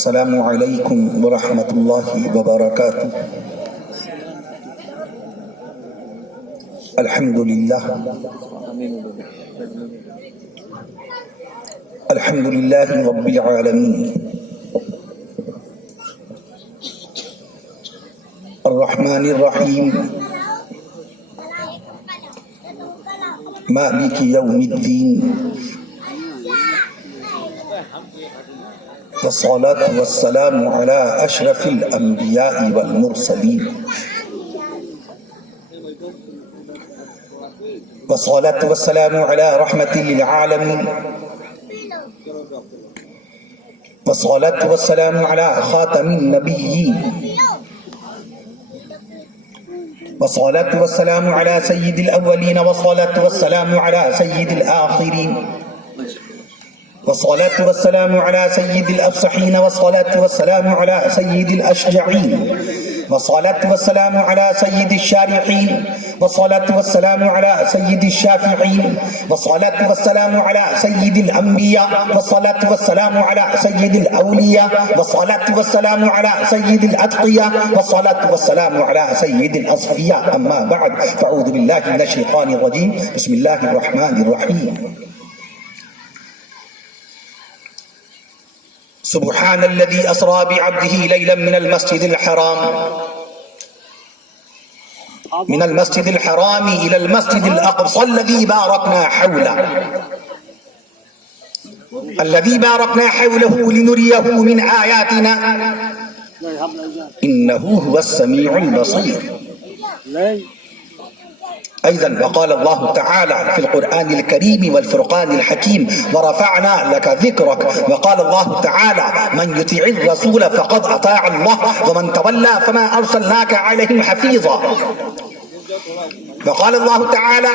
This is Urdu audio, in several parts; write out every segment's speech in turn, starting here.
السلام علیکم ورحمۃ اللہ وبرکاتہ۔ الحمدللہ رب العالمین، الرحمن الرحیم، مالک یوم الدین، والصلاة والسلام على أشرف الأنبياء والمرسلين، والصلاة والسلام على رحمة للعالمين، والصلاة والسلام على خاتم النبيين، والصلاة والسلام على سيد الأولين، والصلاة والسلام على سيد الآخرين، والصلاة والسلام على سيد الأفصحين، والصلاة والسلام على سيد الأشجعين، والصلاة والسلام على سيد الشارحين، والصلاة والسلام على سيد الشافعين، والصلاة والسلام على سيد الأنبياء، والصلاة والسلام على سيد الأولياء، والصلاة والسلام على سيد الأتقياء، والصلاة والسلام على سيد الأصفياء. أما بعد، فأعوذ بالله من الشيطان الرجيم. بسم الله الرحمن الرحيم. سبحان الذي أسرى بعبده ليلا من المسجد الحرام إلى المسجد الأقصى الذي باركنا حوله لنريه من آياتنا إنه هو السميع البصير. أيضا وقال الله تعالى في القرآن الكريم والفرقان الحكيم: ورفعنا لك ذكرك. وقال الله تعالى: من يطع الرسول فقد أطاع الله ومن تولى فما أرسلناك عليهم حفيظا. وقال الله تعالى: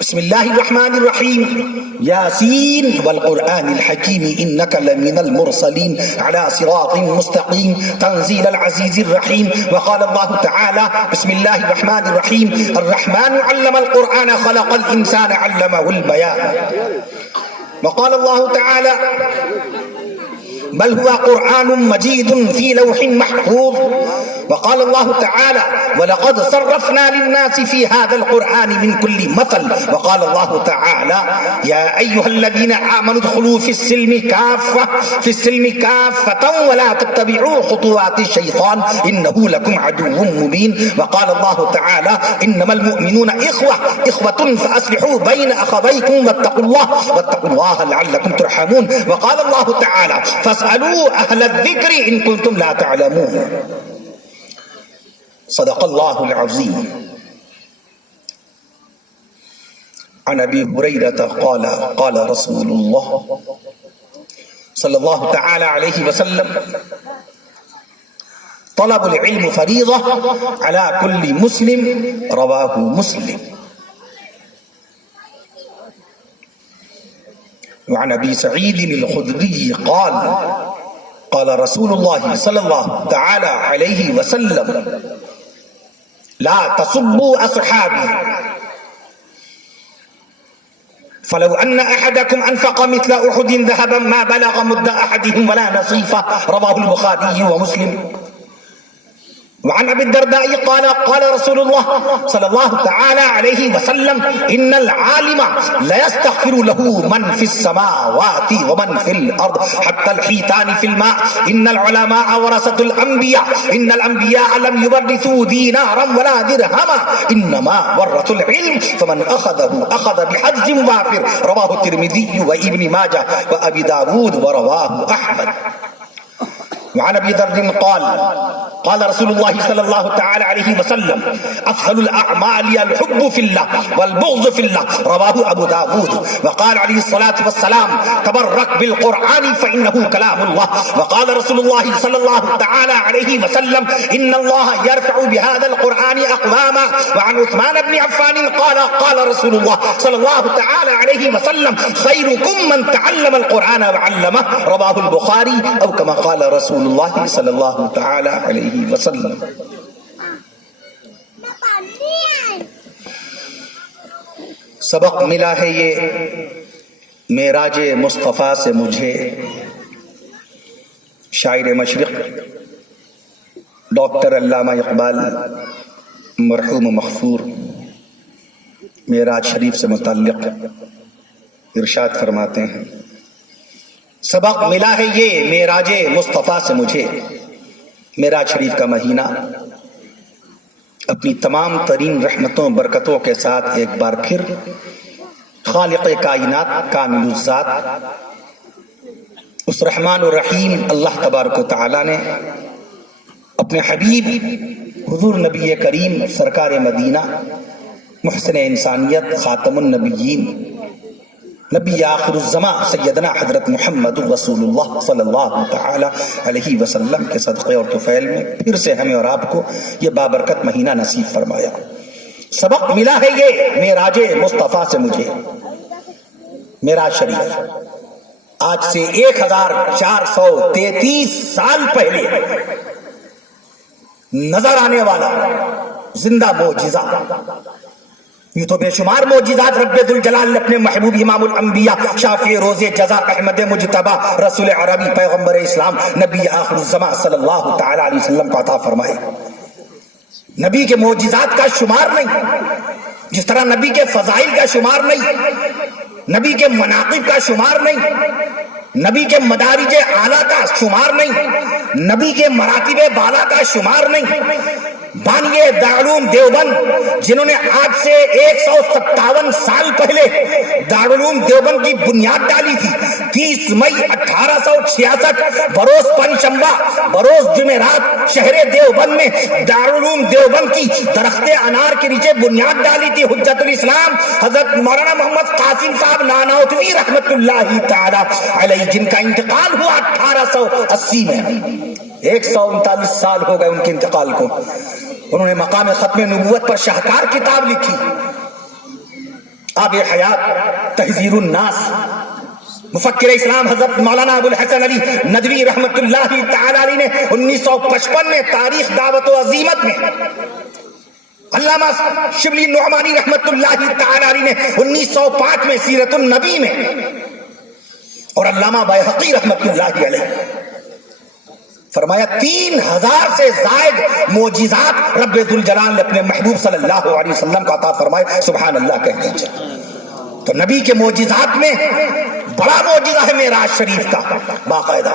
بسم الله الرحمن الرحيم: ياسين والقرآن الحكيم إنك لمن المرسلين على صراط مستقيم تنزيل العزيز الرحيم. وقال الله تعالى: بسم الله الرحمن الرحيم: الرحمن علم القرآن خلق الإنسان علمه البيان. وقال الله تعالى: بل هو قرآن مجيد في لوح محفوظ. وقال الله تعالى: ولقد صرفنا للناس في هذا القرآن من كل مثل. وقال الله تعالى: يا أيها الذين آمنوا ادخلوا في السلم كافة ولا تتبعوا خطوات الشيطان إنه لكم عدو مبين. وقال الله تعالى: إنما المؤمنون إخوة فأصلحوا بين أخويكم واتقوا الله لعلكم ترحمون. وقال الله تعالى: فاسألوا أهل الذكر إن كنتم لا تعلمون. صدق الله العظيم. عن أبي هريرة قال رسول الله صلى الله تعالى عليه وسلم: طلب العلم فريضة على كل مسلم. رواه مسلم. وعن أبي سعيد الخدري قال رسول الله صلى الله تعالى عليه وسلم: لا تسبوا أصحابي فلو أن أحدكم أنفق مثل أحد ذهبا ما بلغ مد أحدهم ولا نصيفه. رواه البخاري ومسلم. وعن أبي الدرداء قال رسول الله صلى الله تعالى عليه وسلم: إن العالم لا يستغفر له من في السماوات ومن في الأرض حتى الحيتان في الماء. إن العلماء ورثة الأنبياء. إن الأنبياء لم يورثوا دينارا ولا درهما إنما ورثوا العلم فمن أخذ بحظ وافر. رواه الترمذي وابن ماجه وأبي داود ورواه أحمد. وعن أبي ذر قال رسول الله صلى الله تعالى عليه وسلم: أفضل الأعمال الحب في الله والبغض في الله. رواه أبو داود. وقال عليه الصلاة والسلام: تبرك بالقرآن فإنه كلام الله. وقال رسول الله صلى الله تعالى عليه وسلم: إن الله يرفع بهذا القرآن أقواما. وعن عثمان بن عفان قال رسول الله صلى الله تعالى عليه وسلم: خيركم من تعلم القرآن وعلمه. رواه البخاري أو كما قال رسول اللہ صلی اللہ تعالی علیہ وسلم. سبق ملا ہے یہ معراج مصطفیٰ سے مجھے شاعر مشرق ڈاکٹر علامہ اقبال مرحوم مغفور معراج شریف سے متعلق ارشاد فرماتے ہیں، سبق ملا ہے یہ معراج مصطفیٰ سے مجھے، معراج شریف کا مہینہ اپنی تمام ترین رحمتوں برکتوں کے ساتھ ایک بار پھر خالق کائنات کامل الذات اس رحمان الرحیم اللہ تبارک و تعالی نے اپنے حبیب حضور نبی کریم سرکار مدینہ محسن انسانیت خاتم النبیین نبی آخر الزماں سیدنا حضرت محمد رسول اللہ صلی اللہ تعالی علیہ وسلم کے صدقے اور طفیل میں پھر سے ہمیں اور آپ کو یہ بابرکت مہینہ نصیب فرمایا۔ سبق ملا ہے یہ معراج مصطفیٰ سے مجھے، معراج شریف آج سے 1433 سال پہلے نظر آنے والا زندہ معجزہ، یہ تو بے شمار معجزات رب ذوالجلال نے اپنے محبوب امام الانبیاء شافع روز جزا احمد مجتبی رسول عربی پیغمبر اسلام نبی آخر الزمان صلی اللہ تعالی علیہ وسلم کو عطا فرمائے۔ نبی کے معجزات کا شمار نہیں، جس طرح نبی کے فضائل کا شمار نہیں، نبی کے مناقب کا شمار نہیں، نبی کے مدارج اعلیٰ کا شمار نہیں، نبی کے مراتب بالا کا شمار نہیں۔ بانی دارالعلوم دیوبند جنہوں نے آج سے 157 سال پہلے دارالعلوم دیوبند کی بنیاد ڈالی تھی، 30 مئی 1866 بروز پنجشنبہ بروز جمعرات شہر دیوبند میں دارالعلوم دیوبند کی درخت انار کے نیچے بنیاد ڈالی تھی حجت الاسلام حضرت مولانا محمد قاسم صاحب نانوتوی رحمت اللہ تعالی علیہ، جن کا انتقال ہوا 1880 میں۔ 139 سال ہو گئے ان کے انتقال کو۔ انہوں نے مقام ختم نبوت پر شاہکار کتاب لکھی، آب حیات تحذیر الناس۔ مفکر اسلام حضرت مولانا ابو الحسن علی ندوی رحمت اللہ تعالی علیہ نے 1955 میں تاریخ دعوت و عزیمت میں، علامہ شبلی نعمانی رحمت اللہ تعالی علیہ نے 1905 میں سیرت النبی میں، اور علامہ بیہقی رحمت اللہ علیہ فرمایا 3000 سے زائد معجزات رب ذوالجلال نے اپنے محبوب صلی اللہ علیہ وسلم کو عطا فرمائے۔ سبحان اللہ کہہ دیجئے۔ تو نبی کے معجزات میں بڑا معجزہ ہے معراج شریف کا، باقاعدہ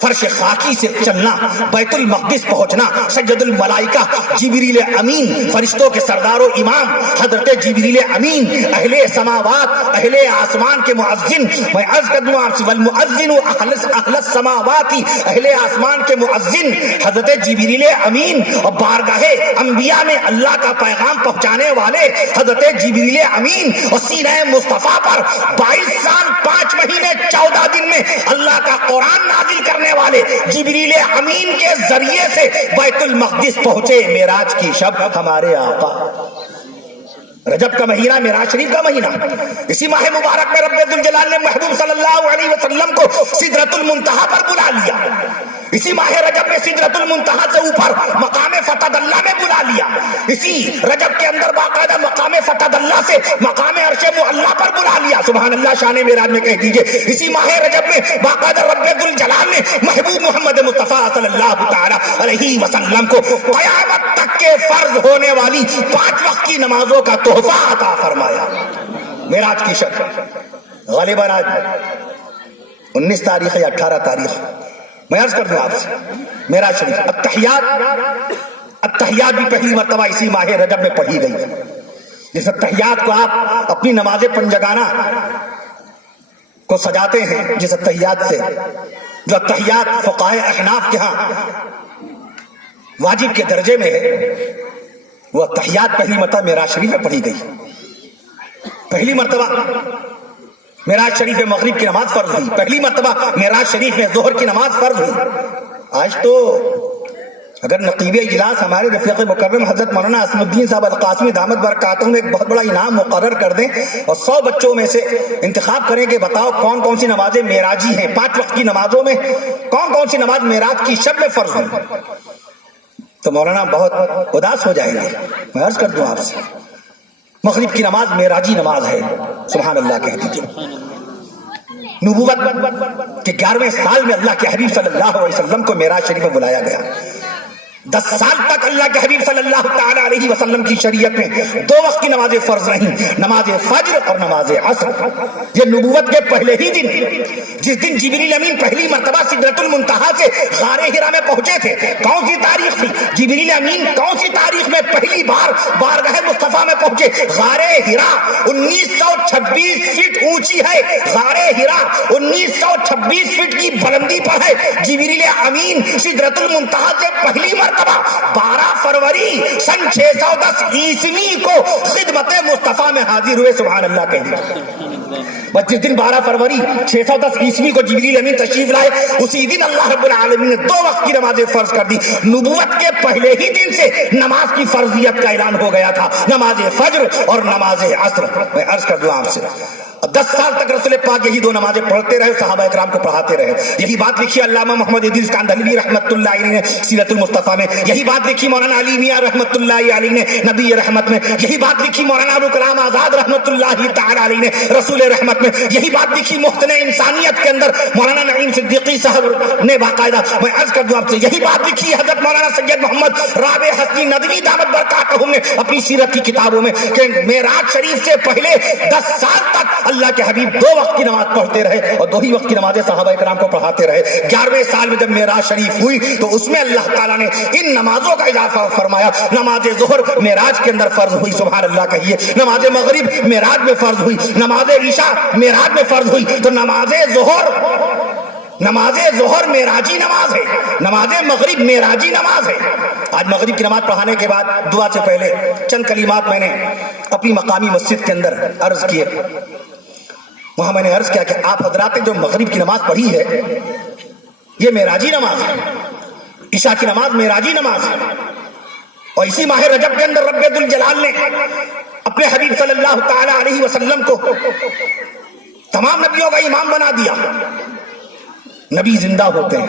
فرش خاکی سے چلنا، بیت المقدس پہنچنا، سید الملائکہ جبریل امین فرشتوں کے سردار و امام حضرت جبریل امین اہل سماوات اہل آسمان کے مؤذن، میں عرض کر دوں آپ سے والمؤذن اہل السماوات اہل آسمان کے مؤذن حضرت جبریل امین، اور بارگاہ انبیاء میں اللہ کا پیغام پہنچانے والے حضرت جبریل امین، اور سینہ مصطفیٰ پر 22 سال 5 مہینے 14 دن میں اللہ کا قرآن نازل کرنے والے جبریل امین کے ذریعے سے بیت المقدس پہنچے معراج کی شب ہمارے آقا۔ رجب کا مہینہ معراج شریف کا مہینہ، اسی ماہ مبارک میں رب ذوالجلال نے محبوب صلی اللہ علیہ وسلم کو سدرۃ المنتہا پر بلا لیا، اسی ماہ رجب میں سدرۃ المنتہا سے اوپر مقام فتح اللہ میں بلا لیا، اسی رجب کے اندر باقاعدہ مقام فتح اللہ سے مقام عرش معلیٰ پر بلا لیا۔ سبحان اللہ، شان معراج میں کہہ دیجئے اسی ماہ رجب میں باقاعدہ رب ذوالجلال نے محبوب محمد مصطفیٰ صلی اللہ تعالی علیہ وسلم کو قیامت تک کے فرض ہونے والی 5 وقت کی نمازوں کا تحفہ عطا فرمایا۔ معراج کی شب غالباً آج 19 تاریخ یا 18 تاریخ، میں عرض کر دوں آپ سے معراج شریف التحیات بھی پہلی مرتبہ اسی ماہ رجب میں پڑھی گئی ہے۔ جس التحیات کو آپ اپنی نماز پنجگانہ کو سجاتے ہیں، جس التحیات سے، جو التحیات فقہائے احناف کے ہاں واجب کے درجے میں ہے، وہ التحیات پہلی مرتبہ معراج شریف میں پڑھی گئی۔ پہلی مرتبہ معراج شریف میں مغرب کی نماز فرض ہوئی، پہلی مرتبہ معراج شریف میں ظہر کی نماز فرض ہوئی۔ آج تو اگر نقیب اجلاس ہمارے رفیق مکرم حضرت مولانا اسم الدین صاحب القاسمی دامت برکاتہم ایک بہت بڑا انعام مقرر کر دیں اور 100 بچوں میں سے انتخاب کریں کہ بتاؤ کون کون سی نمازیں معراجی ہیں، 5 وقت کی نمازوں میں کون کون سی نماز معراج کی شب میں فرض ہوئی، تو مولانا بہت اداس ہو جائیں گے۔ میں عرض کر دوں آپ سے مغرب کی نماز معراجی نماز ہے، سبحان اللہ کہہ دیجیے۔ نبوت کے 11ویں سال میں اللہ کے حبیب صلی اللہ علیہ وسلم کو معراج شریف میں بلایا گیا. 10 سال تک اللہ کے حبیب صلی اللہ تعالی علیہ وسلم کی شریعت میں 2 وقت کی نمازیں فرض رہیں, نماز فجر اور نماز عصر. یہ نبوت کے پہلے ہی دن, جس دن جبریل امین پہلی مرتبہ سدرۃ المنتہا سے غار حرا میں پہنچے تھے, کون سی تاریخ تھی؟ جبریل امین کون سی تاریخ میں پہلی بار بارگاہ مصطفیٰ میں پہنچے؟ غار حرا 1926 فٹ اونچی ہے, غار حرا 1926 فٹ کی بلندی پر ہے. جبریل امین سدرۃ المنتہا سے پہلی مرتبہ 12 فروری سن 610 عیسوی کو خدمت مصطفیٰ میں حاضر ہوئے. سبحان اللہ کہیے. جس دن 12 فروری 610 عیسوی کو جبریل امین تشریف لائے, اسی دن اللہ رب العالمین نے 2 وقت کی نمازیں فرض کر دی. نبوت کے پہلے ہی دن سے نماز کی فرضیت کا اعلان ہو گیا تھا, نماز فجر اور نماز عصر. میں عرض کر دوں آپ سے, 10 سال تک رسول پاک یہی 2 نمازیں پڑھتے رہے, صحابہ اکرام کو پڑھاتے رہے. یہی بات لکھی علامہ محمد ادریس کاندھلوی رحمت اللہ علیہ نے سیرت المصطفیٰ میں, یہی بات لکھی مولانا علی میاں رحمت اللہ علیہ نے نبی رحمت میں, یہی بات لکھی مولانا ابو کلام آزاد رحمت اللہ تعالی علیہ نے رسول رحمت میں, یہی بات لکھی محسن انسانیت کے اندر مولانا نعیم صدیقی صاحب نے باقاعدہ. میں عرض کر دوں آپ سے, یہی بات لکھی حضرت مولانا سید محمد رابع حسنی ندوی دامت برکاتہم نے اپنی سیرت کی کتابوں میں, کہ معراج شریف سے پہلے 10 سال تک اللہ کے حبیب 2 وقت کی نماز پڑھتے رہے اور 2 ہی وقت کی نمازیں صحابہ کرام کو پڑھاتے رہے. 11ویں سال میں جب معراج شریف ہوئی تو اس میں اللہ تعالیٰ نے ان نمازوں کا اضافہ فرمایا. نماز ظہر معراج کے اندر فرض ہوئی, سبحان اللہ کہیے. نماز مغرب معراج میں فرض ہوئی, نماز عشاء معراج میں فرض ہوئی. تو نماز ظہر معراجی نماز ہے, نماز مغرب معراجی نماز ہے. آج مغرب کی نماز پڑھانے کے بعد دعا سے پہلے چند کلمات میں نے اپنی مقامی مسجد کے اندر عرض کیے. وہاں میں نے عرض کیا کہ آپ حضرات نے جو مغرب کی نماز پڑھی ہے یہ معراجی نماز ہے, عشاء کی نماز معراجی نماز ہے. اور اسی ماہ رجب کے اندر رب ذوالجلال نے اپنے حبیب صلی اللہ تعالی علیہ وسلم کو تمام نبیوں کا امام بنا دیا. نبی زندہ ہوتے ہیں,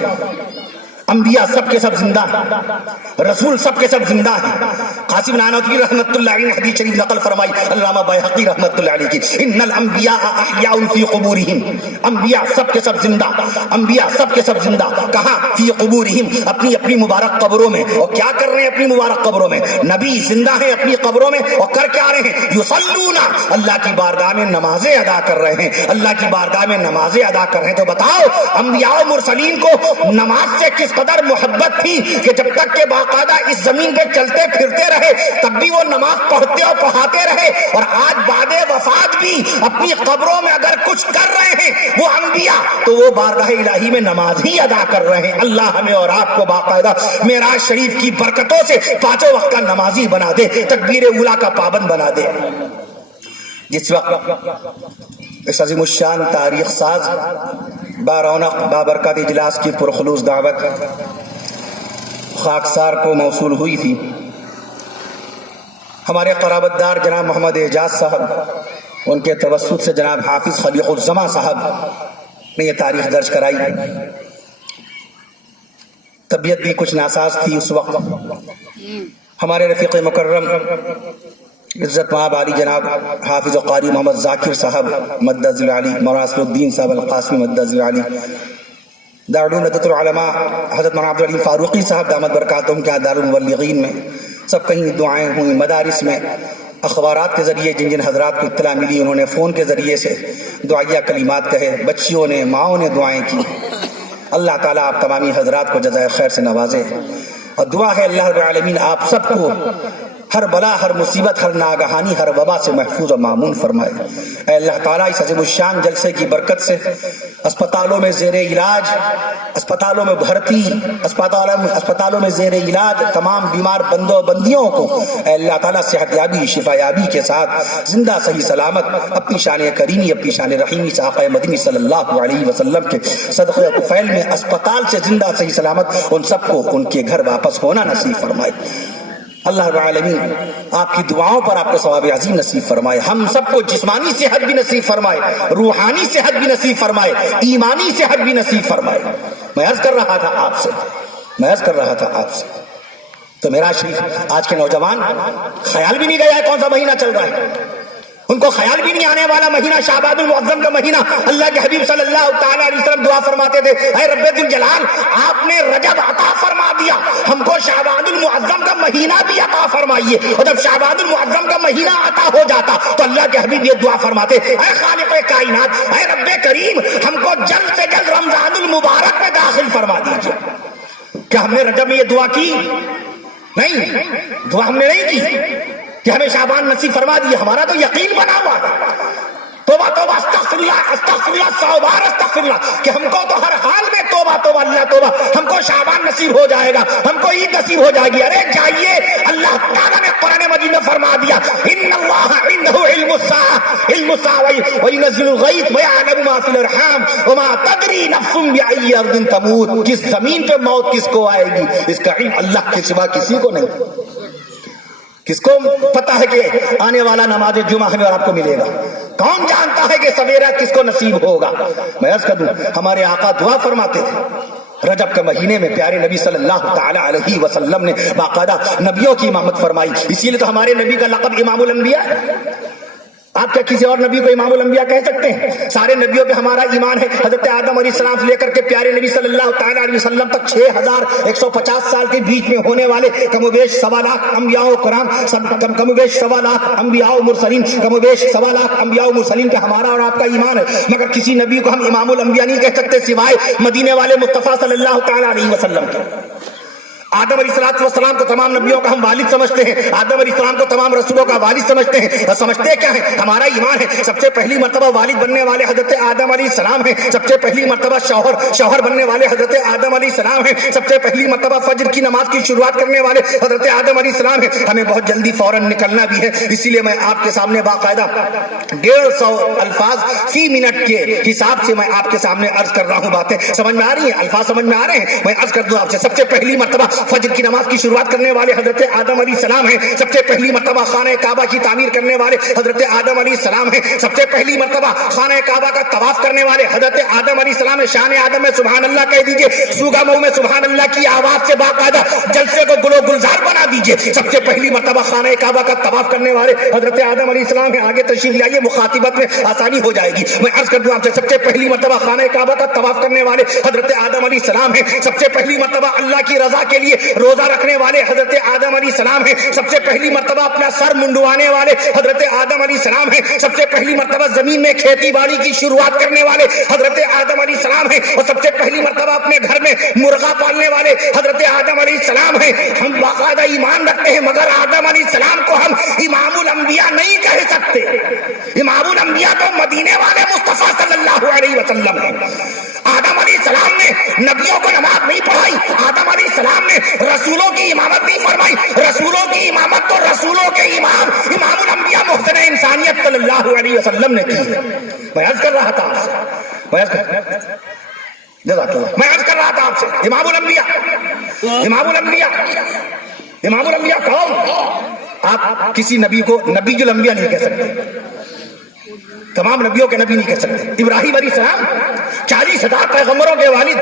انبیاء سب کے سب زندہ ہیں, رسول سب کے سب زندہ ہیں. قاسم نانوتوی رحمت اللہ علیہ نے حدیث شریف نقل فرمائی, علامہ بیہقی رحمت اللہ علیہ کی, ان الانبیاء احیاء فی قبورہم, انبیاء سب کے سب زندہ, انبیاء سب کے سب زندہ. کہاں؟ فی قبورہم, اپنی اپنی مبارک قبروں میں. اور کیا کر رہے ہیں اپنی مبارک قبروں میں؟ نبی زندہ ہیں اپنی قبروں میں, اور کر کے آ رہے ہیں یصلون, اللہ کی بارگاہ میں نمازیں ادا کر رہے ہیں, اللہ کی بارگاہ میں نمازیں ادا کر رہے ہیں. تو بتاؤ انبیاء و مرسلین کو نماز سے کس قدر محبت تھی کہ جب تک کہ باقاعدہ اس زمین پہ چلتے پھرتے رہے تب بھی وہ نماز پڑھتے اور پڑھاتے رہے. اور آج بعد وفات بھی اپنی قبروں میں اگر کچھ کر رہے ہیں وہ انبیاء, تو وہ بارگاہ الہی میں نماز ہی ادا کر رہے ہیں. اللہ ہمیں اور آپ کو باقاعدہ معراج شریف کی برکتوں سے 5 وقت کا نمازی بنا دے, تکبیر اولیٰ کا پابند بنا دے. جس وقت اس عظیم الشان تاریخ ساز بارونق بابرکت اجلاس کی پرخلوص دعوت خاکسار کو موصول ہوئی تھی, ہمارے قرابت دار جناب محمد اعجاز صاحب, ان کے توسط سے جناب حافظ خلیق الزماں صاحب نے یہ تاریخ درج کرائی. طبیعت بھی کچھ ناساز تھی اس وقت. ہمارے رفیق مکرم عزت مآب علی جناب حافظ و قاری محمد ذاکر صاحب مدد علی, مولانا اسد الدین صاحب القاسمی مدد علی, دارالعلوم ندوۃ العلماء حضرت مولانا عبد العلیم فاروقی صاحب دامت برکاتہم کے دارالمبلغین میں سب کہیں دعائیں ہوئیں. مدارس میں اخبارات کے ذریعے جن جن حضرات کو اطلاع ملی انہوں نے فون کے ذریعے سے دعائیہ کلمات کہے, بچیوں نے ماؤں نے دعائیں کی. اللہ تعالیٰ آپ تمامی حضرات کو جزائے خیر سے نوازے, اور دعا ہے اللہ رب العالمین آپ سب کو ہر بلا, ہر مصیبت, ہر ناگہانی, ہر وبا سے محفوظ و معمون فرمائے. اے اللہ تعالیٰ اس عظیم الشان جلسے کی برکت سے اسپتالوں میں زیر علاج, اسپتالوں میں بھرتی, اسپتالوں میں زیر علاج تمام بیمار بندوں بندیوں کو اے اللہ تعالیٰ صحت یابی, شفا یابی کے ساتھ زندہ صحیح سلامت اپنی شان کریمی, اپنی شان رحیمی سے آقا مدنی صلی اللہ علیہ وسلم کے صدقہ طفیل میں اسپتال سے زندہ صحیح سلامت ان سب کو ان کے گھر واپس ہونا نصیب فرمائے. اللہ رب العالمین آپ کی دعاؤں پر آپ کو ثواب عظیم نصیب فرمائے. ہم سب کو جسمانی صحت بھی نصیب فرمائے, روحانی صحت بھی نصیب فرمائے, ایمانی صحت بھی نصیب فرمائے. میں عرض کر رہا تھا آپ سے تو معراج شریف آج کے نوجوان خیال بھی نہیں گیا ہے کون سا مہینہ چل رہا ہے. ان کو خیال بھی نہیں آنے والا مہینہ شعبان المعظم کا مہینہ. اللہ کے حبیب صلی اللہ تعالی علیہ وسلم دعا فرماتے تھے اے رب ذوالجلال آپ نے رجب عطا فرما دیا, ہم کو شعبان المعظم کا مہینہ بھی عطا فرمائیے. اور جب شعبان المعظم کا مہینہ عطا ہو جاتا تو اللہ کے حبیب یہ دعا فرماتے اے خالق کائنات, اے رب کریم ہم کو جلد سے جلد رمضان المبارک میں داخل فرما دیجیے. کیا ہم نے رجب میں یہ دعا کی؟ نہیں, دعا ہم نے نہیں کی کہ ہمیں شعبان نصیب فرما دیے. ہمارا تو یقین بنا ہوا ہے, توبہ توبہ استغفر اللہ 100 بار استغفر اللہ, کہ ہم کو تو ہر حال میں توبہ توبہ اللہ توبہ, ہم کو شعبان نصیب ہو جائے گا, ہم کو عید نصیب ہو جائے گی. ارے جائیے, اللہ تعالیٰ نے قرآن مجید میں فرما دیا ان اللہ عنده علم الساعة وينزل الغیث ويعلم ما في الارحام وما تدری نفس بأي ارض تموت. کس زمین پہ موت کس کو آئے گی اس کا علم اللہ کے سوا کسی کو نہیں. کس کو پتا ہے کہ آنے والا نماز جمعہ ہمیں اور آپ کو ملے گا؟ کون جانتا ہے کہ سویرا کس کو نصیب ہوگا؟ میں عرض کر دوں, ہمارے آقا دعا فرماتے تھے رجب کے مہینے میں, پیارے نبی صلی اللہ تعالی علیہ وسلم نے باقاعدہ نبیوں کی امامت فرمائی. اسی لیے تو ہمارے نبی کا لقب امام الانبیاء ہے. آپ کیا کسی اور نبی کو امام الانبیاء کہہ سکتے ہیں؟ سارے نبیوں پہ ہمارا ایمان ہے. حضرت آدم علیہ السلام سے لے کر کے پیارے نبی صلی اللہ تعالی علیہ وسلم تک 6150 سال کے بیچ میں ہونے والے کم و بیش 1.25 لاکھ انبیاء و کرام, کم و بیش 1.25 لاکھ انبیاء و مرسلین, کم و بیش 1.25 لاکھ انبیاء و مرسلین پہ ہمارا اور آپ کا ایمان ہے. مگر کسی نبی کو ہم امام الانبیاء نہیں کہہ سکتے سوائے مدینے والے مصطفیٰ صلی اللہ تعالی علیہ وسلم کے. آدم علیہ السلام کو تمام نبیوں کا ہم والد سمجھتے ہیں, آدم علیہ السلام کو تمام رسولوں کا والد سمجھتے ہیں. اور سمجھتے کیا ہے؟ ہمارا ایمان ہے سب سے پہلی مرتبہ والد بننے والے حضرت آدم علیہ السلام ہیں, سب سے پہلی مرتبہ شوہر بننے والے حضرت آدم علیہ السلام ہیں, سب سے پہلی مرتبہ فجر کی نماز کی شروعات کرنے والے حضرت آدم علیہ السلام ہیں. ہمیں بہت جلدی فوراً نکلنا بھی ہے, اسی لیے میں آپ کے سامنے باقاعدہ 150 الفاظ فی منٹ کے حساب سے میں آپ کے سامنے عرض کر رہا ہوں. باتیں سمجھ میں آ رہی ہیں؟ الفاظ سمجھ میں آ رہے ہیں؟ میں عرض کر دوں آپ سے. سب سے پہلی مرتبہ فجر کی نماز کی شروعات کرنے والے حضرت آدم علیہ السلام ہیں, سب سے پہلی مرتبہ خانہ کعبہ کی تعمیر کرنے والے حضرت آدم علیہ السلام ہیں, سب سے پہلی مرتبہ خانہ کعبہ کا طواف کرنے والے حضرت آدم علیہ السلام ہیں. شان آدم میں سبحان اللہ کہہ دیجئے, سوگا مئو میں سبحان اللہ کی آواز سے باقاعدہ جلسے کو گل و گلزار بنا دیجئے. سب سے پہلی مرتبہ خانہ کعبہ کا طواف کرنے والے حضرت آدم علیہ السلام ہیں. آگے تشریف لائیے, مخاطبت میں آسانی ہو جائے گی. میں عرض کر دوں آپ سے, سب سے پہلی مرتبہ خانہ کعبہ کا طواف کرنے والے حضرت آدم علیہ السلام ہیں, سب سے پہلی مرتبہ اللہ کی رضا کے لیے روزہ رکھنے والے حضرت آدم علیہ السلام ہیں, سب سے پہلی مرتبہ اپنا سر منڈوانے والے حضرت آدم علیہ السلام ہیں, سب سے پہلی مرتبہ زمین میں کھیتی باڑی کی شروعات کرنے والے حضرت آدم علیہ السلام ہیں, اور سب سے پہلی مرتبہ اپنے گھر میں مرغا پالنے والے حضرت آدم علیہ السلام ہیں. ہم باقاعدہ ایمان رکھتے ہیں, مگر آدم علیہ السلام کو ہم امام الانبیاء نہیں کہہ سکتے. امام الانبیاء تو مدینے والے مصطفیٰ صلی اللہ علیہ وسلم ہیں. آدم علیہ السلام نے نبیوں کو نماز نہیں پڑھائی, آدم علیہ السلام نے رسولوں کی امامت نہیں فرمائی. رسولوں کی امامت تو رسولوں کے امام الانبیاء محسن انسانیت صلی اللہ علیہ وسلم نے کی. میں عرض کر رہا تھا آپ سے امام الانبیاء کون؟ آپ کسی نبی کو نبی الانبیاء نہیں کہہ سکتے, تمام نبیوں کے نبی نہیں کہہ سکتے. ابراہیم علیہ السلام 40,000 پیغمبروں کے والد,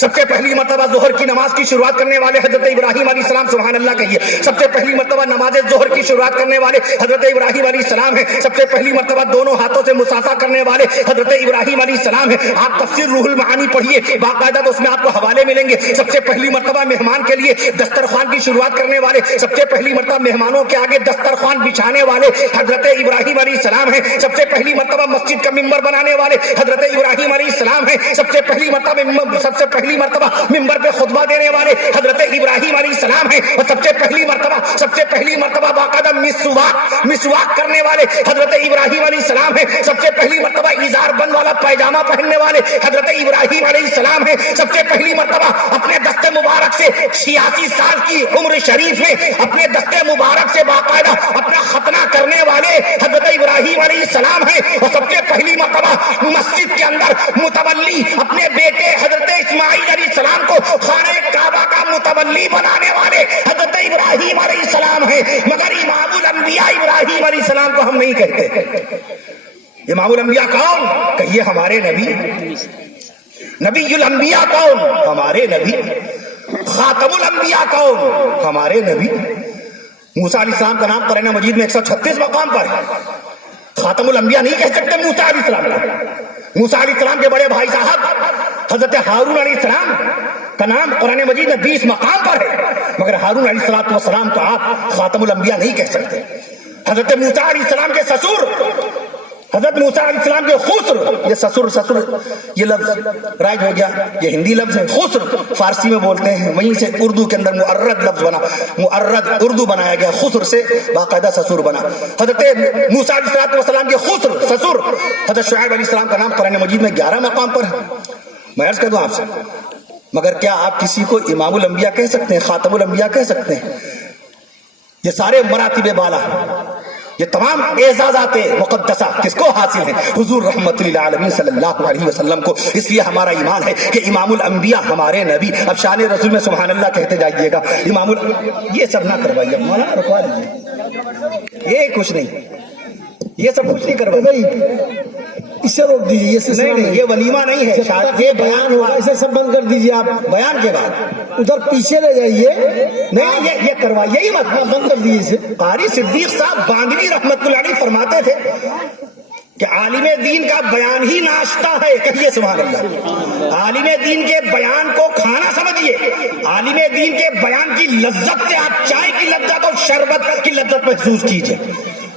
سب سے پہلی مرتبہ ظہر کی نماز کی شروعات کرنے والے حضرت ابراہیم علیہ السلام, سبحان اللہ کہیے. سب سے پہلی مرتبہ نماز ظہر کی شروعات کرنے والے حضرت ابراہیم علیہ السلام ہیں, سب سے پہلی مرتبہ دونوں ہاتھوں سے مصافحہ کرنے والے حضرت ابراہیم علیہ السلام ہیں. آپ تفسیر روح المعانی پڑھیے باقاعدہ, تو اس میں آپ کو حوالے ملیں گے. سب سے پہلی مرتبہ مہمان کے لیے دسترخوان کی شروعات کرنے والے, سب سے پہلی مرتبہ مہمانوں کے آگے دسترخوان بچھانے والے حضرت ابراہیم علیہ السلام ہیں. سب سے پہلی مرتبہ مسجد کا ممبر بنانے والے حضرت ابراہیم علیہ السلام ہیں. سب سے پہلی مرتبہ ممبر پہ خطبہ دینے والے حضرت ابراہیم علیہ السلام ہیں. اور سب سے پہلی مرتبہ باقاعدہ مسواک کرنے والے حضرت ابراہیم علیہ السلام ہیں. سب سے پہلی مرتبہ ازار بند والا پیجامہ پہننے والے حضرت ابراہیم علیہ السلام ہیں. سب سے پہلی مرتبہ اپنے دست مبارک سے 86 سال کی عمر شریف میں اپنے دست مبارک سے باقاعدہ اپنا ختنہ کرنے والے حضرت ابراہیم علیہ السلام ہیں. اور سب سے پہلی مرتبہ مسجد کے اندر متولی اپنے بیٹے حضرت اسماعیل علیہ السلام کو خانہ کعبہ کا متولی بنانے والے حضرت ابراہیم علیہ السلام ہیں. مگر امام الانبیاء ابراہیم علیہ السلام کو ہم نہیں کہتے. امام الانبیاء کون؟ کہیے ہمارے نبی الانبیاء کون؟ ہمارے نبی. خاتم الانبیاء کون؟ ہمارے نبی. موسیٰ علیہ السلام کا نام قرآن مجید میں 136 مقام پر ہے. خاتم الانبیاء نہیں کہہ سکتے موسیٰ علیہ السلام کو. موسیٰ علیہ السلام کے بڑے بھائی صاحب حضرت ہارون علیہ السلام کا نام قرآن مجید میں 20 مقام پر ہے, مگر ہارون علیہ السلام کو آپ خاتم الانبیاء نہیں کہہ سکتے. حضرت موسیٰ علیہ السلام کے سسر, حضرت موسیٰ علیہ السلام کے خسر, یہ سسر یہ لفظ رائج ہو گیا, یہ ہندی لفظ ہے. خسر فارسی میں بولتے ہیں, وہیں سے اردو کے اندر معرد لفظ بنا, معرد اردو بنایا گیا, خسر سے باقاعدہ سسر بنا. حضرت موسیٰ علیہ السلام کے خسر سسر حضرت شعیب علیہ السلام کا نام قرآن مجید میں 11 مقام پر ہے. میں عرض کر دوں آپ سے, مگر کیا آپ کسی کو امام الانبیاء کہہ سکتے ہیں, خاتم الانبیاء کہہ سکتے ہیں؟ یہ سارے مراتب بالا, یہ تمام اعزازات مقدسہ کس کو حاصل ہیں؟ حضور رحمت للعالمین صلی اللہ علیہ وسلم کو. اس لیے ہمارا ایمان ہے کہ امام الانبیاء ہمارے نبی. اب شان رسول میں سبحان اللہ کہتے جائیے گا. امام یہ سب نہ کروائیے, مولانا رکوا لیجیے, یہ کچھ نہیں, یہ سب کچھ نہیں کروائیے, اسے روک دیجیے. نہیں, یہ ولیمہ نہیں ہے, یہ بیان ہوا, اسے سب بند کر دیجیے. آپ بیان کے بعد ادھر پیچھے لے جائیے. نہیں, یہ کروائیے ہی مت, بند کر دیجیے اسے. قاری صدیق صاحب باندھوی رحمت اللہ علیہ فرماتے تھے کہ عالم دین کا بیان ہی ناشتہ ہے. کہیے سبحان اللہ. عالم دین کے بیان کو کھانا سمجھیے, عالم دین کے بیان کی لذت سے آپ چائے کی لذت اور شربت کی لذت محسوس کیجئے.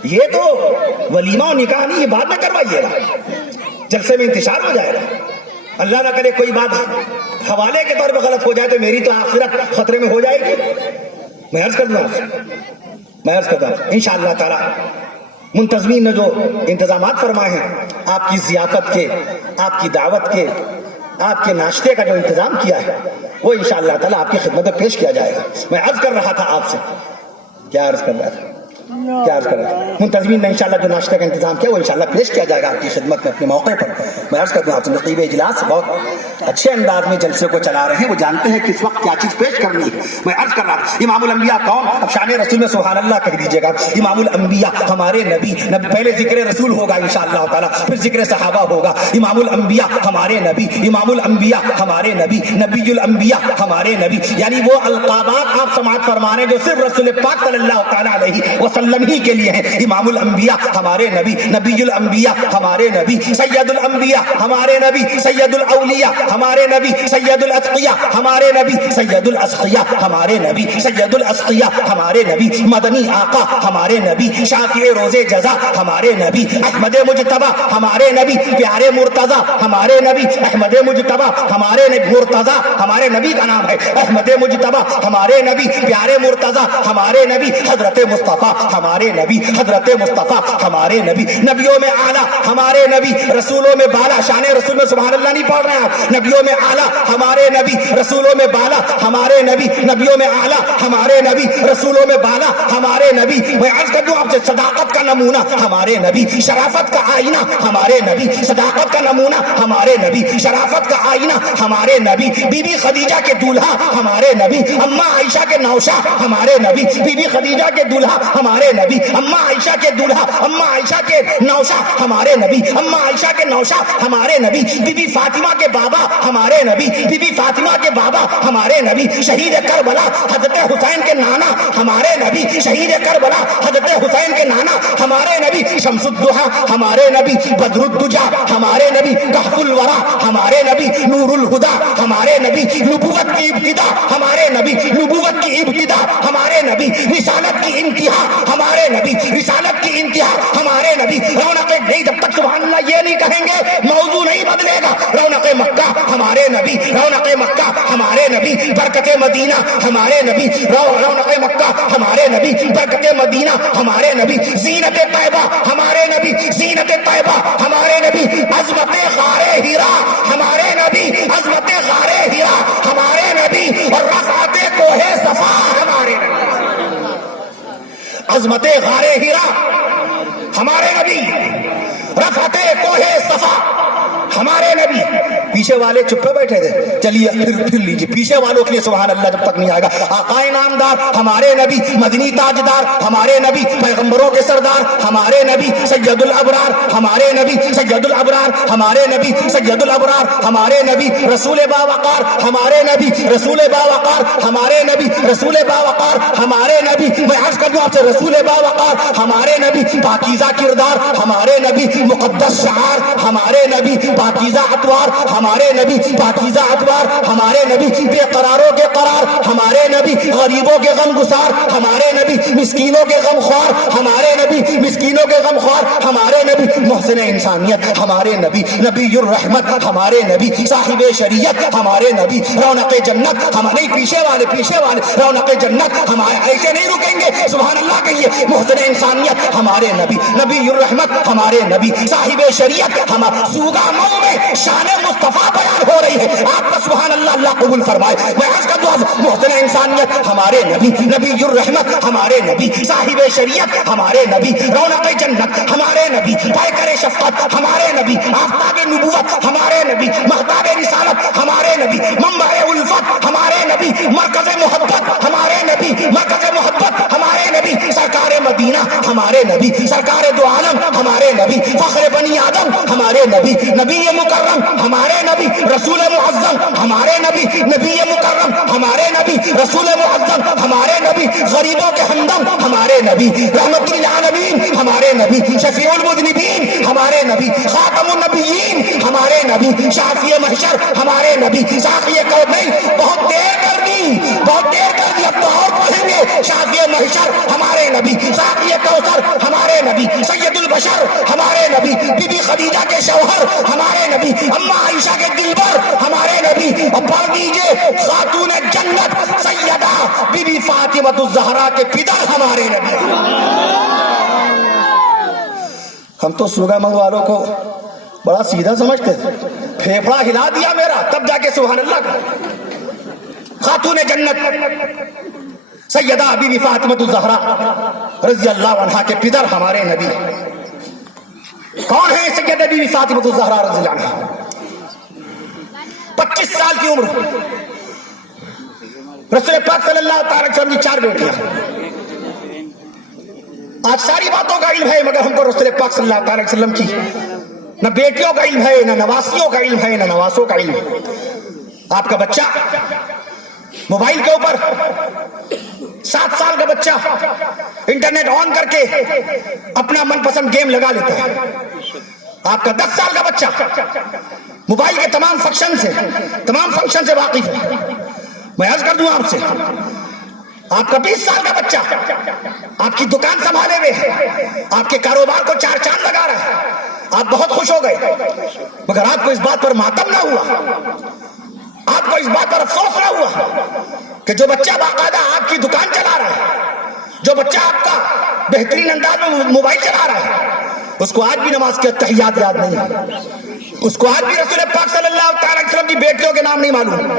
یہ تو ولیمہ و نکاح نہیں, یہ بعد میں کروائیے گا, جلسے میں انتشار ہو جائے گا. اللہ نہ کرے کوئی بات حوالے کے طور پہ غلط ہو جائے تو میری تو آخرت خطرے میں ہو جائے گی. میں عرض کر دوں انشاءاللہ تعالی منتظمین نے جو انتظامات فرمائے ہیں, آپ کی ضیافت کے, آپ کی دعوت کے, آپ کے ناشتے کا جو انتظام کیا ہے, وہ انشاءاللہ تعالی آپ کی خدمت میں پیش کیا جائے گا. میں عرض کر رہا تھا آپ سے, کیا عرض کر رہا تھا, منتظمین نے انشاءاللہ جو ناشتے کا انتظام کیا وہ انشاءاللہ پیش کیا جائے گا آپ کی خدمت میں اپنے موقع پر. میں عرض کرتا ہوں آپ سے, نقیب اجلاس بہت اچھے انداز میں جلسے کو چلا رہے ہیں, وہ جانتے ہیں کس وقت کیا چیز پیش کرنی ہے. میں عرض کر رہا ہوں امام الانبیاء کون؟ اب شان رسول میں سبحان اللہ کہہ دیجیے گا. امام الانبیاء ہمارے نبی, پہلے ذکر رسول ہوگا انشاءاللہ تعالی, پھر ذکر صحابہ ہوگا. امام الانبیاء ہمارے نبی, امام الانبیاء ہمارے نبی, نبی الانبیاء ہمارے نبی, یعنی وہ القابات آپ سماعت فرما رہے ہیں جو صرف رسول پاک صلی اللہ تعالی علیہ وسلم ہی کے لیے ہیں. امام الانبیاء ہمارے نبی, نبی الانبیاء ہمارے نبی, سید الانبیاء ہمارے نبی, سید الاولیاء ہمارے نبی, سید الاتقیاء ہمارے نبی, سید الاسقیاء ہمارے نبی, سید الاسقیاء ہمارے نبی, مدنی آقا ہمارے نبی, شافع روز جزا ہمارے نبی, احمد مجتبی ہمارے نبی, پیارے مرتضی ہمارے نبی, احمد مجتبی ہمارے نبی, مرتضی ہمارے نبی کا نام ہے, احمد مجتبی ہمارے نبی, پیارے مرتضی ہمارے نبی, حضرت مصطفیٰ ہمارے نبی, حضرت مصطفیٰ ہمارے نبی, نبیوں میں اعلیٰ ہمارے نبی, رسولوں میں بالا. شان رسول میں سبحان اللہ نہیں پڑھ رہے ہیں آپ. نبیوں میں اعلیٰ ہمارے نبی, رسولوں میں بالا ہمارے نبی, نبیوں میں اعلیٰ ہمارے نبی, رسولوں میں بالا ہمارے نبی. میں عرض کر دوں آپ سے, صداقت کا نمونہ ہمارے نبی, شرافت کا آئینہ ہمارے نبی, صداقت کا نمونہ ہمارے نبی, شرافت کا آئینہ ہمارے نبی, بی بی خدیجہ کے دولہا ہمارے نبی, اماں عائشہ کے نوشا ہمارے نبی, بی بی خدیجہ کے دولہا ہمارے نبی, اماں عائشہ کے دولہا, اماں عائشہ کے نوشا ہمارے نبی, اماں عائشہ کے نوشا ہمارے نبی, بی بی فاطمہ کے بابا ہمارے نبی, بی بی فاطمہ کے بابا ہمارے نبی, شہید کربلا حضرت حسین کے نانا ہمارے نبی, شہید کربلا حضرت حسین کے نانا ہمارے نبی, شمس الضحیٰ ہمارے نبی, بدر الدجا ہمارے نبی, کہف الورا ہمارے نبی, نور الہدا ہمارے نبی, نبوت کی ابتدا ہمارے نبی, نبوت کی ابتدا ہمارے نبی, رسالت کی انتہا ہمارے نبی, رسالت کی انتہا ہمارے نبی. رونق نہیں, جب تک سبحان اللہ یہ نہیں کہیں گے موضوع نہیں بدلے گا. رونق مکہ ہمارے نبی, رونق مکہ ہمارے نبی, برکت مدینہ ہمارے نبی, رونق مکہ ہمارے نبی, برکت مدینہ ہمارے نبی, زینت طیبہ ہمارے نبی, زینت طیبہ ہمارے نبی, عظمت غار ہیرا ہمارے نبی, عظمت غار ہیرا ہمارے نبی, اور رفعت کوہ صفا ہمارے نبی, عظمت غار ہیرا ہمارے نبی, رفعت کوہ صفا ہمارے نبی. پیچھے والے چپ بیٹھے تھے. چلیے پھر لیجیے پیچھے والوں کے لیے سبحان اللہ جب تک نہیں آئے گا. آقائے نامدار ہمارے نبی, مدنی تاجدار ہمارے نبی, پیغمبروں کے سردار ہمارے نبی, سید الابرار ہمارے نبی, سید الابرار ہمارے نبی, سید الابرار ہمارے نبی, رسول باوقار ہمارے نبی, رسول باوقار ہمارے نبی, رسول باوقار ہمارے نبی. میں عرض کر دوں آپ سے رسول باوقار ہمارے نبی, پاکیزہ کردار ہمارے نبی, مقدس شعار ہمارے نبی, پاکیزہ اطوار ہمارے نبی, پاکیزہ اطوار ہمارے نبی, بے قراروں کے قرار ہمارے نبی, غریبوں کے غم گسار ہمارے نبی, مسکینوں کے غم خوار ہمارے نبی, مسکینوں کے غم خوار ہمارے نبی, محسن انسانیت ہمارے نبی, نبی الرحمت ہمارے نبی, صاحب شریعت ہمارے نبی, رونق جنت ہمارے. پیچھے والے رونق جنت ہمارے. ایسے نہیں رکیں گے سبحان اللہ کہیے. محسن انسانیت ہمارے نبی, نبی الرحمت ہمارے نبی, صاحب شریعت ہمارے. سوگا مئو میں شان مصطفیٰ بیان ہو رہی ہے. آپ کا سبحان اللہ اللہ قبول فرمائے. میں عرض کر دوں محسن انسانیت ہمارے نبی, نبی الرحمت ہمارے نبی, صاحب شریعت ہمارے نبی, رونق جنت ہمارے نبی, پیکر شفقت ہمارے نبی, آفتاب نبوت ہمارے نبی, مہتاب رسالت ہمارے نبی, منبع الفت ہمارے نبی, مرکز محبت ہمارے نبی, مرکز محبت ہمارے نبی, سرکار مدینہ ہمارے نبی, سرکار دو عالم ہمارے نبی, فخر بنی آدم ہمارے نبی, نبی مکرم ہمارے نبی, رسول معظم ہمارے نبی, نبی مکرم ہمارے نبی, رسول معظم ہمارے نبی, غریبوں کے ہمدم ہمارے نبی, رحمت للعالمین ہمارے نبی, شفیع المذنبین ہمارے نبی, خاتم النبیین ہمارے نبی, شافی محشر ہمارے نبی, ساقی کونین. بہت دیر کر دی اب تو اور پڑھیں گے. شافی محشر ہمارے نبی, ساقی کوثر ہمارے نبی, سید البشر ہمارے نبی, بی بی خدیجہ کے شوہر ہمارے نبی, اما عائشہ کے دلبر ہمارے نبی. اب پڑھ دیجئے خاتون جنت سیدہ بی بی فاطمہ الزہرا کے پدر ہمارے نبی. ہم تو سوگا مئو والوں کو بڑا سیدھا سمجھتے تھے. پھیپھڑا ہلا دیا میرا تب جا کے سبحان اللہ کا. خاتون جنت سیدہ بی بی فاطمہ الزہرا رضی اللہ عنہا کے پدر ہمارے نبی. کون ہے سیدہ بی بی فاطمہ الزہرا رضی اللہ عنہا؟ 25 سال کی عمر, رسول پاک صلی اللہ تعالی وسلم کی 4 بیٹیاں. آج ساری باتوں کا علم ہے مگر ہم کو رسول پاک صلی اللہ تعالی وسلم کی نہ بیٹیوں کا علم ہے, نہ نواسیوں کا علم ہے, نہ نواسوں کا علم ہے. آپ کا بچہ موبائل کے اوپر 7 سال کا بچہ انٹرنیٹ آن کر کے اپنا من پسند گیم لگا لیتا ہے. آپ کا 10 سال کا بچہ موبائل کے تمام فنکشن سے واقف ہے. میں عرض کر دوں آپ سے, آپ کا 20 سال کا بچہ آپ کی دکان سنبھالے ہوئے ہے, آپ کے کاروبار کو 4 چاند لگا رہا ہے. آپ بہت خوش ہو گئے مگر آپ کو اس بات پر ماتم نہ ہوا, آپ کو اس بات پر افسوس نہ ہوا کہ جو بچہ باقاعدہ آپ کی دکان چلا رہا ہے, جو بچہ آپ کا بہترین انداز میں موبائل چلا رہا ہے, اس کو آج بھی نماز کے تحیات یاد نہیں ہے, اس کو آج بھی رسول پاک صلی اللہ تعالی وسلم کی بیٹیوں کے نام نہیں معلوم,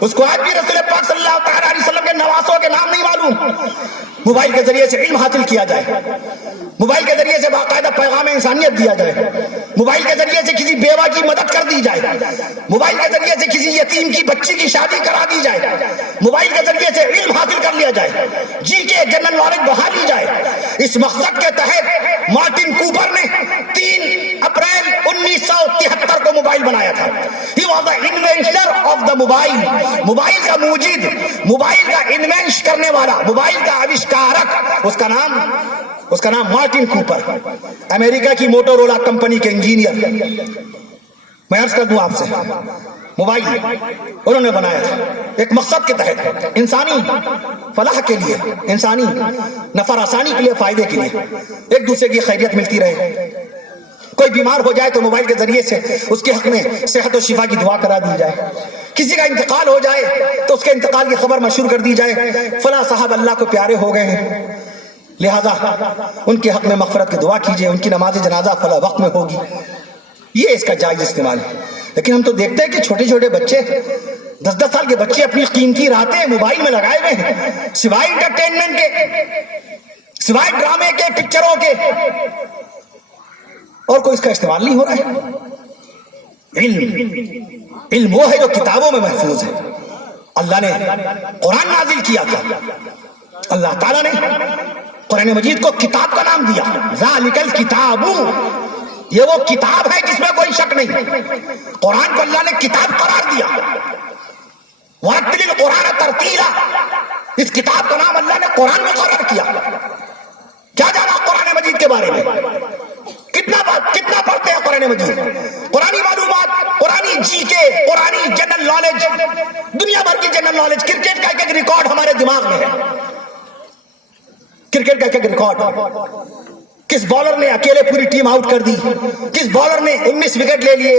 اس کو آج بھی رسول پاک صلی اللہ تعالی وسلم کے نواسوں کے نام نہیں معلوم. موبائل کے ذریعے سے علم حاصل کیا جائے, موبائل کے ذریعے سے باقاعدہ پیغام انسانیت دیا جائے, موبائل کے ذریعے سے کسی بیوہ کی مدد کر دی جائے, موبائل کے ذریعے سے کسی یتیم کی بچی کی شادی کرا دی جائے, موبائل کے ذریعے سے علم حاصل کر لیا جائے, جی کے جنرل نالج بڑھا لی جائے. اس مقصد کے تحت مارٹن کوپر نے 3 اپریل 1973 کو موبائل بنایا تھا. He was the inventor of the mobile. Mobile کا موجد, موبائل کا انوینش کرنے والا, موبائل کا آوشکارک, اس کا نام مارٹن کوپر, امریکہ کی موٹورولا کمپنی کے انجینئر. میں عرض کر دوں آپ سے, موبائل انہوں نے بنایا تھا ایک مقصد کے تحت, انسانی فلاح کے لیے, انسانی نفع آسانی کے لیے, فائدے کے لیے, ایک دوسرے کی خیریت ملتی رہے. کوئی بیمار ہو جائے تو موبائل کے ذریعے سے اس کے حق میں صحت و شفا کی دعا کرا دی جائے, کسی کا انتقال ہو جائے تو اس کے انتقال کی خبر مشہور کر دی جائے, فلاں صاحب اللہ کو پیارے ہو گئے ہیں, لہذا ان کے حق میں مغفرت کی دعا کیجئے, ان کی نماز جنازہ فلاں وقت میں ہوگی. یہ اس کا جائز استعمال ہے. لیکن ہم تو دیکھتے ہیں کہ چھوٹے چھوٹے بچے, 10-10 سال کے بچے اپنی قیمتی راتیں موبائل میں لگائے ہوئے ہیں, سوائے انٹرٹینمنٹ کے, سوائے ڈرامے کے, پکچروں کے, اور کوئی اس کا استعمال نہیں ہو رہا ہے. علم وہ ہے جو کتابوں میں محفوظ ہے. اللہ نے قرآن نازل کیا تھا. اللہ تعالیٰ نے قرآن مجید کو کتاب کا نام دیا. ذالک الکتاب، یہ وہ کتاب ہے جس میں کوئی شک نہیں. قرآن کو اللہ نے کتاب قرار دیا. وَرَتِّلِ الْقُرْآنَ تَرْتِیلًا، اس کتاب کا نام اللہ نے قرآن مقرر کیا. کیا جانا قرآن مجید کے بارے میں؟ کتنا پڑھتے ہیں قرآن مجید؟ قرآنی معلومات، قرآنی جی کے، قرآنی جنرل نالج، دنیا بھر کی جنرل نالج. کرکٹ کا ایک ریکارڈ ہمارے دماغ میں ہے. کرکٹ کا ایک ریکارڈ، کس بالر نے اکیلے پوری ٹیم آؤٹ کر دی، کس بالر نے 19 وکٹ لے لیے،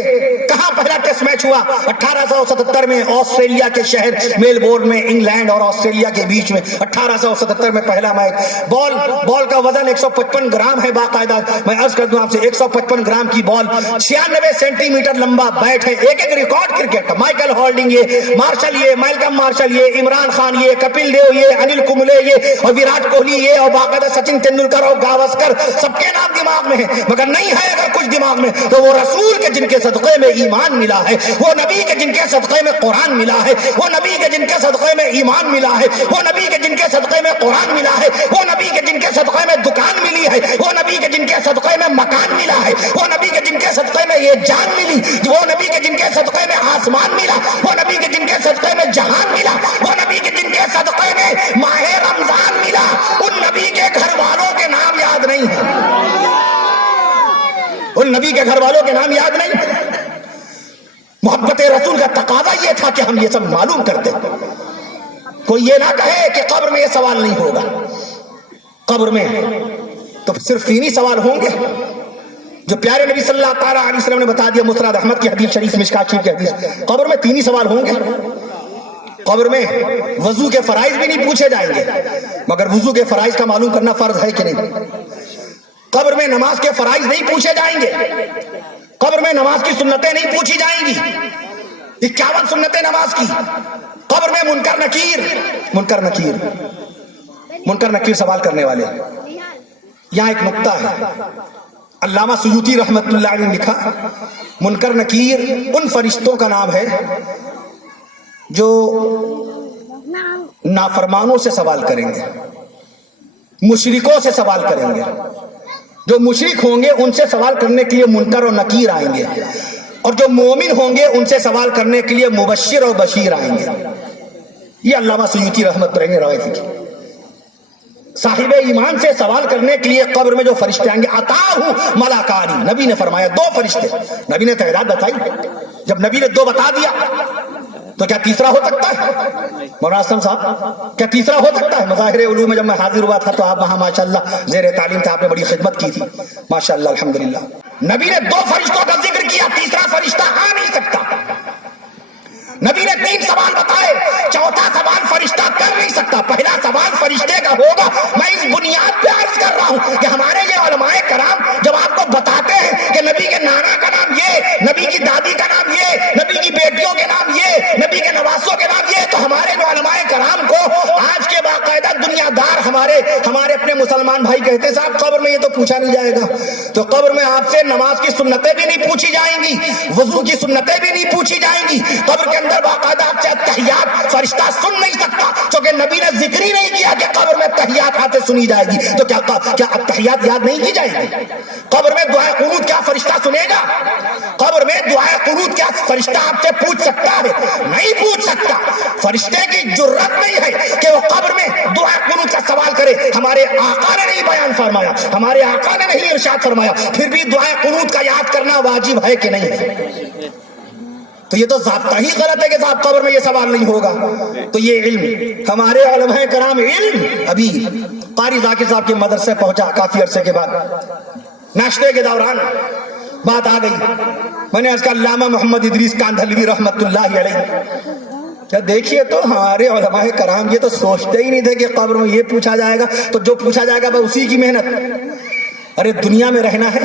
کہاں پہلا ٹیسٹ میچ ہوا 1877 میں آسٹریلیا کے شہر میلبورن میں، انگلینڈ اور آسٹریلیا کے بیچ میں 1877 میں پہلا میچ. بال کا وزن 155 گرام ہے باقاعدہ. میں عرض کر دوں آپ سے 155 گرام کی بال، 96 سینٹی میٹر لمبا بیٹ ہے. ایک ریکارڈ کرکٹ کا. مائیکل ہالڈنگ یہ، مارشل یہ، مالکم مارشل یہ، عمران خان یہ، کپل دیو یہ، انل کمبلے یہ، اور وراٹ کوہلی یہ، اور باقاعدہ سچن تندولکر اور گاوسکر، سب کے نام دماغ میں ہیں. مگر نہیں ہے اگر کچھ دماغ میں تو وہ رسول کے جن کے صدقے میں ایمان ملا ہے، وہ نبی کے جن کے صدقے میں قرآن ملا ہے، وہ نبی کے جن کے صدقے میں ایمان ملا ہے، وہ نبی کے جن کے صدقے میں قرآن ملا ہے، وہ نبی کے جن کے صدقے میں دکان ملی ہے، وہ نبی کے جن کے صدقے میں مکان ملا ہے، وہ نبی کے جن کے صدقے میں یہ جان ملی، وہ نبی کے جن کے صدقے میں آسمان ملا، وہ نبی کے جن کے صدقے میں جہان ملا، وہ نبی کے جن کے صدقے میں ماہ رمضان ملا. ان نبی کے گھر والوں کے نام یاد نہیں ہے، ان نبی کے گھر والوں کے نام یاد نہیں. محبت رسول کا تقاضا یہ تھا کہ ہم یہ سب معلوم کرتے. کوئی یہ نہ کہے کہ قبر میں یہ سوال نہیں ہوگا. قبر میں تو صرف 3 ہی سوال ہوں گے جو پیارے نبی صلی اللہ تعالیٰ علیہ وسلم نے بتا دیا. مسند احمد کی حدیث شریف، مشکات شریف کی حدیث. قبر میں 3 ہی سوال ہوں گے. قبر میں وضو کے فرائض بھی نہیں پوچھے جائیں گے، مگر وضو کے فرائض کا معلوم کرنا فرض ہے کہ نہیں. قبر میں نماز کے فرائض نہیں پوچھے جائیں گے. قبر میں نماز کی سنتیں نہیں پوچھی جائیں گی، 51 سنتیں نماز کی. قبر میں منکر نکیر سوال کرنے والے. یہاں ایک نقطہ ہے، علامہ سیوطی رحمت اللہ علیہ نے لکھا، منکر نکیر ان فرشتوں کا نام ہے جو نافرمانوں سے سوال کریں گے، مشرکوں سے سوال کریں گے. جو مشرک ہوں گے ان سے سوال کرنے کے لیے منکر اور نکیر آئیں گے، اور جو مومن ہوں گے ان سے سوال کرنے کے لیے مبشر اور بشیر آئیں گے. یہ علامہ سیوطی رحمت اللہ علیہ نے روایت کی. صاحب ایمان سے سوال کرنے کے لیے قبر میں جو فرشتے آئیں گے، عطاہو ملکانی، نبی نے فرمایا 2 فرشتے. نبی نے تعداد بتائی. جب نبی نے 2 بتا دیا تو کیا تیسرا ہو سکتا ہے؟ مولانا اسلم صاحب، کیا تیسرا ہو سکتا ہے؟ مظاہر علوم میں جب میں حاضر ہوا تھا تو آپ وہاں ماشاءاللہ زیر تعلیم تھے، آپ نے بڑی خدمت کی تھی ماشاءاللہ الحمدللہ. نبی نے 2 فرشتوں کا ذکر کیا، تیسرا فرشتہ آ نہیں سکتا. نبی نے 3 سوال بتائے، چوتھا سوال فرشتہ کر نہیں سکتا. پہلا سوال فرشتے کا ہوگا. میں اس بنیاد پہ عرض کر رہا ہوں کہ ہمارے یہ علماء کرام جب آپ کو بتاتے ہیں کہ نبی کے نانا کا نام یہ، نبی کی دادی کا نام یہ، نبی کی بیٹیوں کے نام یہ، نبی کے نواسوں کے نام یہ، تو ہمارے جو علماء کرام کو آج کے باقاعدہ دنیا دار ہمارے اپنے مسلمان بھائی کہتے ہیں صاحب قبر میں یہ تو پوچھا نہیں جائے گا. تو قبر میں آپ سے نماز کی سنتیں بھی نہیں پوچھی جائیں گی، وضو کی سنتیں بھی نہیں پوچھی جائیں گی. قبر کے اندر باقاعدہ آپ سے تحیات فرشتہ سن نہیں سکتا، کیونکہ نبی نے ذکر ہی نہیں کیا کہ قبر میں تحیات آپ سے سنی جائے گی. تو کیا تحیات یاد نہیں کی جائیں گی؟ قبر میں دعائے قنوت کیا فرشتہ سنے گا؟ قبر میں دعائے قنوت کیا فرشتہ آپ سے پوچھ سکتا ہے؟ نہیں پوچھ سکتا. فرشتے کی جرت نہیں ہے کہ وہ قبر میں دعائے قنوت کا سوال کرے. ہمارے آقا نے نہیں بیان فرمایا، ہمارے آقا نے نہیں ارشاد فرمایا. پھر بھی دعائے قنوت کا یاد کرنا واجب ہے کہ نہیں ہے؟ تو یہ تو ضابطہ ہی غلط ہے کہ صاحب قبر میں یہ سوال نہیں ہوگا. تو یہ علم ہمارے علماء کرام، علم ابھی قاری ذاکر صاحب کے مدرسے پہنچا کافی عرصے کے بعد، ناشتے کے دوران بات آ گئی. میں نے اس کا علامہ محمد ادریس کاندھلوی رحمت اللہ علیہ، دیکھیے تو ہمارے علماء کرام یہ تو سوچتے ہی نہیں تھے کہ قبر میں یہ پوچھا جائے گا، تو جو پوچھا جائے گا بس اسی کی محنت. ارے دنیا میں رہنا ہے.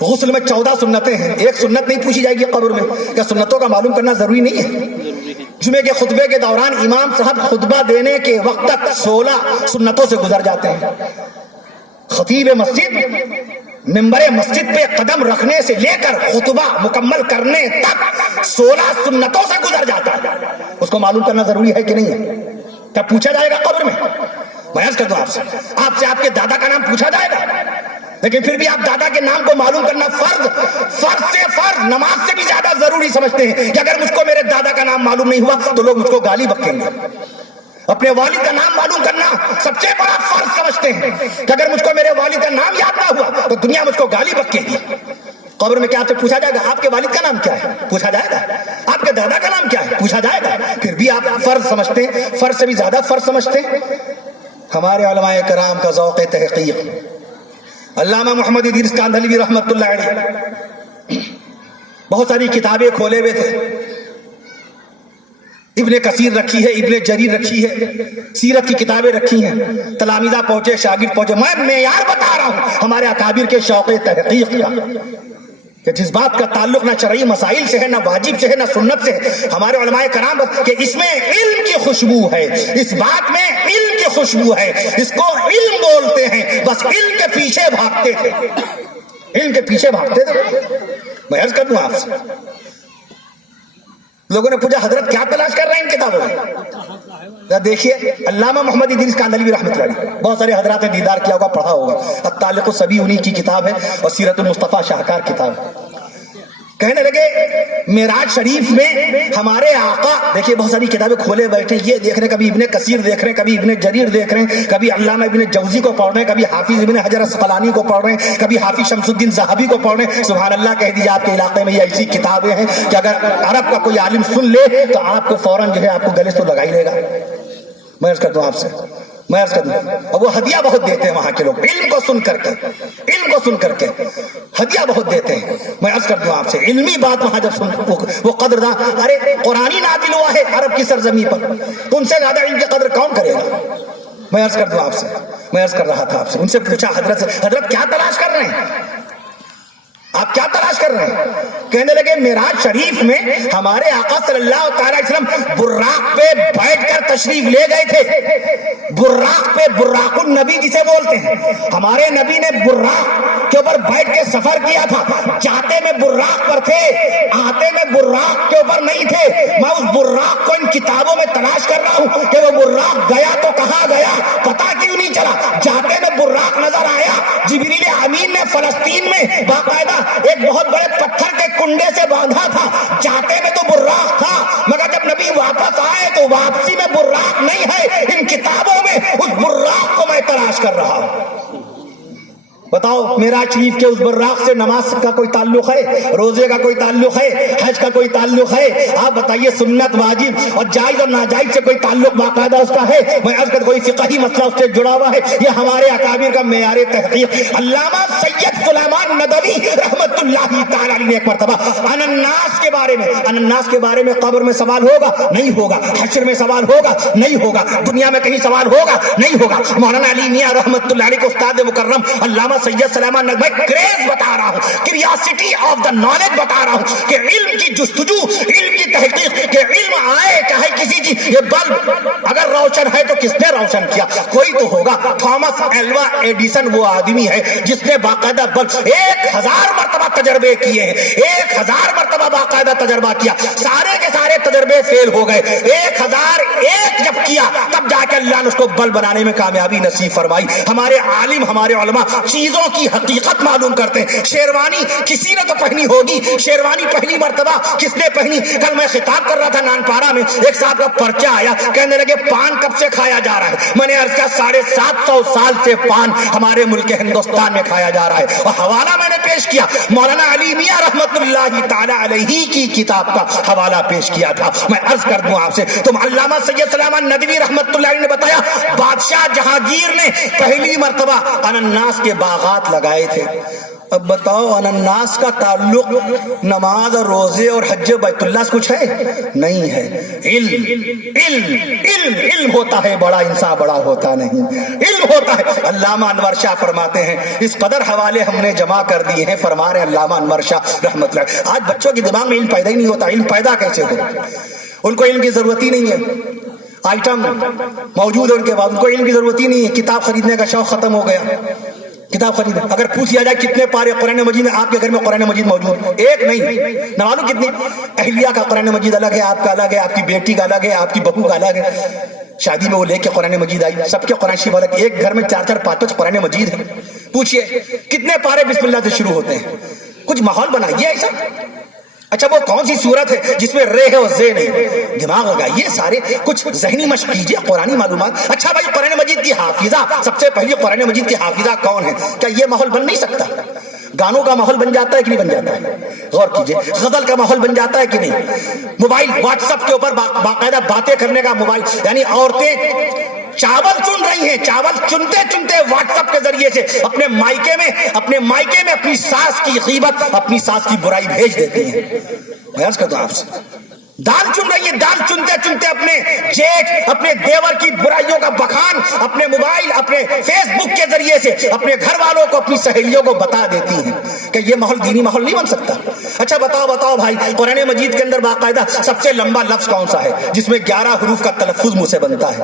غسل میں 14 سنتیں ہیں، ایک سنت نہیں پوچھی جائے گی قبر میں. کیا سنتوں کا معلوم کرنا ضروری نہیں ہے؟ جمعے کے خطبے کے دوران امام صاحب خطبہ دینے کے وقت تک 16 سنتوں سے گزر جاتے ہیں. خطیب مسجد منبر مسجد پہ قدم رکھنے سے لے کر خطبہ مکمل کرنے تک 16 سنتوں سے گزر جاتا ہے. اس کو معلوم کرنا ضروری ہے کہ نہیں ہے؟ کیا پوچھا جائے گا قبر میں؟ میں عرض کر دوں آپ سے آپ کے دادا کا نام پوچھا جائے گا، لیکن پھر بھی آپ دادا کے نام کو معلوم کرنا فرض سے فرض، نماز سے بھی زیادہ ضروری سمجھتے ہیں کہ اگر مجھ کو میرے دادا کا نام معلوم نہیں ہوا تو لوگ مجھ کو گالی بکیں گے. اپنے والد کا نام معلوم کرنا سب سے بڑا فرض سمجھتے ہیں کہ اگر مجھ کو میرے والد کا نام یاد نہ ہوا تو دنیا مجھ کو گالی بکے گی. قبر میں کیا آپ سے پوچھا جائے گا آپ کے والد کا نام کیا ہے؟ پوچھا جائے گا. آپ کے دادا کا نام کیا ہے؟ پوچھا جائے گا. پھر بھی آپ فرض سمجھتے ہیں، فرض سے بھی زیادہ فرض سمجھتے ہیں. ہمارے علماء کرام کا ذوق تحقیق، علامہ محمد ادریس کاندھلوی رحمۃ اللہ علیہ بہت ساری کتابیں کھولے ہوئے تھے. ابن کثیر رکھی ہے، ابن جریر رکھی ہے، سیرت کی کتابیں رکھی ہیں. تلامذہ پہنچے، شاگرد پہنچے. میں معیار بتا رہا ہوں ہمارے اکابر کے شوق تحقیق کا، کہ جس بات کا تعلق نہ شرعی مسائل سے ہے، نہ واجب سے ہے، نہ سنت سے ہے. ہمارے علماء کرام کہ اس میں علم کی خوشبو ہے، اس بات میں علم کی خوشبو ہے، اس کو علم بولتے ہیں. بس علم کے پیچھے بھاگتے تھے، علم کے پیچھے بھاگتے تھے. میں عرض کر دوں آپ سے، لوگوں نے پوچھا حضرت کیا تلاش کر رہے ہیں ان کتابوں میں؟ دیکھیے علامہ محمد ادریس کاندھلوی رحمۃ اللہ علیہ، بہت سارے حضرات نے دیدار کیا ہوگا، پڑھا ہوگا. الطالق الصبی انہی کی کتاب ہے، اور سیرت المصطفیٰ شاہکار کتاب ہے. کہنے لگے معراج شریف میں ہمارے آقا، دیکھیے بہت ساری کتابیں کھولے بیٹھے، یہ دیکھ رہے ہیں، کبھی ابن کثیر دیکھ رہے ہیں، کبھی ابن جریر دیکھ رہے ہیں، کبھی علامہ ابن جوزی کو پڑھ رہے ہیں، کبھی حافظ ابن حجر اسقلانی کو پڑھ رہے ہیں، کبھی حافظ شمس الدین ذہبی کو پڑھ رہے ہیں. سبحان اللہ کہہ دیجیے، آپ کے علاقے میں یہ ایسی کتابیں ہیں کہ اگر عرب کا کوئی عالم سن لے تو آپ کو فوراً جو ہے آپ کو گلے تو لگا ہی لے گا. میں عرض کر دوں آپ سے، میں عرض کر دوں، اور وہ ہدیہ بہت دیتے ہیں وہاں کے لوگ، علم کو سن کر کے، علم کو سن کر کے ہدیہ بہت دیتے ہیں. میں عرض کر دوں آپ سے، علمی بات وہاں جب سن وہ قدردان، ارے قرآن نازل ہوا ہے عرب کی سرزمین پر، تو ان سے زیادہ علم کی قدر کون کرے گا؟ میں عرض کر دوں آپ سے، میں عرض کر رہا تھا آپ سے، ان سے پوچھا حضرت سے، حضرت کیا تلاش کر رہے ہیں؟ آپ کیا تلاش کر رہے ہیں؟ کہنے لگے معراج شریف میں ہمارے آقا صلی اللہ تعالی وسلم براق پہ بیٹھ کر تشریف لے گئے تھے. براق پہ، براق النبی جسے بولتے ہیں، ہمارے نبی نے براق کے اوپر بیٹھ کے سفر کیا تھا. جاتے میں براق پر تھے، آتے میں براق کے اوپر نہیں تھے. میں اس براق کو ان کتابوں میں تلاش کر رہا ہوں کہ وہ براق گیا تو کہاں گیا، پتہ کیوں نہیں چلا. جاتے میں براق نظر آیا، جبریل امین نے فلسطین میں باقاعدہ ایک بہت بڑے پتھر کے کنڈے سے باندھا تھا. جاتے میں تو براق تھا، مگر جب نبی واپس آئے تو واپسی میں براق نہیں ہے. ان کتابوں میں اس براق کو میں تلاش کر رہا ہوں. بتاؤ معراج شریف کے اس براق سے نماز کا کوئی تعلق ہے؟ روزے کا کوئی تعلق ہے؟ حج کا کوئی تعلق ہے؟ آپ بتائیے سنت، واجب اور جائز اور ناجائز سے کوئی تعلق باقاعدہ اس کا ہے؟ میں عرض کر کوئی فقہی مسئلہ اس سے جڑا ہوا ہے؟ یہ ہمارے اکابر کا معیار تحقیق. علامہ سید سلیمان ندوی رحمت اللہ تعالی علیہ نے ایک مرتبہ انناس کے بارے میں، انناس کے بارے میں قبر میں سوال ہوگا نہیں ہوگا، حشر میں سوال ہوگا نہیں ہوگا، دنیا میں کہیں سوال ہوگا نہیں ہوگا. مولانا علی میاں رحمت اللہ علیہ کو استاد مکرم علامہ سید سلیمان ندوی کریز بتا رہا ہوں، کریاسٹی آف دا نالج بتا رہا ہوں کہ علم کی جستجو، علم کی تحقیق، کہ علم آئے چاہے کسی کی. یہ بلب اگر روشن ہے تو کس نے روشن کیا؟ کوئی تو ہوگا. تھامس ایلوا ایڈیسن وہ آدمی ہے جس نے باقاعدہ بلب 1000 مرتبہ تجربے کیے ہیں، 1000 مرتبہ باقاعدہ تجربہ کیا، سارے کے سارے تجربے فیل ہو گئے. 1001 جب کیا تب جا کے اللہ نے اس کو بلب بنانے میں کامیابی نصیب فرمائی. ہمارے عالم، ہمارے علماء چیزوں کی حقیقت معلوم کرتے ہیں. شیروانی کسی نے تو پہنی ہوگی، شیروانی پہلی مرتبہ کس نے پہنی؟ کل میں خطاب کر رہا تھا نانپارا میں، ایک صاحب کا پرچہ آیا، کہنے لگے پان کب سے کھایا جا رہا ہے؟ میں نے عرض کیا 750 سال سے پان ہمارے ملک ہندوستان میں کھایا جا رہا ہے. اور حوالہ میں نے پیش کیا، مولانا علی میاں رحمت اللہ تعالی علیہ کی کتاب کا حوالہ پیش کیا تھا. میں عرض کر دوں آپ سے، تم علامہ سید سلیمان ندوی رحمت اللہ علیہ نے بتایا بادشاہ جہانگیر نے پہلی مرتبہ انناس کے باغات لگائے تھے. اب بتاؤ انناس کا تعلق نماز اور روزے اور حج بیت اللہ سے کچھ ہے؟ نہیں ہے. علم علم علم علم ہوتا ہے بڑا، انسان بڑا ہوتا نہیں. علم ہوتا ہے. علامہ انور شاہ فرماتے ہیں، اس قدر حوالے ہم نے جمع کر دیے ہیں، فرما رہے علامہ انور شاہ رحمت اللہ. آج بچوں کے دماغ میں علم پیدا ہی نہیں ہوتا. علم پیدا کیسے ہو؟ ان کو علم کی ضرورت ہی نہیں ہے. آئٹم موجود ہے ان کے بعد، ان کو علم کی ضرورت ہی نہیں ہے. کتاب خریدنے کا شوق ختم ہو گیا. کتاب خریدیں. اگر پوچھ لیا جائے کتنے پارے قرآن مجید میں آپ کے گھر میں قرآن مجید موجود؟ ایک نہیں، نہ معلوم کتنے. اہلیہ کا قرآن مجید الگ ہے، آپ کا الگ ہے، آپ کی بیٹی کا الگ ہے، آپ کی بہو کا الگ ہے. شادی میں وہ لے کے قرآن مجید آئی، سب کے قرآن شریف الگ. ایک گھر میں 4 5 قرآن مجید ہے. پوچھئے کتنے پارے بسم اللہ سے شروع ہوتے ہیں؟ کچھ ماحول بنائیے ایسا. اچھا وہ کون سی صورت ہے جس میں رے ہے اور زے نہیں؟ دماغ لگائیے سارے، کچھ ذہنی مشق کیجیے، قرآنی معلومات. اچھا بھائی قرآن مجید کی حافظہ، سب سے پہلی قرآن مجید کی حافظہ کون ہے؟ کیا یہ ماحول بن نہیں سکتا؟ گانوں کا ماحول بن جاتا ہے کہ نہیں بن جاتا ہے؟ غور کیجیے. غزل کا ماحول بن جاتا ہے کہ نہیں؟ موبائل واٹس ایپ کے اوپر باقاعدہ باتیں کرنے کا موبائل، یعنی عورتیں چاول چن رہی ہیں، چاول چنتے چنتے واٹس ایپ کے ذریعے سے اپنے مائکے میں اپنی ساس کی غیبت، اپنی ساس کی برائی بھیج دیتی ہیں. میں عرض کرتا ہوں آپ سے، دال چن رہی ہیں، دال چنتے چنتے اپنے جیٹھ، اپنے دیور کی برائیوں کا بخان اپنے موبائل، اپنے فیس بک کے ذریعے سے اپنے گھر والوں کو، اپنی سہیلیوں کو بتا دیتی ہیں. کہ یہ ماحول دینی ماحول نہیں بن سکتا. اچھا بتاؤ بھائی، قرآن مجید کے اندر باقاعدہ سب سے لمبا لفظ کون سا ہے جس میں 11 حروف کا تلفظ منہ سے بنتا ہے؟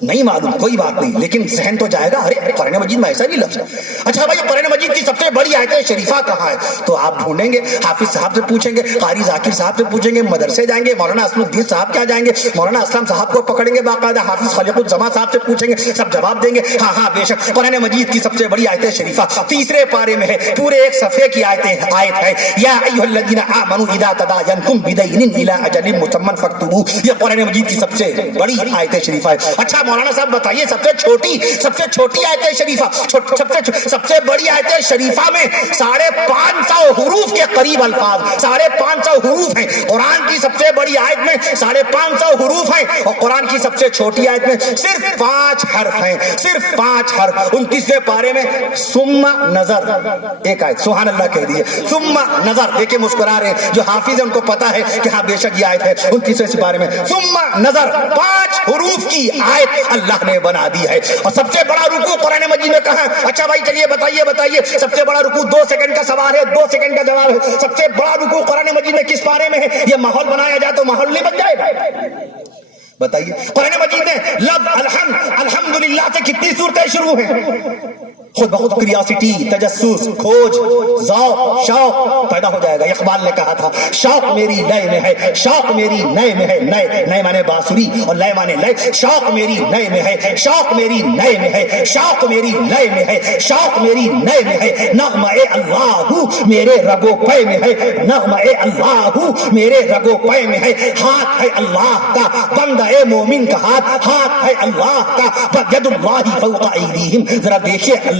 نہیں معلوم، کوئی بات نہیں، لیکن ذہن تو جائے گا، ارے قرآن مجید میں ایسا بھی لفظ ہے. اچھا بھائی قرآن مجید کی سب سے بڑی آیت شریفہ کہاں ہے؟ تو آپ ڈھونڈیں گے، حافظ صاحب سے پوچھیں گے، قاری ذاکر صاحب سے پوچھیں گے، مدرسے جائیں گے، مولانا اسلم الدین صاحب کیا جائیں گے، مولانا اسلم صاحب کو پکڑیں گے، باقاعدہ حافظ خلیق الزمان صاحب سے پوچھیں گے، سب جواب دیں گے. ہاں بے شک قرآن مجید کی سب سے بڑی آیت شریفہ 3 پارے میں ہے، پورے 1 صفحے کی آیت ہے. یا ایھا الذین آمنوا اذا تداینتم بدین الی اجل مسمى فاکتبوہ. یہ قرآن مجید کی سب سے بڑی آیت شریفہ ہے. اچھا مولانا صاحب بتائیے سب سے چھوٹی آیت شریفہ، سب سے بڑی آیت شریفہ میں 550 حروف کے قریب الفاظ، 550 حروف ہیں. قرآن کی سب سے بڑی آیت میں 550 حروف ہیں، اور قرآن کی سب سے چھوٹی آیت میں صرف 5 حرف ہیں، صرف 5 حرف. 29ویں پارے میں ثم نظر، ایک آیت، سبحان اللہ کہہ دیے، ثم نظر. دیکھیں مسکرا رہے ہیں، جو حافظ ہیں ان کو پتا ہے کہ ہاں بے شک یہ آیت ہے 29ویں پارے میں. ثم نظر 5 حروف کی آیت اللہ نے بنا دی ہے. اور سب سے بڑا رکوع قرآن مجید میں کہاں ہے؟ اچھا بھائی چلیے بتائیے سب سے بڑا رکوع 2 سیکنڈ کا سوال ہے، 2 سیکنڈ کا جواب ہے. سب سے بڑا رکوع قرآن مجید میں کس پارے میں ہے؟ یہ ماحول بنایا جائے تو ماحول نہیں بن جائے گا؟ بتائیے قرآن مجید میں لفظ الحمدللہ سے کتنی صورتیں شروع ہیں؟ خود بخود کریاسٹی، تجسس، کھوج، ذوق، شوق پیدا ہو جائے گا. اقبال نے کہا تھا شوق میری لے میں ہے، شوق میری نئے میں ہے. نئے مانے بانسری اور لے مانے لے. شوق میری نئے میں ہے، شوق میری نئے میں ہے، شوق میری نئے میں ہے، شوق میری نئے میں ہے. نغمہ اللہ میرے رگو پے میں ہے، نغمہ اللہ میرے رگو پے میں ہے. ہاتھ ہے اللہ کا، بندہ مومن کا ہاتھ ہے اللہ کا. ید اللہ فوق ایدیہم. ذرا دیکھیے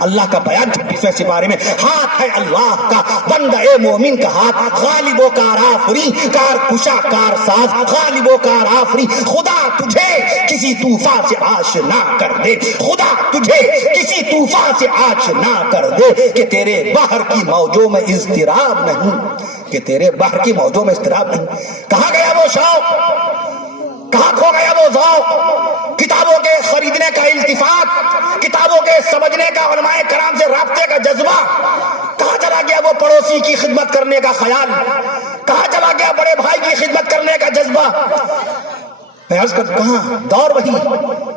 اللہ کا بیان 26ویں سپارے میں. ہاتھ ہے اللہ کا، بندہ مومن کا ہاتھ. غالب و کار آفری، کار کشا کار ساز، غالب و کار آفری. خدا تجھے کسی طوفان سے آشنا کر دے، خدا تجھے کسی طوفان سے آشنا کر دے کہ تیرے بحر کی موجوں میں اضطراب نہیں، کہ تیرے بحر کی موجوں میں اضطراب نہیں. کہاں گیا وہ شوق؟ کہاں کھو گیا وہ ذوق؟ کتابوں کے خریدنے کا التفات، کتابوں کے سمجھنے کا، علماء کرام سے رابطے کا جذبہ. کہاں چلا گیا وہ پڑوسی کی خدمت کرنے کا خیال؟ کہاں چلا گیا بڑے بھائی کی خدمت کرنے کا جذبہ؟ میں عرض کرتا کہاں دور وہی.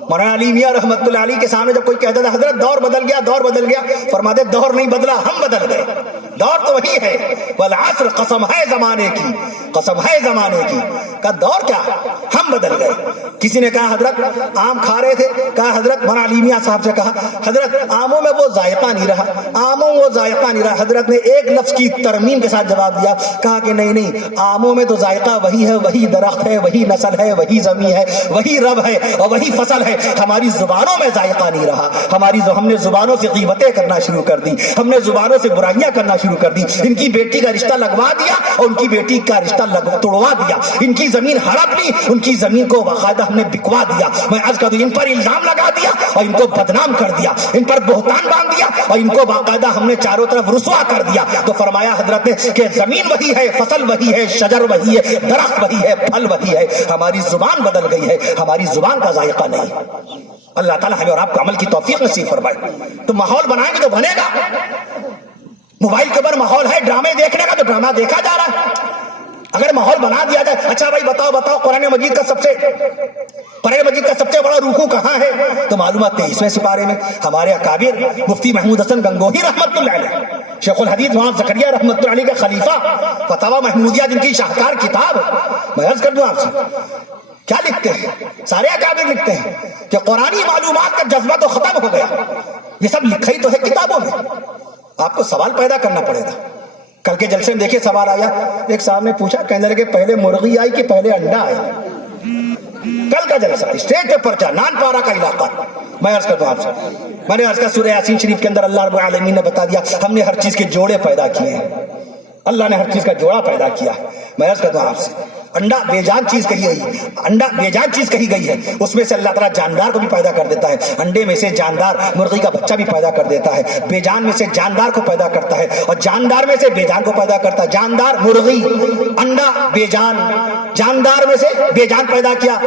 مولانا علی میاں رحمت اللہ علیہ کے سامنے جب کوئی کہتا تھا حضرت دور بدل گیا، فرماتے دور نہیں بدلا، ہم بدل گئے. دور تو وہی ہے. والعصر، قسم ہے زمانے کی، قسم ہے زمانے کی. کہا دور کیا، ہم بدل گئے. کسی نے کہا حضرت آم کھا رہے تھے، کہا حضرت مولانا علی میاں صاحب سے کہا حضرت آموں میں وہ ذائقہ نہیں رہا، آموں وہ ذائقہ نہیں رہا. حضرت نے ایک لفظ کی ترمیم کے ساتھ جواب دیا، کہا کہ نہیں، آموں میں تو ذائقہ وہی ہے، وہی درخت ہے، وہی نسل ہے، وہی زمین ہے، وہی رب ہے اور وہی فصل ہے. ہماری زبانوں میں ذائقہ نہیں رہا. ہم نے زبانوں سے غیبتیں کرنا شروع کر دی، ہم نے زبانوں سے برائیاں کرنا شروع کر دی. ان کی بیٹی کا رشتہ لگوا دیا اور ان کی بیٹی کا رشتہ توڑوا دیا. ان کی زمین ہڑپ لی، ان کی زمین کو باقاعدہ ہم نے بکوا دیا. میں عرض کر دوں ان پر الزام لگا دیا اور ان کو بدنام کر دیا، ان پر بہتان باندھ دیا اور ان کو باقاعدہ ہم نے چاروں طرف رسوا کر دیا. تو فرمایا حضرت نے کہ زمین وہی ہے، فصل وہی ہے، شجر وہی ہے، درخت وہی ہے، پھل وہی ہے. ہماری زبان بدل گئی ہے، ہماری زبان کا ذائقہ نہیں. اللہ تعالیٰ ہمیں اور آپ کو عمل کی توفیق نصیب فرمائے. تو ماحول بنائیں گے تو بنے گا. موبائل کے اوپر ماحول ہے ڈرامے دیکھنے کا، تو ڈرامہ دیکھا جا رہا ہے. اگر ماحول بنا دیا جائے. اچھا بھائی بتاؤ قرآن مجید کا سب سے قرآن مجید کا سب سے بڑا رکوع کہاں ہے؟ تو معلومات 23ویں سپارے میں. ہمارے اکابر مفتی محمود حسن گنگوہی رحمت اللہ علیہ، شیخ الحدیث وہاں زکریا رحمت اللہ علیہ کے خلیفہ، فتاوی محمودیہ جن کی شاہکار کتاب، میں عرض کر دوں آپ سے کیا لکھتے ہیں، سارے اکابر لکھتے ہیں کہ قرآنی معلومات کا جذبہ تو ختم ہو گیا، یہ سب لکھا ہی تو ہے کتابوں میں. آپ کو سوال پیدا کرنا پڑے گا. کل کے جلسے میں دیکھیں سوال آیا، ایک صاحب نے پوچھا، کہنے لگے پہلے مرغی آئی کہ پہلے انڈا آیا؟ کل کا جلسہ اسٹیج پہ پرچا، نان پارا کا علاقہ. میں عرض کرتا ہوں آپ سے، میں نے عرض کیا سورہ یاسین شریف کے اندر اللہ رب العالمین نے بتا دیا ہم نے ہر چیز کے جوڑے پیدا کیے ہیں، اللہ نے ہر چیز کا جوڑا پیدا کیا. میں عرض کرتا ہوں آپ سے، انڈا بے جان چیز کہی گئی، انڈا بے جان چیز کہی گئی ہے، اس میں سے اللہ تعالیٰ جاندار کو بھی پیدا کر دیتا ہے، انڈے میں سے جاندار مرغی کا بچہ بھی پیدا کر دیتا ہے، بے جان میں سے جاندار کو پیدا کرتا ہے، اور جاندار میں سے بے جان کو پیدا کرتا ہے. جاندار مرغی، انڈا بے جان، جاندار میں سے بے جان پیدا کیا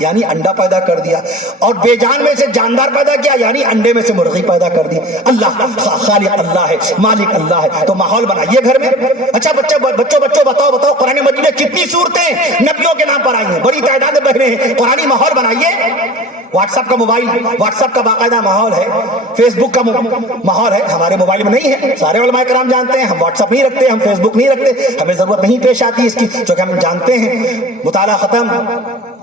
یعنی انڈا پیدا کر دیا، اور بے جان میں سے جاندار پیدا کیا یعنی انڈے میں سے مرغی پیدا کر دی. اللہ خالق اللہ ہے، مالک اللہ ہے. تو ماحول بنائیے گھر میں. اچھا بچوں بتاؤ قرآن مجید میں کتنی صورتیں نبیوں کے نام پر آئی ہیں؟ بڑی تعداد میں بہرے ہیں. قرآنی ماحول بنائیے. واٹس ایپ کا موبائل، واٹس ایپ کا باقاعدہ ماحول ہے، فیس بک کا ماحول ہے. ہمارے موبائل میں نہیں ہے، سارے علماء کرام جانتے ہیں. ہم واٹس ایپ نہیں رکھتے، ہم فیس بک نہیں رکھتے، ہمیں ضرورت نہیں پیش آتی اس کی، چونکہ ہم جانتے ہیں مطالعہ ختم،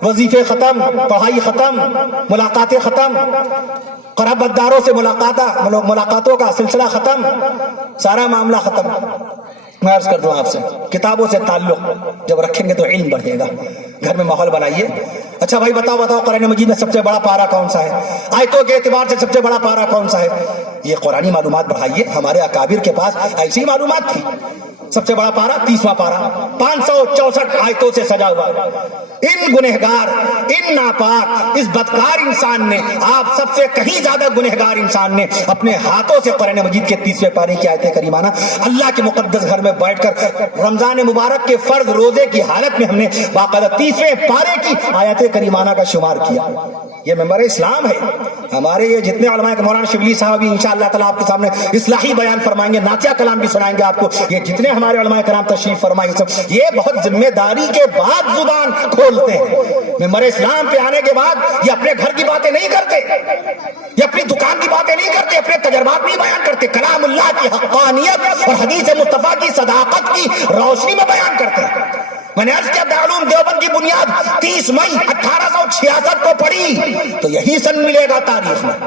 وظیفے ختم، پڑھائی ختم، ملاقاتیں ختم، قرابت داروں سے ملاقاتوں کا سلسلہ ختم، سارا معاملہ ختم. میں عرض کر دوں آپ سے، کتابوں سے تعلق جب رکھیں گے تو علم بڑھے گا. گھر میں ماحول بنائیے. اچھا بھائی بتاؤ قرآن مجید میں سب سے بڑا پارا کون سا ہے؟ آیتوں کے اعتبار سے سب سے بڑا پارا کون سا ہے؟ یہ قرآنی معلومات بڑھائیے. ہمارے اکابر کے پاس ایسی معلومات تھی. سب سے بڑا پارا 30واں پارا، 564 آیتوں سے سجا ہوا. ان گنہگار، ان ناپاک، اس بدکار انسان نے، آپ سب سے کہیں زیادہ گنہگار انسان نے اپنے ہاتھوں سے قرآن مجید کے 30ویں پارے کی آیتیں کریمانہ اللہ کے مقدس گھر میں بیٹھ کر رمضان مبارک کے فرض روزے کی حالت میں ہم نے باقاعدہ 30ویں پارے کی آیتیں کریمانہ کا شمار کیا. یہ ممبر اسلام ہے. ہمارے یہ جتنے علماء کے مولانا شبلی صاحب بھی انشاءاللہ تعالیٰ آپ کے سامنے اصلاحی بیان فرمائیں گے، نعتیہ کلام بھی سنائیں گے آپ کو. یہ جتنے ہمارے علماء کرام تشریف فرمائیں سب یہ بہت ذمہ داری کے بعد زبان کھولتے ہیں. ممبر اسلام پہ آنے کے بعد یہ اپنے گھر کی باتیں نہیں کرتے، یہ اپنی دکان کی باتیں نہیں کرتے، اپنے تجربات نہیں بیان کرتے، کلام اللہ کی حقانیت اور حدیث مصطفیٰ کی صداقت کی روشنی میں بیان کرتے ہیں. میں نے عرض کیا دارالعلوم دیوبند کی بنیاد 30 مئی 1866 کو پڑی تو یہی سن ملے گا تاریخ میں.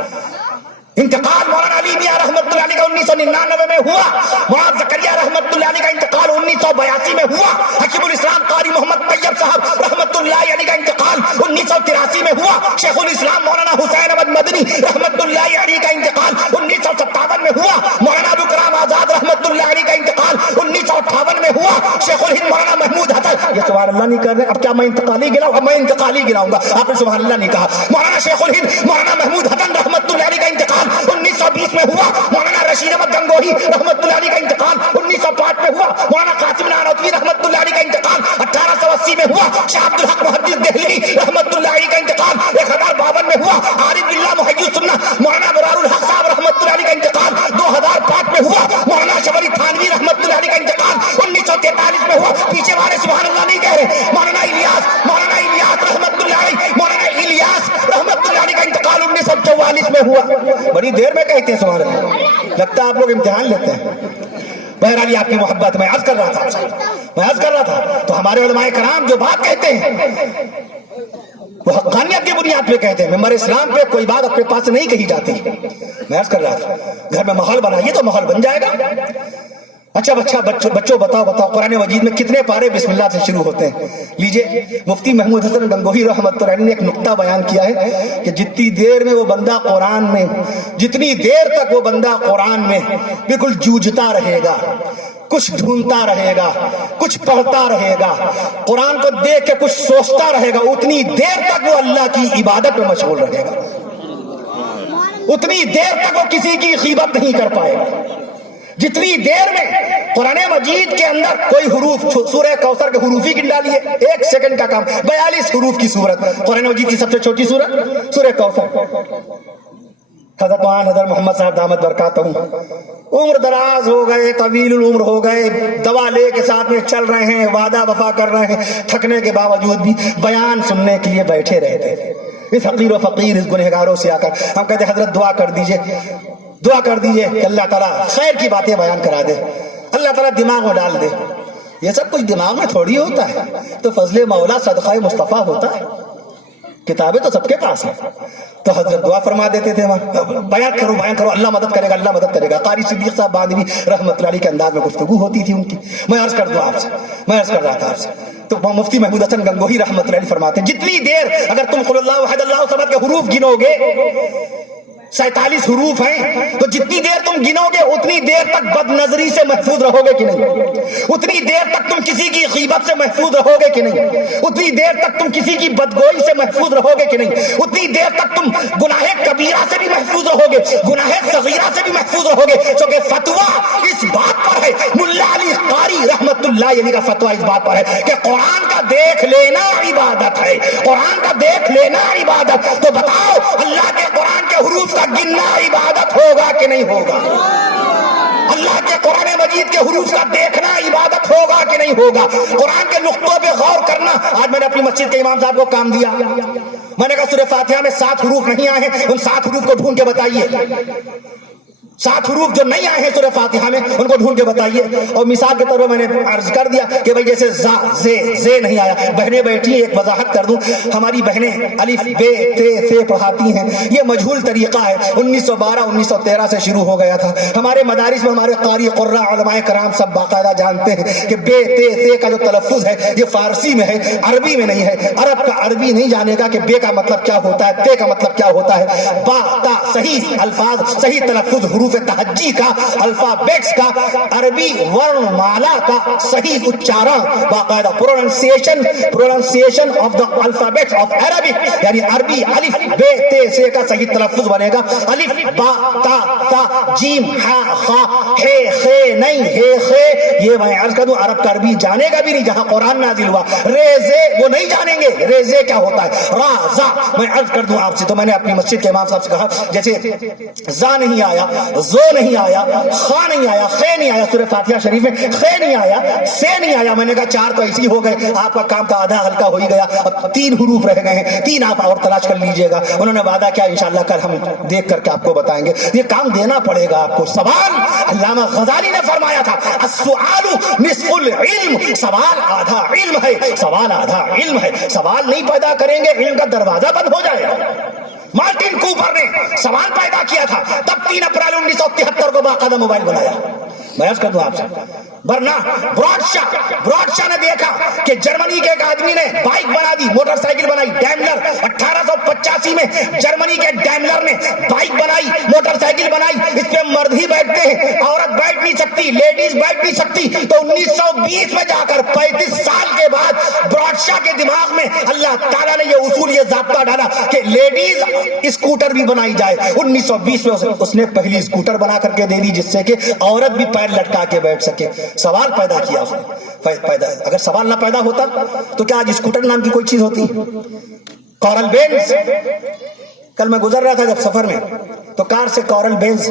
انتقال مولانا علی میاں رحمت اللہ علیہ کا 1999 میں ہوا. مولانا زکریا رحمت اللہ علیہ کا انتقال 1982 میں ہوا. حکیم الاسلام قاری محمد طیب صاحب رحمت اللہ علیہ کا انتقال 1983 میں ہوا. شیخ الاسلام مولانا حسین احمد مدنی رحمت اللہ علیہ کا انتقال 1957 میں ہوا. مولانا ابوالکلام آزاد رحمت اللہ علیہ کا انتقال 1958 میں ہوا. شیخ الہند مولانا محمود حسن، یہ سبحان اللہ نہیں کر رہے، اب کیا میں انتقالی گراؤں؟ اب میں انتقالی گراؤں گا، آپ نے سبحان اللہ نہیں کہا. مولانا شیخ الہند مولانا محمود حسن رحمت اللہ علیہ کا انتقال 1920 میں ہوا. مولانا رشید احمد گنگوہی رحمت اللہ علیہ کا انتقال 1905 میں ہوا. مولانا قاسم نانوتوی رحمت اللہ علیہ کا انتقال 1880 میں ہوا. شاہ عبد الحق محدث دہلوی رحمت اللہ علیہ کا انتقال 1052 میں ہوا. عارف باللہ محی السنہ مولانا برار الحق صاحب رحمت اللہ علیہ کا انتقال 2005 میں ہوا. مولانا شبری تھانوی رحمت اللہ علیہ کا انتقال 1943 میں ہوا. پیچھے والے سبحان اللہ نہیں کہہ رہے. مولانا الیاس رحمت اللہ علیہ، مولانا الیاس رحمت اللہ علیہ کا انتقال 1944 میں ہوا. بڑی دیر میں کہتے ہیں سبحان اللہ، لگتا ہے آپ لوگ امتحان لیتے ہیں. بہرحال یہ آپ کی محبت میں عرض کر رہا تھا تو ہمارے علماء کرام جو بات کہتے ہیں وہ حقانیت کی بنیاد پہ کہتے ہیں. ممبر اسلام پہ کوئی بات اپنے پاس نہیں کہی جاتی. میں عرض کر رہا تھا گھر میں ماحول بنائیے تو ماحول بن جائے گا. اچھا بچوں بتاؤ قرآن مجید میں کتنے پارے بسم اللہ سے شروع ہوتے ہیں؟ لیجئے مفتی محمود حسن گنگوہی رحمت اللہ علیہ نے ایک نقطہ بیان کیا ہے کہ جتنی دیر میں وہ بندہ قرآن میں، جتنی دیر تک وہ بندہ قرآن میں بالکل جوجھتا رہے گا، کچھ ڈھونڈتا رہے گا، کچھ پڑھتا رہے گا، قرآن کو دیکھ کے کچھ سوچتا رہے گا، اتنی دیر تک وہ اللہ کی عبادت میں مشغول رہے گا، اتنی دیر تک وہ کسی کی غیبت نہیں کر پائے گا. جتنی دیر میں قرآن مجید کے اندر کوئی حروف، سورہ کوثر کے حروف ہی گن ڈالیے، 1 سیکنڈ کا کام، 42 حروف کی سورت، قرآن مجید کی سب سے چھوٹی سورت سورہ کوثر. حضرت محمد صاحب دامت برکاتہ عمر دراز ہو گئے، طویل العمر ہو گئے، دوا لے کے ساتھ میں چل رہے ہیں، وعدہ وفا کر رہے ہیں، تھکنے کے باوجود بھی بیان سننے کے لیے بیٹھے رہتے. اس حقیر و فقیر اس گنہگاروں سے آ کر ہم کہتے ہیں حضرت دعا کر دیجئے کہ اللہ تعالیٰ خیر کی باتیں بیان کرا دے، اللہ تعالیٰ دماغ میں ڈال دے۔ یہ سب کچھ دماغ میں تھوڑی ہوتا ہے، تو فضل مولا صدقہ مصطفیٰ ہوتا ہے، کتابیں تو سب کے پاس ہیں۔ تو حضرت دعا فرما دیتے تھے وہاں، بیان کرو، اللہ مدد کرے گا۔ قاری صدیق صاحب باندھوی رحمۃ اللہ علیہ کے انداز میں گفتگو ہوتی تھی ان کی۔ میں عرض کر رہا تھا آپ سے، تو مفتی محمود حسن گنگوہی رحمۃ اللہ علیہ فرماتے ہیں جتنی دیر اگر تم قل اللہ احد اللہ صمد کے حروف گنو گے، 47 حروف ہیں، تو جتنی دیر تم گنو گے اتنی دیر تک بد نظری سے محفوظ رہو گے کہ نہیں، اتنی دیر تک تم کسی کی غیبت سے محفوظ رہو گے کہ نہیں، اتنی دیر تک تم کسی کی بدگوئی سے محفوظ رہو گے کہ نہیں، اتنی دیر تک تم گناہ کبیرہ سے بھی محفوظ رہو گے، گناہ صغیرہ سے بھی محفوظ رہو گے۔ کیونکہ فتویٰ اس بات پر ہے، ملا علی قاری رحمت اللہ علیہ کا فتویٰ اس بات پر ہے کہ قرآن کا دیکھ لینا عبادت ہے، قرآن کا دیکھ لینا عبادت۔ تو بتاؤ اللہ کے قرآن کے حروف کا گننا عبادت ہوگا کہ نہیں ہوگا؟ اللہ کے قرآن مجید کے حروف کا دیکھنا عبادت ہوگا کہ نہیں ہوگا؟ قرآن کے نقطوں پہ غور کرنا۔ آج میں نے اپنی مسجد کے امام صاحب کو کام دیا، میں نے کہا سورہ فاتحہ میں 7 حروف نہیں آئے ہیں، ان 7 حروف کو ڈھونڈ کے بتائیے، 7 حروف جو نہیں آئے ہیں سورہ فاتحہ میں ان کو ڈھونڈ کے بتائیے۔ اور مثال کے طور پر میں نے عرض کر دیا کہ بھائی جیسے زے نہیں آیا، بہنیں بیٹھی ایک وضاحت کر دوں، ہماری بہنیں الف بے تے پڑھاتی ہیں، یہ مجہول طریقہ ہے، 1912 1913 سے شروع ہو گیا تھا۔ ہمارے مدارس میں ہمارے قاری قراء علماء کرام سب باقاعدہ جانتے ہیں کہ بے تے کا جو تلفظ ہے یہ فارسی میں ہے، عربی میں نہیں ہے۔ عرب کا عربی نہیں جانے گا کہ بے کا مطلب کیا ہوتا ہے، تے کا مطلب کیا ہوتا ہے۔ با تا صحیح الفاظ، صحیح تلفظ، حروف تہجی کا، الفابیٹس کا، عربی ورن مالا کا صحیح اچارن، باقاعدہ pronunciation of the alphabets of Arabic, یعنی عربی الف بے تے سے کا صحیح تلفظ بنے گا، الف با تا تا جیم ہا خا ہے خے نہیں ہے خے۔ یہ میں عرض کر دوں عرب کا عربی جانے گا بھی نہیں جہاں قرآن نازل ہوا، ریزے وہ نہیں جانیں گے، ریزے کیا ہوتا ہے، را زا میں عرض کر دوں آپ سے۔ تو میں نے اپنی مسجد کے امام صاحب سے کہا جیسے زا نہیں آیا، زو نہیں آیا، خا نہیں آیا، خے نہیں آیا، سورہ فاتحہ شریف میں خے نہیں آیا، سے نہیں آیا، میں نے کہا 4 تو ایسی ہو گئے، آپ کا کام تو آدھا ہلکا ہو ہی گیا، اب 3 حروف رہ گئے ہیں، 3 آپ اور تلاش کر لیجئے گا۔ انہوں نے وعدہ کیا انشاءاللہ کل ہم دیکھ کر کے آپ کو بتائیں گے، یہ کام دینا پڑے گا آپ کو۔ سوال علامہ غزالی نے فرمایا تھا السؤال نصف العلم، سوال آدھا علم ہے، سوال آدھا علم ہے، سوال نہیں پیدا کریں گے علم کا دروازہ بند ہو جائے گا۔ مارٹن کوپر نے سوال پیدا کیا تھا، تب 3 اپریل 1973 کو باقاعدہ موبائل بنایا۔ میں عرض کر دوں آپ سے، ورنہ براڈ شاہ نے دیکھا کہ جرمنی کے ایک آدمی نے بائک بنا دی، موٹر سائیکل بنائی، ڈیملر 1885 میں جرمنی کے ڈیملر نے بائک بنائی، موٹر سائیکل بنائی، اس پہ مرد ہی بیٹھتے ہیں، عورت بیٹھ نہیں سکتی، لیڈیز بیٹھ نہیں سکتی۔ تو 1920 میں جا کر 35 سال کے بعد براڈ شاہ کے دماغ میں اللہ تعالیٰ نے یہ اصول، یہ ضابطہ ڈالا کہ لیڈیز اسکوٹر بھی بنائی جائے۔ 1920 میں اس نے پہلی اسکوٹر بنا کر کے دے دی جس سے کہ عورت بھی پیر لٹکا کے بیٹھ سکے۔ سوال پیدا کیا اس نے، اگر سوال نہ پیدا ہوتا تو کیا آج اسکوٹر نام کی کوئی چیز ہوتی؟ کارل بینز، کل میں گزر رہا تھا جب سفر میں تو کار سے کارل بینز،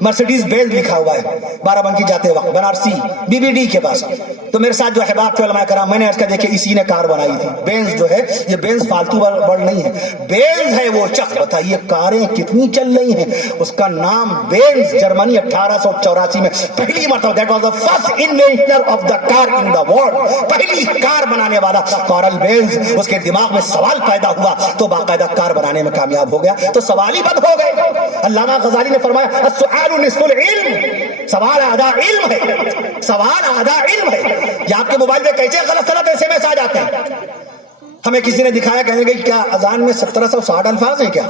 مرسیڈیز بینز لکھا ہوا ہے، بارہ بنکی جاتے وقت بنارسی بی بی ڈی کے پاس۔ تو میرے ساتھ جو احباب تھے علماء کرام، میں نے اس کا دیکھے اسی نے کار بنائی تھی۔ بینز جو ہے یہ بینز فالتو ورڈ نہیں ہے، بینز ہے وہ شخص، بتائیے کاریں کتنی چل رہی ہیں، اس کا نام بینز، جرمنی 1884 میں پہلی مرتبہ، that was the first inventor of the car in the world, پہلی کار بنانے والا کارل بینز۔ اس کے دماغ میں سوال پیدا ہوا تو باقاعدہ کار بنانے میں کامیاب ہو گیا، تو سوال ہی بند ہو گئے۔ علامہ غزالی نے فرمایا السؤال نصف العلم، سوال آدھا علم ہے، سوال آدھا علم ہے۔ یہ آپ کے موبائل میں کیسے غلط غلط SMS آ جاتے ہیں؟ ہمیں کسی نے دکھایا، کہنے کہ کیا اذان میں 1760 الفاظ ہیں؟ کیا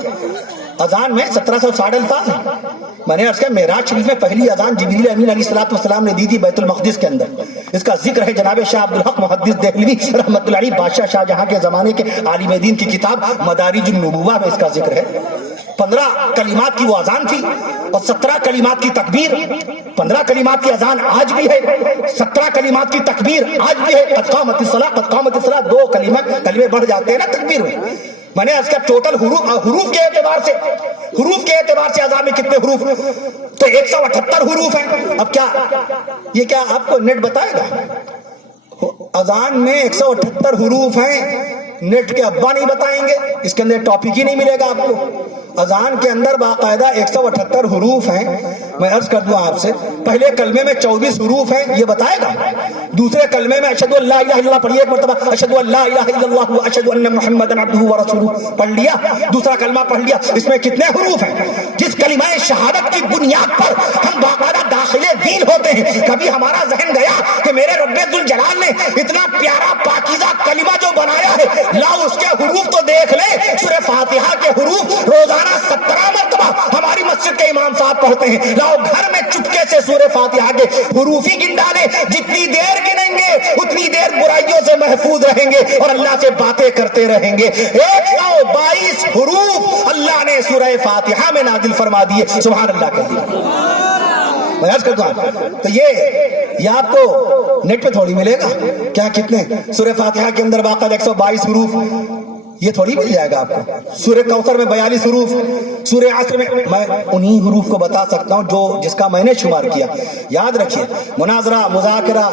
اذان میں 1760 الفاظ ہیں؟ میں نے عرض کیا معراج شریف میں پہلی اذان جبریل امین علیہ السلام نے دی تھی بیت المقدس کے اندر۔ اس کا ذکر ہے جناب شاہ عبدالحق محدث دہلوی رحمۃ اللہ علیہ، بادشاہ شاہ جہاں کے زمانے کے عالم دین کی کتاب مدارج النبوہ میں اس کا ذکر ہے۔ 15 کلمات کی وہ اذان تھی اور 17 کلمات کی تکبیر۔ 15 کلمات کی اذان آج بھی ہے، 17 کلمات کی تکبیر آج بھی ہے۔ قد قامت الصلاۃ، قد قامت الصلاۃ، 2 کلمے بڑھ جاتے ہیں نا تکبیر میں۔ میں نے اس کا ٹوٹل حروف کے اعتبار سے اذان میں کتنے حروف؟ تو 178 حروف ہیں۔ اب کیا یہ کیا آپ کو نیٹ بتائے گا؟ اذان میں 178 حروف ہیں، نیٹ کے ابا نہیں بتائیں گے، اس کے اندر ٹاپک ہی نہیں ملے گا آپ کو۔ اذان کے اندر باقاعدہ 178 حروف ہیں، میں عرض کر دوں آپ سے، پہلے کلمے میں 24 حروف ہیں، یہ بتائے گا۔ دوسرے کلمے میں اشہدو ان لا الہ الا اللہ پڑھیے ایک مرتبہ، اشہدو ان لا الہ الا اللہ و اشہدو ان محمدًا عبدہ و رسولہ پڑھ لیا، دوسرا کلمہ پڑھ لیا، اس میں کتنے حروف ہیں؟ جس کلمہ شہادت کی بنیاد پر ہم باقاعدہ داخل دین ہوتے ہیں، کبھی ہمارا ذہن گیا کہ میرے رب ذوالجلال نے اتنا پیارا پاکیزہ کلمہ جو بنایا ہے، لاؤ اس کے حروف تو دیکھ لیں۔ سورہ فاتحہ کے حروف روزانہ 17 مرتبہ ہماری مسجد کے امام صاحب پڑھتے ہیں، لاؤ گھر میں چپکے سے سورہ فاتحہ کے حروف ہی گن ڈالیں، جتنی دیر گنیں گے اتنی دیر برائیوں سے محفوظ رہیں گے اور اللہ سے باتیں کرتے رہیں گے۔ 122 حروف اللہ نے سورہ فاتحہ میں نازل فرما دیے، سبحان اللہ کہیے۔ میں عرض کرتا ہوں تو یہ آپ کو نیٹ پہ تھوڑی ملے گا، کیا کتنے سورہ فاتحہ کے اندر باقاعدہ 122 حروف، یہ تھوڑی مل جائے گا آپ کو۔ سورہ کوثر میں 42 حروف، سورہ عصر میں انہی حروف کو بتا سکتا ہوں جو جس کا میں نے شمار کیا۔ یاد رکھیے، مناظرہ، مذاکرہ،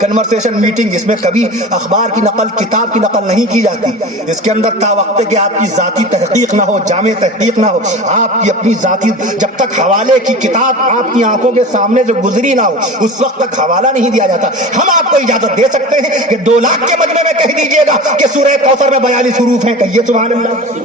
کنورسیشن، میٹنگ، اس میں کبھی اخبار کی نقل، کتاب کی نقل نہیں کی جاتی۔ اس کے اندر تا وقت کہ آپ کی ذاتی تحقیق نہ ہو، جامع تحقیق نہ ہو، آپ کی اپنی ذاتی، جب تک حوالے کی کتاب آپ کی آنکھوں کے سامنے سے گزری نہ ہو اس وقت تک حوالہ نہیں دیا جاتا۔ ہم آپ کو اجازت دے سکتے ہیں کہ 2 لاکھ کے مجمع میں کہہ دیجئے گا کہ سورہ کوثر میں 42 حروف ہیں، کہیے سبحان اللہ۔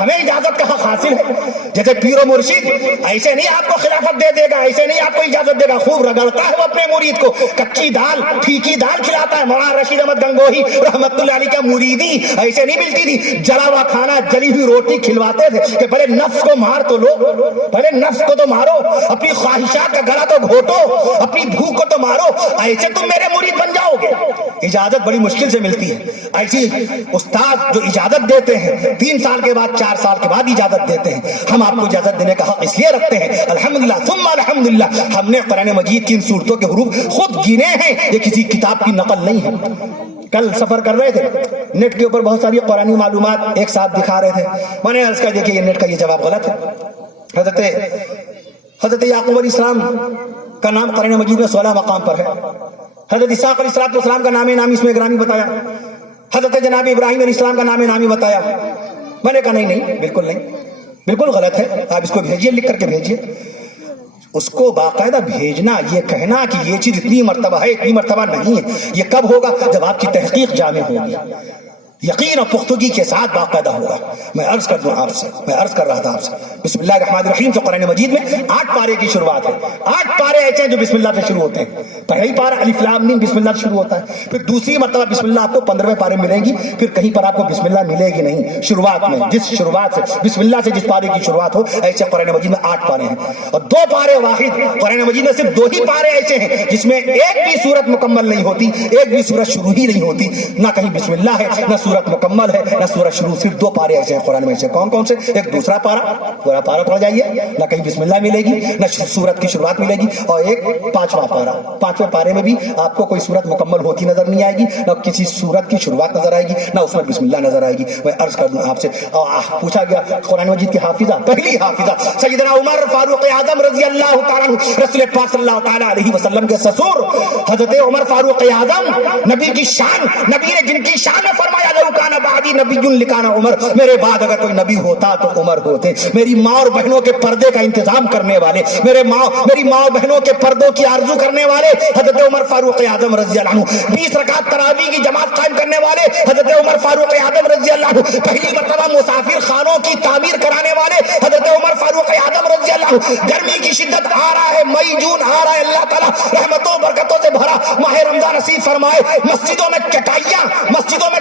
ہمیں اجازت کا حق حاصل ہے۔ جیسے پیر و مرشد ایسے نہیں آپ کو خلافت دے دے گا، ایسے نہیں آپ کو اجازت دے گا، خوب رگڑتا ہے وہ اپنے مرید کو، کچی دال، پھیکی دال کھلاتا ہے۔ مولانا رشید احمد گنگوہی رحمت اللہ علیہ کا مریدی ایسے نہیں ملتی تھی، جلا ہوا کھانا، جلی ہوئی روٹی کھلواتے تھے کہ پہلے نفس کو مار تو لو، پہلے نفس کو تو مارو، اپنی خواہشات کا گلا تو گھوٹو، اپنی بھوک کو تو مارو، ایسے تم میرے مرید بن جاؤ گے۔ اجازت بڑی مشکل سے ملتی ہے۔ ایسی استاد جو اجازت دیتے ہیں 3 سال کے بعد، 4 سال کے بعد اجازت دیتے ہیں، ہم آپ کو اجازت دینے کا حق اس لیے رکھتے ہیں، الحمدللہ ثم الحمدللہ، ہم نے قرآن مجید کی ان صورتوں کے حروف خود گنے ہیں، یہ کسی کتاب کی نقل نہیں ہے۔ کل سفر کر رہے تھے، نیٹ کے اوپر بہت ساری قرآنی معلومات ایک ساتھ دکھا رہے تھے، میں نے عرض کیا دیکھیں یہ نیٹ کا یہ جواب غلط ہے۔ حضرت یعقوب علیہ السلام کا نام قرآن مجید میں 16 مقام پر ہے، حضرت اسحاق علیہ السلام کا نام نامی اس میں گرامی بتایا، حضرت جناب ابراہیم علیہ السلام کا نام نامی بتایا۔ میں نے کہا نہیں، بالکل نہیں، بالکل غلط ہے، آپ اس کو بھیجیے، لکھ کر کے بھیجیے۔ اس کو باقاعدہ بھیجنا، یہ کہنا کہ یہ چیز اتنی مرتبہ ہے، اتنی مرتبہ نہیں ہے، یہ کب ہوگا؟ جب آپ کی تحقیق جامع ہوگی، یقین اور پختگی کے ساتھ باقاعدہ ہوگا۔ میں عرض کر دوں آپ سے، میں عرض کر رہا تھا آپ سے، بسم اللہ الرحمن الرحیم سے قرآن مجید میں 8 پارے کی شروعات ہے۔ 8 پارے ایسے ہیں جو بسم اللہ سے شروع ہوتے ہیں۔ پہلی پارہ الف لام میم بسم اللہ سے شروع ہوتا ہے، پھر دوسری مرتبہ بسم اللہ آپ کو 15ویں پارے ملے گی، پھر کہیں پر آپ کو بسم اللہ ملے گی نہیں۔ شروعات میں جس شروعات سے بسم اللہ سے جس پارے کی شروعات ہو، ایسے قرآن مجید میں 8 پارے ہیں، اور 2 پارے واحد قرآن مجید میں صرف 2 ہی پارے ایسے ہیں جس میں ایک بھی سورت مکمل نہیں ہوتی، ایک بھی سورت شروع ہی نہیں ہوتی، نہ کہیں بسم اللہ ہے، نہ سورت مکمل ہے، نہ سورت شروع، صرف 2 پارے ایسے ہیں قرآن میں سے۔ کون کون سے؟ ایک دوسرا پارا، پورا پارا پڑھ جائیے، نہ کہیں بسم اللہ ملے گی، نہ سورت کی شروعات ملے گی، اور ایک 5واں پارا۔ 5ویں پارے میں بھی آپ کو کوئی سورت مکمل ہوتی نظر نہیں آئے گی، نہ کسی سورت کی شروعات نظر آئے گی، نہ اس میں بسم اللہ نظر آئے گی۔ میں عرض کر دوں آپ سے، پوچھا گیا قرآن مجید کی حافظہ، پہلی حافظہ سیدنا عمر فاروق اعظم رضی اللہ تعالیٰ عنہ، رسول پاک صلی اللہ تعالیٰ علیہ وسلم کے سسور حضرت عمر فاروق اعظم، نبی کی شان، نبی نے جن کی شان میں فرمایا لو کان بعدی نبی لکانا عمر، میرے بعد اگر کوئی نبی ہوتا تو عمر ہوتے۔ میری ماں اور بہنوں کے پردے کا انتظام کرنے والے، میری ماں اور بہنوں کے پردوں کی آرزو کرنے والے حضرت عمر فاروق اعظم رضی اللہ عنہ، 20 رکعت تراویح کی جماعت قائم کرنے والے حضرت عمر فاروق اعظم رضی اللہ عنہ، پہلی مرتبہ مسافر خانوں کی تعمیر کرانے والے حضرت عمر فاروق اعظم رضی اللہ عنہ۔ گرمی کی شدت آ رہا ہے، مئی جون آ رہا ہے، اللہ تعالیٰ رحمتوں برکتوں سے بھرا ماہ رمضان نصیب فرمائے، مسجدوں میں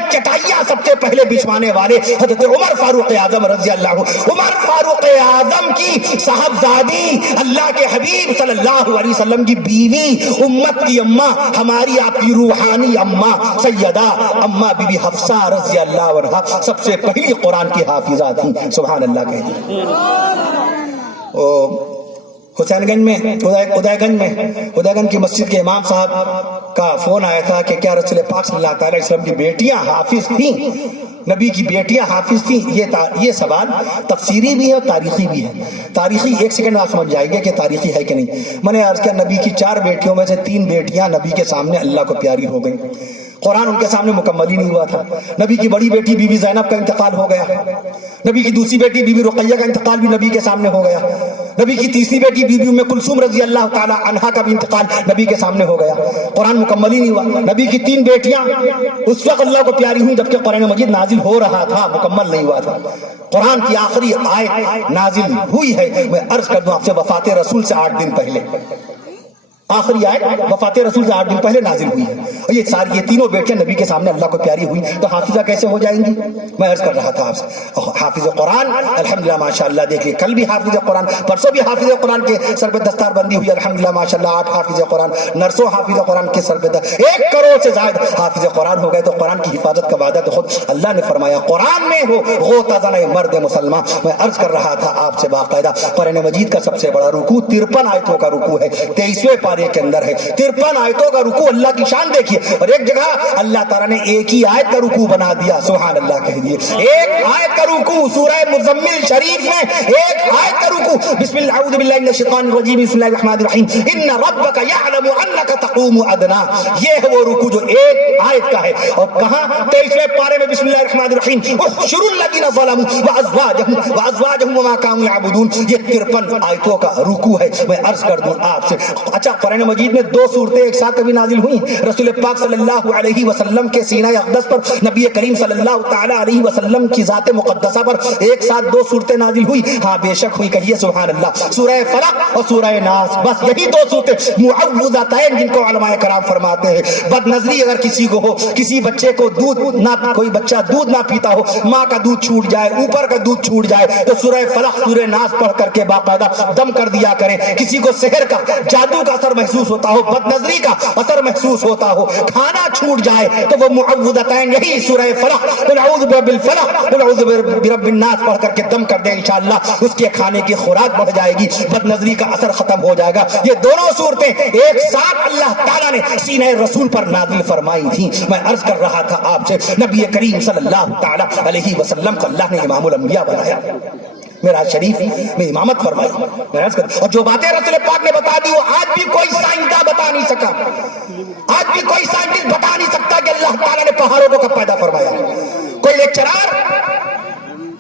چٹائیاں سب سے پہلے بچھوانے والے حضرت عمر فاروق اعظم رضی اللہ عنہ۔ عمر فاروق اعظم کی صاحبزادی اللہ کے حبیب صلی اللہ علیہ وسلم کی بیوی، امت کی اماں، ہماری آپ کی روحانی اماں سیدہ اماں بی بی حفصہ رضی اللہ عنہا سب سے پہلی قرآن کی حافظہ تھی، سبحان اللہ کہتے ہیں۔ حسین گنج میں، ادے گنج کی مسجد کے امام صاحب کا فون آیا تھا کہ کیا رسول پاک صلی اللہ تعالی وسلم کی بیٹیاں حافظ تھیں، نبی کی بیٹیاں حافظ تھیں؟ یہ سوال تفسیری بھی ہے اور تاریخی بھی ہے۔ تاریخی 1 سیکنڈ آپ سمجھ جائیں گے کہ تاریخی ہے کہ نہیں۔ میں نے عرض کیا نبی کی 4 بیٹیوں میں سے 3 بیٹیاں نبی کے سامنے اللہ کو پیاری ہو گئیں۔ قرآن ان کے سامنے مکمل ہی نہیں ہوا تھا. نبی کی بڑی بیٹی بی بی زینب کا انتقال ہو گیا, نبی کی دوسری بیٹی بی بی رقیہ کا انتقال بھی نبی کے سامنے ہو گیا, نبی کی تیسری بیٹی بی بی ام کلثوم رضی اللہ تعالی عنہا کا بھی انتقال نبی کے سامنے ہو گیا. قرآن مکمل ہی نہیں ہوا. نبی کی 3 بیٹیاں اس وقت اللہ کو پیاری ہوئی جبکہ قرآن مجید نازل ہو رہا تھا, مکمل نہیں ہوا تھا. قرآن کی آخری آیت نازل ہوئی ہے, میں عرض کر دوں آپ سے, وفات رسول سے 8 دن پہلے. آخری آیت وفات رسول سے 8 دن پہلے نازل ہوئی ہے. اور یہ تینوں بیٹیاں نبی کے سامنے اللہ کو پیاری ہوئی, تو حافظہ کیسے ہو جائیں گی؟ میں عرض کر رہا تھا آپ سے, حافظ قرآن الحمدللہ ماشاءاللہ. دیکھیے کل بھی حافظ قرآن, پرسوں بھی حافظ قرآن کے سر پہ دستار بندی ہوئی الحمدللہ ماشاءاللہ. 8 حافظ قرآن, نرسوں حافظ قرآن کے سر پہ 1 کروڑ سے زائد حافظ قرآن ہو گئے. تو قرآن کی حفاظت کا وعدہ تو خود اللہ نے فرمایا, قرآن میں ہو غوطہ زن مرد مسلمان. میں عرض کر رہا تھا آپ سے باقاعدہ قرآن مجید کا سب سے بڑا رکوع 53 آیتوں کا رکوع ہے, 23ویں پارے کے اندر ہے. 53 آیتوں کا رکوع, اللہ کی شان دیکھیے. اور ایک جگہ اللہ تعالیٰ نے ایک ہی آیت کا رکوع بنا دیا, سبحان اللہ کہہ دیے. ایک آیت کا رکوع سورہ مزمل شریف میں, ایک آیت کا رکوع. بسم اللہ اعوذ باللہ من الشیطان الرجیم, بسم اللہ الرحمن الرحیم, ان ربک یعلم انک تقوم ادنی. یہ ہے وہ رکوع جو ایک آیت کا ہے. اور کہاں 23ویں پارے میں بسم اللہ الرحمن الرحیم, احشروا الذین ظلموا وازواجهم وما كانوا يعبدون. یہ 53 آیتوں کا رکوع ہے. میں عرض کر دوں آپ سے, اچھا قرآن مجید میں 2 صورتیں ایک ساتھ کبھی نازل ہوئی. رسول پاک صلی اللہ علیہ وسلم کے سینہ اقدس پر, نبی کریم صلی اللہ تعالی علیہ وسلم کی ذات مقدسہ پر ایک ساتھ 2 صورتیں نازل ہوئی. ہاں بے شک ہوئی, کہیے سبحان اللہ. سورہ فلق اور سورہ ناس, بس یہی 2 صورتیں معوذتین جن کو علماء کرام فرماتے ہیں. بد نظری اگر کسی کو ہو, کسی بچے کو دودھ نہ, کوئی بچہ دودھ نہ پیتا ہو, ماں کا دودھ چھوٹ جائے, اوپر کا دودھ چھوٹ جائے, تو سورہ فلق سورہ ناس پڑھ کر کے باقاعدہ دم کر دیا کریں. کسی کو سحر کا, جادو کا اثر محسوس ہوتا ہو, بد نظری کا اثر محسوس ہوتا ہو, کھانا چھوٹ جائے, تو وہ معوذتین یہی سورہ فلق, قل اعوذ برب الفلق قل اعوذ برب الناس پڑھ کر کے دم کر دیں, انشاءاللہ اس کے کھانے کی خوراک بڑھ جائے گی, بد نظری کا اثر ختم ہو جائے گا. یہ دونوں صورتیں ایک ساتھ اللہ تعالیٰ نے سینہ رسول پر نازل فرمائی تھیں. میں عرض کر رہا تھا آپ سے, نبی کریم صلی اللہ تعالی علیہ وسلم کو اللہ نے امام الانبیاء بنایا, میرا شریف میں امامت فرمائی. اور جو باتیں رسول پاک نے بتا دی وہ آج بھی کوئی سائنسداں بتا نہیں سکا, آج بھی کوئی سائنٹسٹ بتا نہیں سکتا کہ اللہ تعالیٰ نے پہاڑوں کو کب پیدا فرمایا. کوئی لیکچرار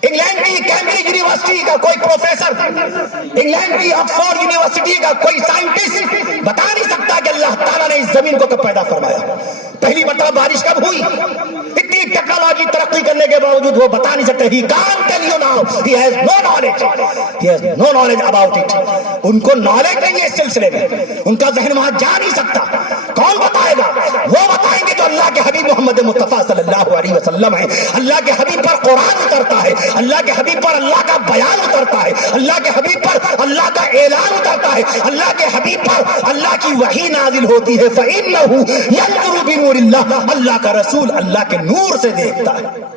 انگلینڈ کی کیمبرج یونیورسٹی کا, کوئی پروفیسر انگلینڈ کی آکسفورڈ یونیورسٹی کا, کوئی سائنٹسٹ بتا نہیں سکتا کہ اللہ تعالیٰ نے اس زمین کو کب پیدا فرمایا, پہلی مرتبہ بارش کب ہوئی. اتنی ٹیکنالوجی ترقی کرنے کے باوجود وہ بتا نہیں سکتے. He can't tell you now. He has no knowledge. He has no knowledge about it. ان کو نالج نہیں ہے اس سلسلے میں, ان کا ذہن وہاں جا نہیں سکتا. کون بتائے گا؟ وہ بتائیں گے جو اللہ کے حبیب محمد مصطفیٰ صلی اللہ علیہ وسلم ہے. اللہ کے حبیب پر قرآن اترتا ہے, اللہ کے حبیب پر اللہ کا بیان اترتا ہے, اللہ کے حبیب پر اللہ کا اعلان اترتا ہے, اللہ کے حبیب پر اللہ کی وحی نازل ہوتی ہے. فَإِنَّهُ يَنْظُرُ بِنُورِ اللَّهِ, اللہ کا رسول اللہ کے نور سے دیکھتا ہے.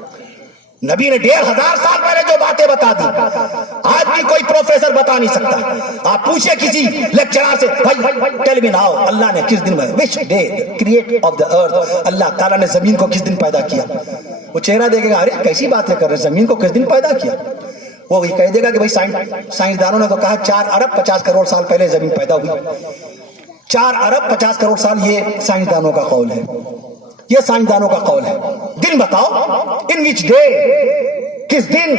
نبی نے 1500 سال پہلے جو باتیں بتا دی آج بھی کوئی پروفیسر بتا نہیں سکتا. آپ پوچھیں کسی لیکچرار سے, بھائی ٹیل می ناؤ, اللہ نے کس دن میں, which day create of the earth, اللہ تعالیٰ نے زمین کو کس دن پیدا کیا. وہ چہرہ دیکھے گا, ارے کیسی باتیں کر رہے, زمین کو کس دن پیدا کیا. وہ وہی کہہ دے گا کہ بھائی سائنسدانوں نے تو کہا 4 ارب 50 کروڑ سال پہلے زمین پیدا ہوئی. 4 ارب 50 کروڑ سال, یہ سائنسدانوں کا قول ہے, یہ سائنسدانوں کا قول ہے. دن بتاؤ, ان وچ ڈے, کس دن.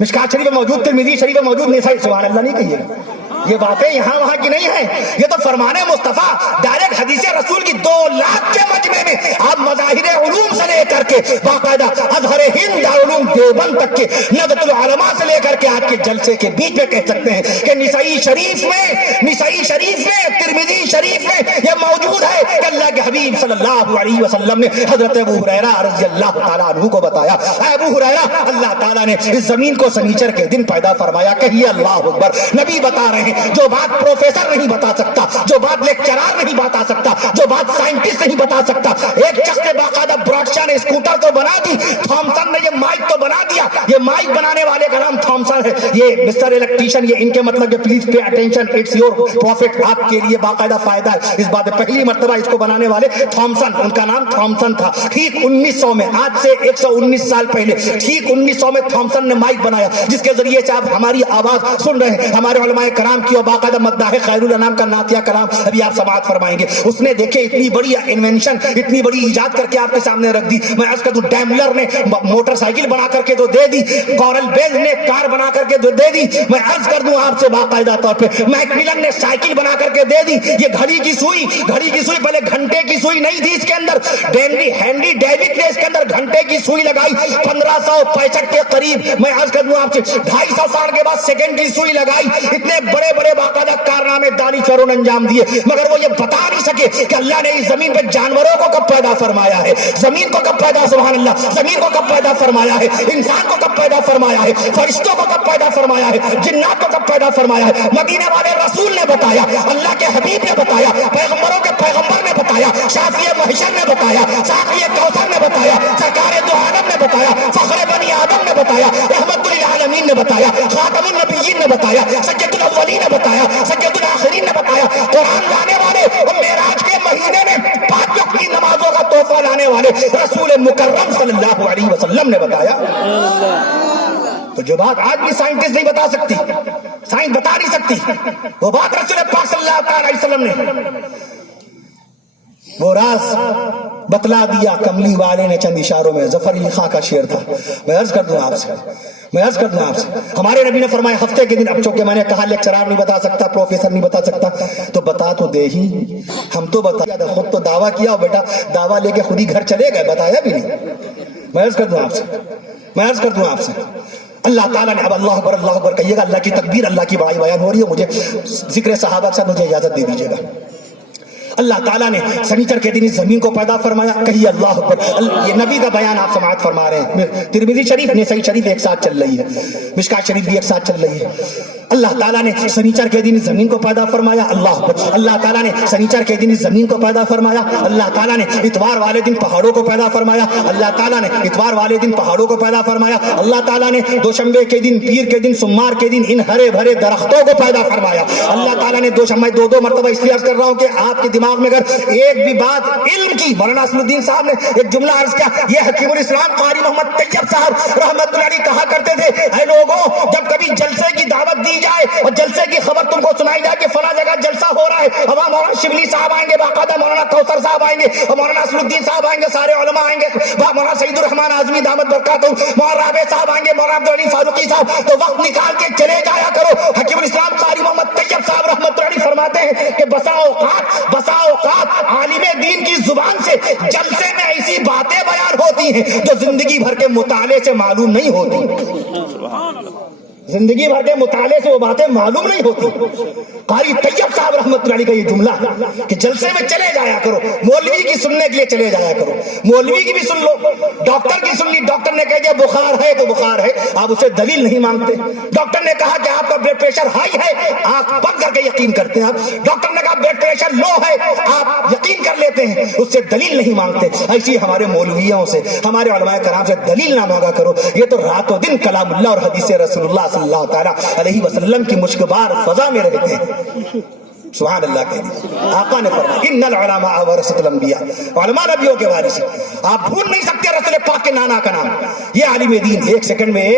مشکات شریف میں موجود, ترمذی شریف میں موجود, نسائی, سبحان اللہ نہیں کہیے. یہ باتیں یہاں وہاں کی نہیں ہیں, یہ تو فرمان مصطفیٰ ڈائریکٹ حدیث رسول کی 2 لاکھ کے مجمع میں آپ مظاہر علوم سے لے کر کے باقاعدہ ازہر ہند دارالعلوم دیوبند تک کے ندوۃ العلماء سے لے کر کے آج کے جلسے کے بیچ میں کہہ سکتے ہیں کہ نسائی شریف میں ترمذی شریف میں یہ موجود ہے کہ اللہ کے حبیب صلی اللہ علیہ وسلم نے حضرت ابو ہریرہ رضی اللہ تعالیٰ عنہ کو بتایا, اے ابو ہریرہ, اللہ تعالیٰ نے اس زمین کو سنیچر کے دن پیدا فرمایا. کہیے اللہ اکبر. نبی بتا رہے ہیں جو بات پروفیسر نہیں بتا سکتا, جو بات لیکچرار نہیں بتا سکتا, جو بات سائنٹسٹ نہیں بتا سکتا. ایک شخص نے باقاعدہ براڈشاہ نے اسکوٹر تو بنا دی, تھامسن نے یہ مائک تو بنا دیا. یہ مائک بنانے والے کا نام تھامسن ہے. یہ مسٹر الیکٹریشین, یہ ان کے مطلب کہ please pay attention, it's your profit, آپ کے لیے باقاعدہ فائدہ ہے اس بات. پہلی مرتبہ اس کو بنانے والے تھامسن, ان کا نام تھامسن تھا. ٹھیک 1900 میں, آج سے 119 سال پہلے, ٹھیک 1900 میں تھامسن نے مائک بنایا جس کے ذریعے سے آپ ہماری آواز سن رہے ہیں. ہمارے علماء کرام کلام کی اور باقاعدہ مداح خیر الانام کا نعتیہ کلام ابھی آپ سماعت فرمائیں گے. اس نے دیکھے اتنی بڑی انوینشن، اتنی بڑی ایجاد کر کے آپ کے سامنے رکھ دی. میں عرض کر دوں ڈیملر نے موٹر سائیکل بنا کر کے تو دے دی، کورل بیل نے کار بنا کر کے تو دے دی. میں عرض کر دوں آپ سے باقاعدہ طور پہ میکملن نے سائیکل بنا کر کے دے دی. یہ گھڑی کی سوئی پہلے گھنٹے کی سوئی نہیں تھی اس کے اندر. ہینری ڈیوڈ نے اس کے اندر گھنٹے کی سوئی لگائی 1565 کے قریب. میں عرض کر دوں آپ سے 250 سال کے بعد سیکنڈ کی سوئی لگائی. اتنے بڑے بڑے باقاعدہ کارنامے دانشوروں نے انجام دیے، مگر وہ یہ بتا نہیں سکے کہ اللہ نے اس زمین پہ جانوروں کو کب پیدا فرمایا ہے، زمین کو کب پیدا، سبحان اللہ، زمین کو کب پیدا فرمایا ہے، انسان کو کب پیدا فرمایا ہے، فرشتوں کو کب پیدا فرمایا ہے، جنات کو کب پیدا فرمایا ہے. مدینے والے رسول نے بتایا، اللہ کے حبیب نے بتایا، پیغمبروں کے پیغمبر نے بتایا، شافی محشر نے بتایا، ساقی کوثر نے بتایا، سرکار دو عالم نے بتایا، فخر بنی آدم نے بتایا، رحمت للعالمین نے بتایا، خاتم النبیین نے بتایا، سید الاولین نے بتایا، سید الاخرین نے بتایا. قرآن لانے والے اور معراج کے مہینے میں 5 وقت کی نمازوں کا تحفہ لانے والے رسول مکرم صلی اللہ علیہ وسلم نے بتایا. تو جو بات آج بھی سائنٹسٹ نہیں بتا سکتی، سائنس بتا نہیں سکتی، وہ بات رسول پاک صلی اللہ علیہ وسلم نے وہ راز بتلا دیا. کملی والے نے چند اشاروں میں. ظفر علی خاں کا شعر تھا. میں عرض کر دوں آپ سے ہمارے نبی نے فرمایا ہفتے کے دن، اب چونکہ میں نے کہا لیکچرار نہیں بتا سکتا، پروفیسر نہیں بتا سکتا، تو بتا تو دے ہی. ہم تو بتایا، خود تو دعویٰ کیا، بیٹا دعویٰ لے کے خود ہی گھر چلے گئے، بتایا بھی نہیں. میں عرض کر دوں آپ سے اللہ تعالیٰ نے اب اللہ اکبر کہیے گا، اللہ کی تکبیر، اللہ کی بڑائی بیان ہو رہی ہے. مجھے ذکر صحابہ سے مجھے اجازت دے دیجیے گا. اللہ تعالیٰ نے سنیچر کے دن اس زمین کو پیدا فرمایا. کہیے اللہ اکبر. یہ نبی کا بیان آپ سماعت فرما رہے ہیں. ترمذی شریف، نسائی شریف ایک ساتھ چل رہی ہے، مشکات شریف بھی ایک ساتھ چل رہی ہے. اللہ تعالیٰ نے سنیچر کے دن اس زمین کو پیدا فرمایا. اللہ اکبر. اللہ تعالیٰ نے سنیچر کے دن اس زمین کو پیدا فرمایا. اللہ تعالیٰ نے اتوار والے دن پہاڑوں کو پیدا فرمایا. اللہ تعالیٰ نے اتوار والے دن پہاڑوں کو پیدا فرمایا. اللہ تعالیٰ نے دوشنبے کے دن، پیر کے دن، سمار کے دن ان ہرے بھرے درختوں کو پیدا فرمایا. اللہ تعالیٰ نے دوشنبے دو مرتبہ اس لیے عرض کر رہا ہوں کہ آپ کے دماغ میں اگر ایک بھی بات علم کی، مولانا اسد الدین صاحب نے ایک جملہ عرض کیا، یہ حکیم الاسلام قاری محمد طیب صاحب رحمت اللہ علیہ کہا کرتے تھے، اے لوگوں جب کبھی جلسے کی دعوت دی جائے اور جلسے کی خبر تم کو سنائی جائے کہ فلاں جگہ جلسہ ہو رہا ہے، وہاں مولانا شبلی صاحب آئیں گے، باقاعدہ مولانا کوثر صاحب آئیں گے، اور مولانا اسد الدین صاحب آئیں گے، سارے علماء آئیں گے، وہاں مولانا سعید الرحمان اعظمی دامت برکاتہ، مولانا رابع صاحب آئیں گے، مولانا عبدالعلی فاروقی صاحب، تو وقت نکال کے چلے جایا کرو. حکیم الاسلام قاری محمد طیب صاحب رحمت اللہ علیہ فرماتے ہیں کہ بسا اوقات عالم دین کی زبان سے جلسے میں ایسی باتیں بیان ہوتی ہیں جو زندگی بھر کے مطالعے سے معلوم نہیں ہوتی. زندگی بھر کے مطالعے سے وہ باتیں معلوم نہیں ہوتی. قاری طیب صاحب رحمت اللہ علیہ کا یہ جملہ ہے کہ جلسے میں چلے جایا کرو، مولوی کی سننے کے لیے چلے جایا کرو، مولوی کی بھی سن لو، ڈاکٹر کی سن لی. ڈاکٹر نے کہا کہ بخار ہے تو بخار ہے، آپ اسے دلیل نہیں مانگتے. ڈاکٹر نے کہا کہ آپ کا بلڈ پریشر ہائی ہے، آنکھ بند کر کے یقین کرتے ہیں آپ. ڈاکٹر نے کہا بلڈ پریشر لو ہے، آپ یقین کر لیتے ہیں، اس سے دلیل نہیں مانگتے. ایسی ہمارے مولویوں سے، ہمارے علماء کرام سے دلیل نہ مانگا کرو. یہ تو رات و دن کلام اللہ اور حدیث رسول اللہ صلی اللہ تعالیٰ علیہ وسلم کی مشکبار فضا میں رہتے ہیں. سبحان اللہ کہہ دی. آقا نے فرمایا ان العلماء ورثۃ الانبیاء، علماء نبیوں کے وارث ہیں. آپ بھول نہیں سکتے رسول پاک کے نانا کا نام. یہ عالم دین. ایک سیکنڈ میں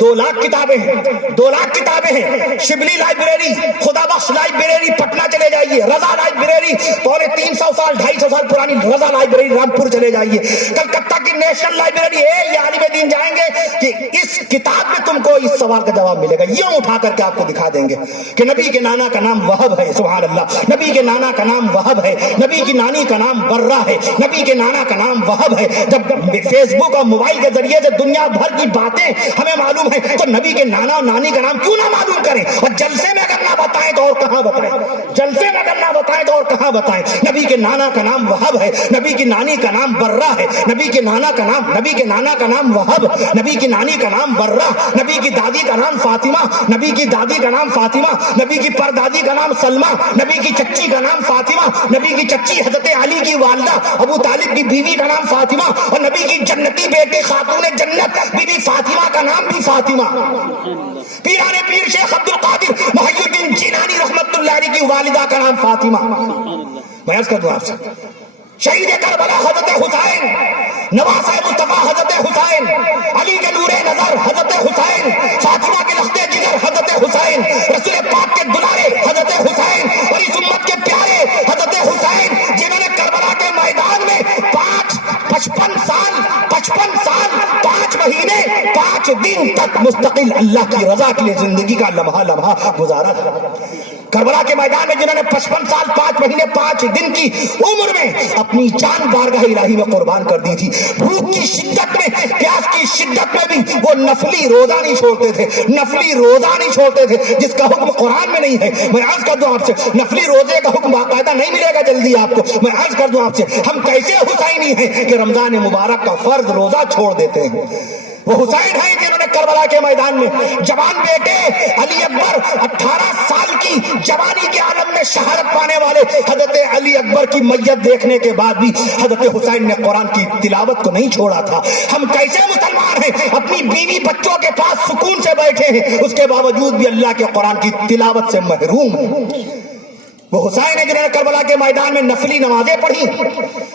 2 لاکھ کتابیں ہیں، 2 لاکھ کتابیں ہیں. شبلی لائبریری، خدا بخش لائبریری پٹنہ چلے جائیے، رضا لائبریری 350 سال 250 سال پرانی رضا لائبریری رامپور چلے جائیے، کلکتہ کی نیشنل لائبریری ہے. یہ عالم دین جائیں گے کہ اس کتاب میں تم کو اس سوال کا جواب ملے گا. یوں اٹھا کر کے آپ کو دکھا دیں گے کہ نبی کے نانا کا نام وہب ہے. سبحان اللہ. نبی کے نانا کا نام وہب ہے، نبی کی نانی کا نام برہ ہے، نبی کے نانا کا نام وہب ہے. جب فیس بک اور موبائل کے ذریعے سے دنیا بھر کی باتیں ہمیں معلوم ہے تو نبی کے نانا اور نانی کا نام کیوں نہ معلوم کریں؟ اور جلسے میں اگر نہ بتائیں تو اور کہاں بتائیں؟ جلسے میں اگر نہ بتائیں تو اور کہاں بتائیں؟ نبی کے نانا کا نام وہب ہے، نبی کی نانی کا نام برہ ہے، نبی کے نانا کا نام وہب، نبی کی نانی کا نام برہ، نبی کی دادی کا نام فاطمہ، نبی کی دادی کا نام فاطمہ، نبی کی پردادی کا نام سلمہ، نبی کی چچی کا نام فاطمہ، نبی کی چچی حضرت علی کی والدہ ابو طالب کی بیوی کا نام فاطمہ، اور نبی کی جنتی بیٹی خاتون جنت بی بی فاطمہ کا نام بھی فاطمہ. پیران پیر شیخ عبد القادر محی الدین جیلانی رحمت اللہ علیہ کی والدہ کا نام فاطمہ. میں عرض کر دوں آپ سے شہید کربلا حضرت حسین، نواسہ مصطفیٰ حضرت حسین، علی کے نور نظر حضرت حسین، فاطمہ کے لخت جگر حضرت حسین، رسول پاک کے دلارے دن تک مستقل اللہ کی رضا کے لیے زندگی کا لمحہ لمحہ گزارا تھا. کربلا کے میدان میں جنہوں نے 55 سال 5 مہینے 5 دن کی عمر میں اپنی جان بارگاہ الہی میں قربان کر دی تھی. بھوک کی شدت میں, پیاس کی شدت میں بھی وہ نفلی روزہ نہیں چھوڑتے تھے, نفلی روزہ نہیں چھوڑتے تھے, جس کا حکم قرآن میں نہیں ہے. میں عرض کر دوں آپ سے, نفلی روزے کا حکم باقاعدہ نہیں ملے گا جلدی آپ کو. میں عرض کر دوں آپ سے, ہم کیسے حسینی ہیں کہ رمضان مبارک کا فرض روزہ چھوڑ دیتے ہیں. وہ حسین ہیں جنہوں نے کربلا کے میدان میں جوان بیٹے علی اکبر 18 سال کی جوانی کے عالم میں شہادت پانے والے حضرت علی اکبر کی میت دیکھنے کے بعد بھی حضرت حسین نے قرآن کی تلاوت کو نہیں چھوڑا تھا. ہم کیسے مسلمان ہیں, اپنی بیوی بچوں کے پاس سکون سے بیٹھے ہیں, اس کے باوجود بھی اللہ کے قرآن کی تلاوت سے محروم ہیں. وہ حسین ہے جنہوں نے کربلا کے میدان میں نفلی نمازیں پڑھی.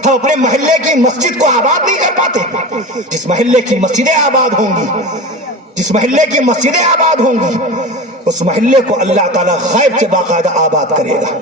ہم اپنے محلے کی مسجد کو آباد نہیں کر پاتے. جس محلے کی مسجدیں آباد ہوں گی, جس محلے کی مسجدیں آباد ہوں گی, اس محلے کو اللہ تعالیٰ خیر سے باقاعدہ آباد کرے گا,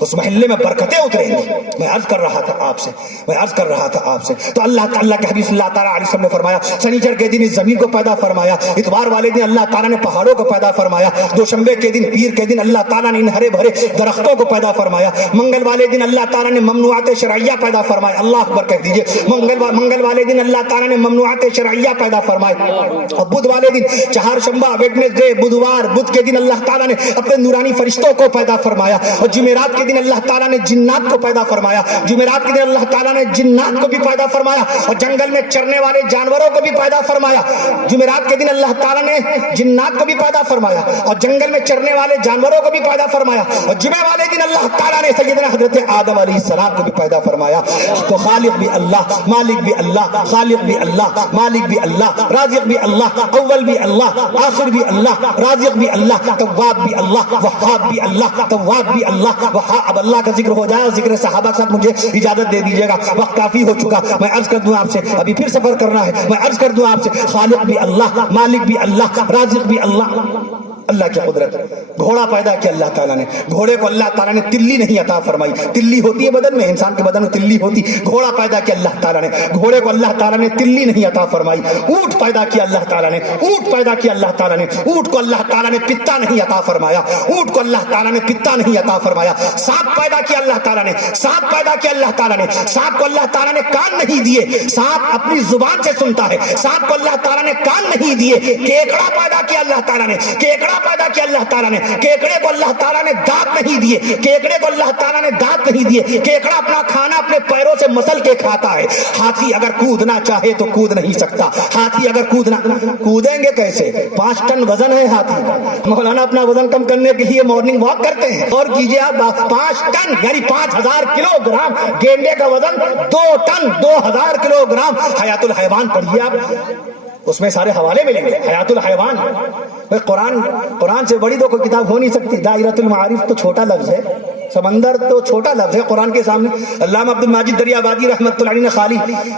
اس محلے میں برکتیں اتریں گی. میں عرض کر رہا تھا آپ سے, تو اللہ کے حبیب صلی اللہ تعالیٰ علیہ وسلم نے فرمایا سنیچر کے دن اس زمین کو پیدا فرمایا, اتوار والے دن اللہ تعالیٰ نے پہاڑوں کو پیدا فرمایا, دوشنبے کے دن پیر کے دن اللہ تعالیٰ نے ان ہرے بھرے درختوں کو پیدا فرمایا, منگل والے دن اللہ تعالیٰ نے ممنوعات شرعیہ پیدا فرمایا. اللہ اکبر کہہ دیجئے. منگل والے دن اللہ تعالیٰ نے ممنوعات شرعیہ پیدا فرمائے. اور بدھ والے دن چہارشنبہ ویڈنسڈے بدھوار بدھ کے دن اللہ تعالیٰ نے اپنے نورانی فرشتوں کو پیدا فرمایا. اور جمعرات کے دن اللہ تعالیٰ نے جنات کو پیدا فرمایا. جمعرات کے دن اللہ تعالیٰ نے جنات کو بھی پیدا فرمایا اور جنگل میں چرنے والے جانوروں کو بھی پیدا فرمایا. جمعرات کے دن اللہ تعالیٰ نے جنات کو بھی پیدا فرمایا اور جنگل میں چرنے والے جانوروں کو بھی پیدا فرمایا. اور جمعے والے دن اللہ تعالیٰ نے سیدنا حضرت آدم علیہ السلام کو بھی پیدا فرمایا. تو خالق بھی اللہ, مالک بھی اللہ, خالق بھی اللہ, مالک بھی اللہ, رازق بھی اللہ, اول بھی اللہ, آخر بھی اللہ, رازق بھی اللہ, تواب بھی اللہ, وہاب بھی اللہ, تواب بھی اللہ, وہاب اللہ کا ذکر ہو جائے اور ذکر صحابہ کے ساتھ مجھے اجازت دے دیجیے گا, وقت کافی ہو چکا. میں عرض کر دوں آپ سے, ابھی پھر سفر کرنا ہے. میں عرض کر دوں آپ سے, خالق بھی اللہ, مالک بھی اللہ, رازق بھی اللہ. اللہ کی قدرت. گھوڑا پیدا کیا اللہ تعالیٰ نے, گھوڑے کو اللہ تعالیٰ نے تلی نہیں عطا فرمائی. تلی ہوتی ہے بدن میں, انسان کے بدن میں تلی ہوتی. گھوڑا پیدا کیا اللہ تعالیٰ نے, گھوڑے کو اللہ تعالیٰ نے تلی نہیں عطا فرمائی. اونٹ پیدا کیا اللہ تعالیٰ نے, اونٹ پیدا کیا اللہ تعالیٰ نے, اونٹ کو اللہ تعالیٰ نے پتا نہیں عطا فرمایا, اونٹ کو اللہ تعالیٰ نے پتا نہیں عطا فرمایا. سانپ پیدا کیا اللہ تعالیٰ نے, سانپ پیدا کیا اللہ تعالیٰ نے, سانپ کو اللہ تعالیٰ نے کان نہیں دیے, سانپ اپنی زبان سے سنتا ہے. سانپ کو اللہ تعالیٰ نے کان نہیں دیے. کیکڑا پیدا کیا اللہ تعالیٰ نے, کیکڑا پیدا کیا اللہ تعالیٰ نے, کیکڑے کو اللہ تعالیٰ نے دانت نہیں دیے, کیکڑے کو اللہ تعالیٰ نے دانت نہیں دیے. کیکڑا اپنا کھانا اپنے پیروں سے مسل کے کھاتا ہے. ہاتھی اگر کودنا چاہے تو کود نہیں سکتا. ہاتھی اگر کودیں گے کیسے, 5 ٹن وزن ہے ہاتھی کا. مولانا اپنا وزن کم کرنے کے لیے مارننگ واک کرتے ہیں, اور کیجیے آپ 5 ٹن یعنی 5000 کلو گرام. گینڈے کا وزن 2 ٹن 2000 کلو گرام. حیات الحیوان پڑھیے آپ, اس میں سارے حوالے ملیں گے. حیات الحیوان, قرآن سے بڑی تو کوئی کتاب ہو نہیں سکتی. دائرۃ المعارف تو چھوٹا لفظ ہے, سمندر تو چھوٹا لفظ ہے قرآن کے سامنے. علامہ عبد الماجد دریابادی رحمۃ اللہ علیہ نے خالی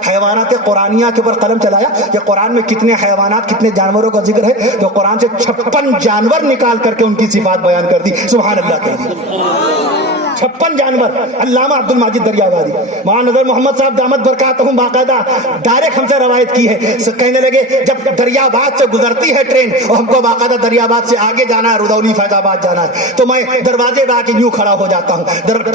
حیوانات قرآنیہ کے اوپر قلم چلایا کہ قرآن میں کتنے حیوانات کتنے جانوروں کا ذکر ہے, تو قرآن سے 56 جانور نکال کر کے ان کی صفات بیان کر دی. سبحان اللہ کہہ دی. 56 جانور. علامہ عبد الماجد دریابادی, مولانا نظر محمد صاحب دامت برکاتہم باقاعدہ ڈائریکٹ ہم سے روایت کی ہے. کہنے لگے جب دریاباد سے گزرتی ہے ٹرین اور ہم کو باقاعدہ دریاباد سے آگے جانا ہے, رودولی فیض آباد جانا ہے, تو میں دروازے پہ آ کے یوں کھڑا ہو جاتا ہوں.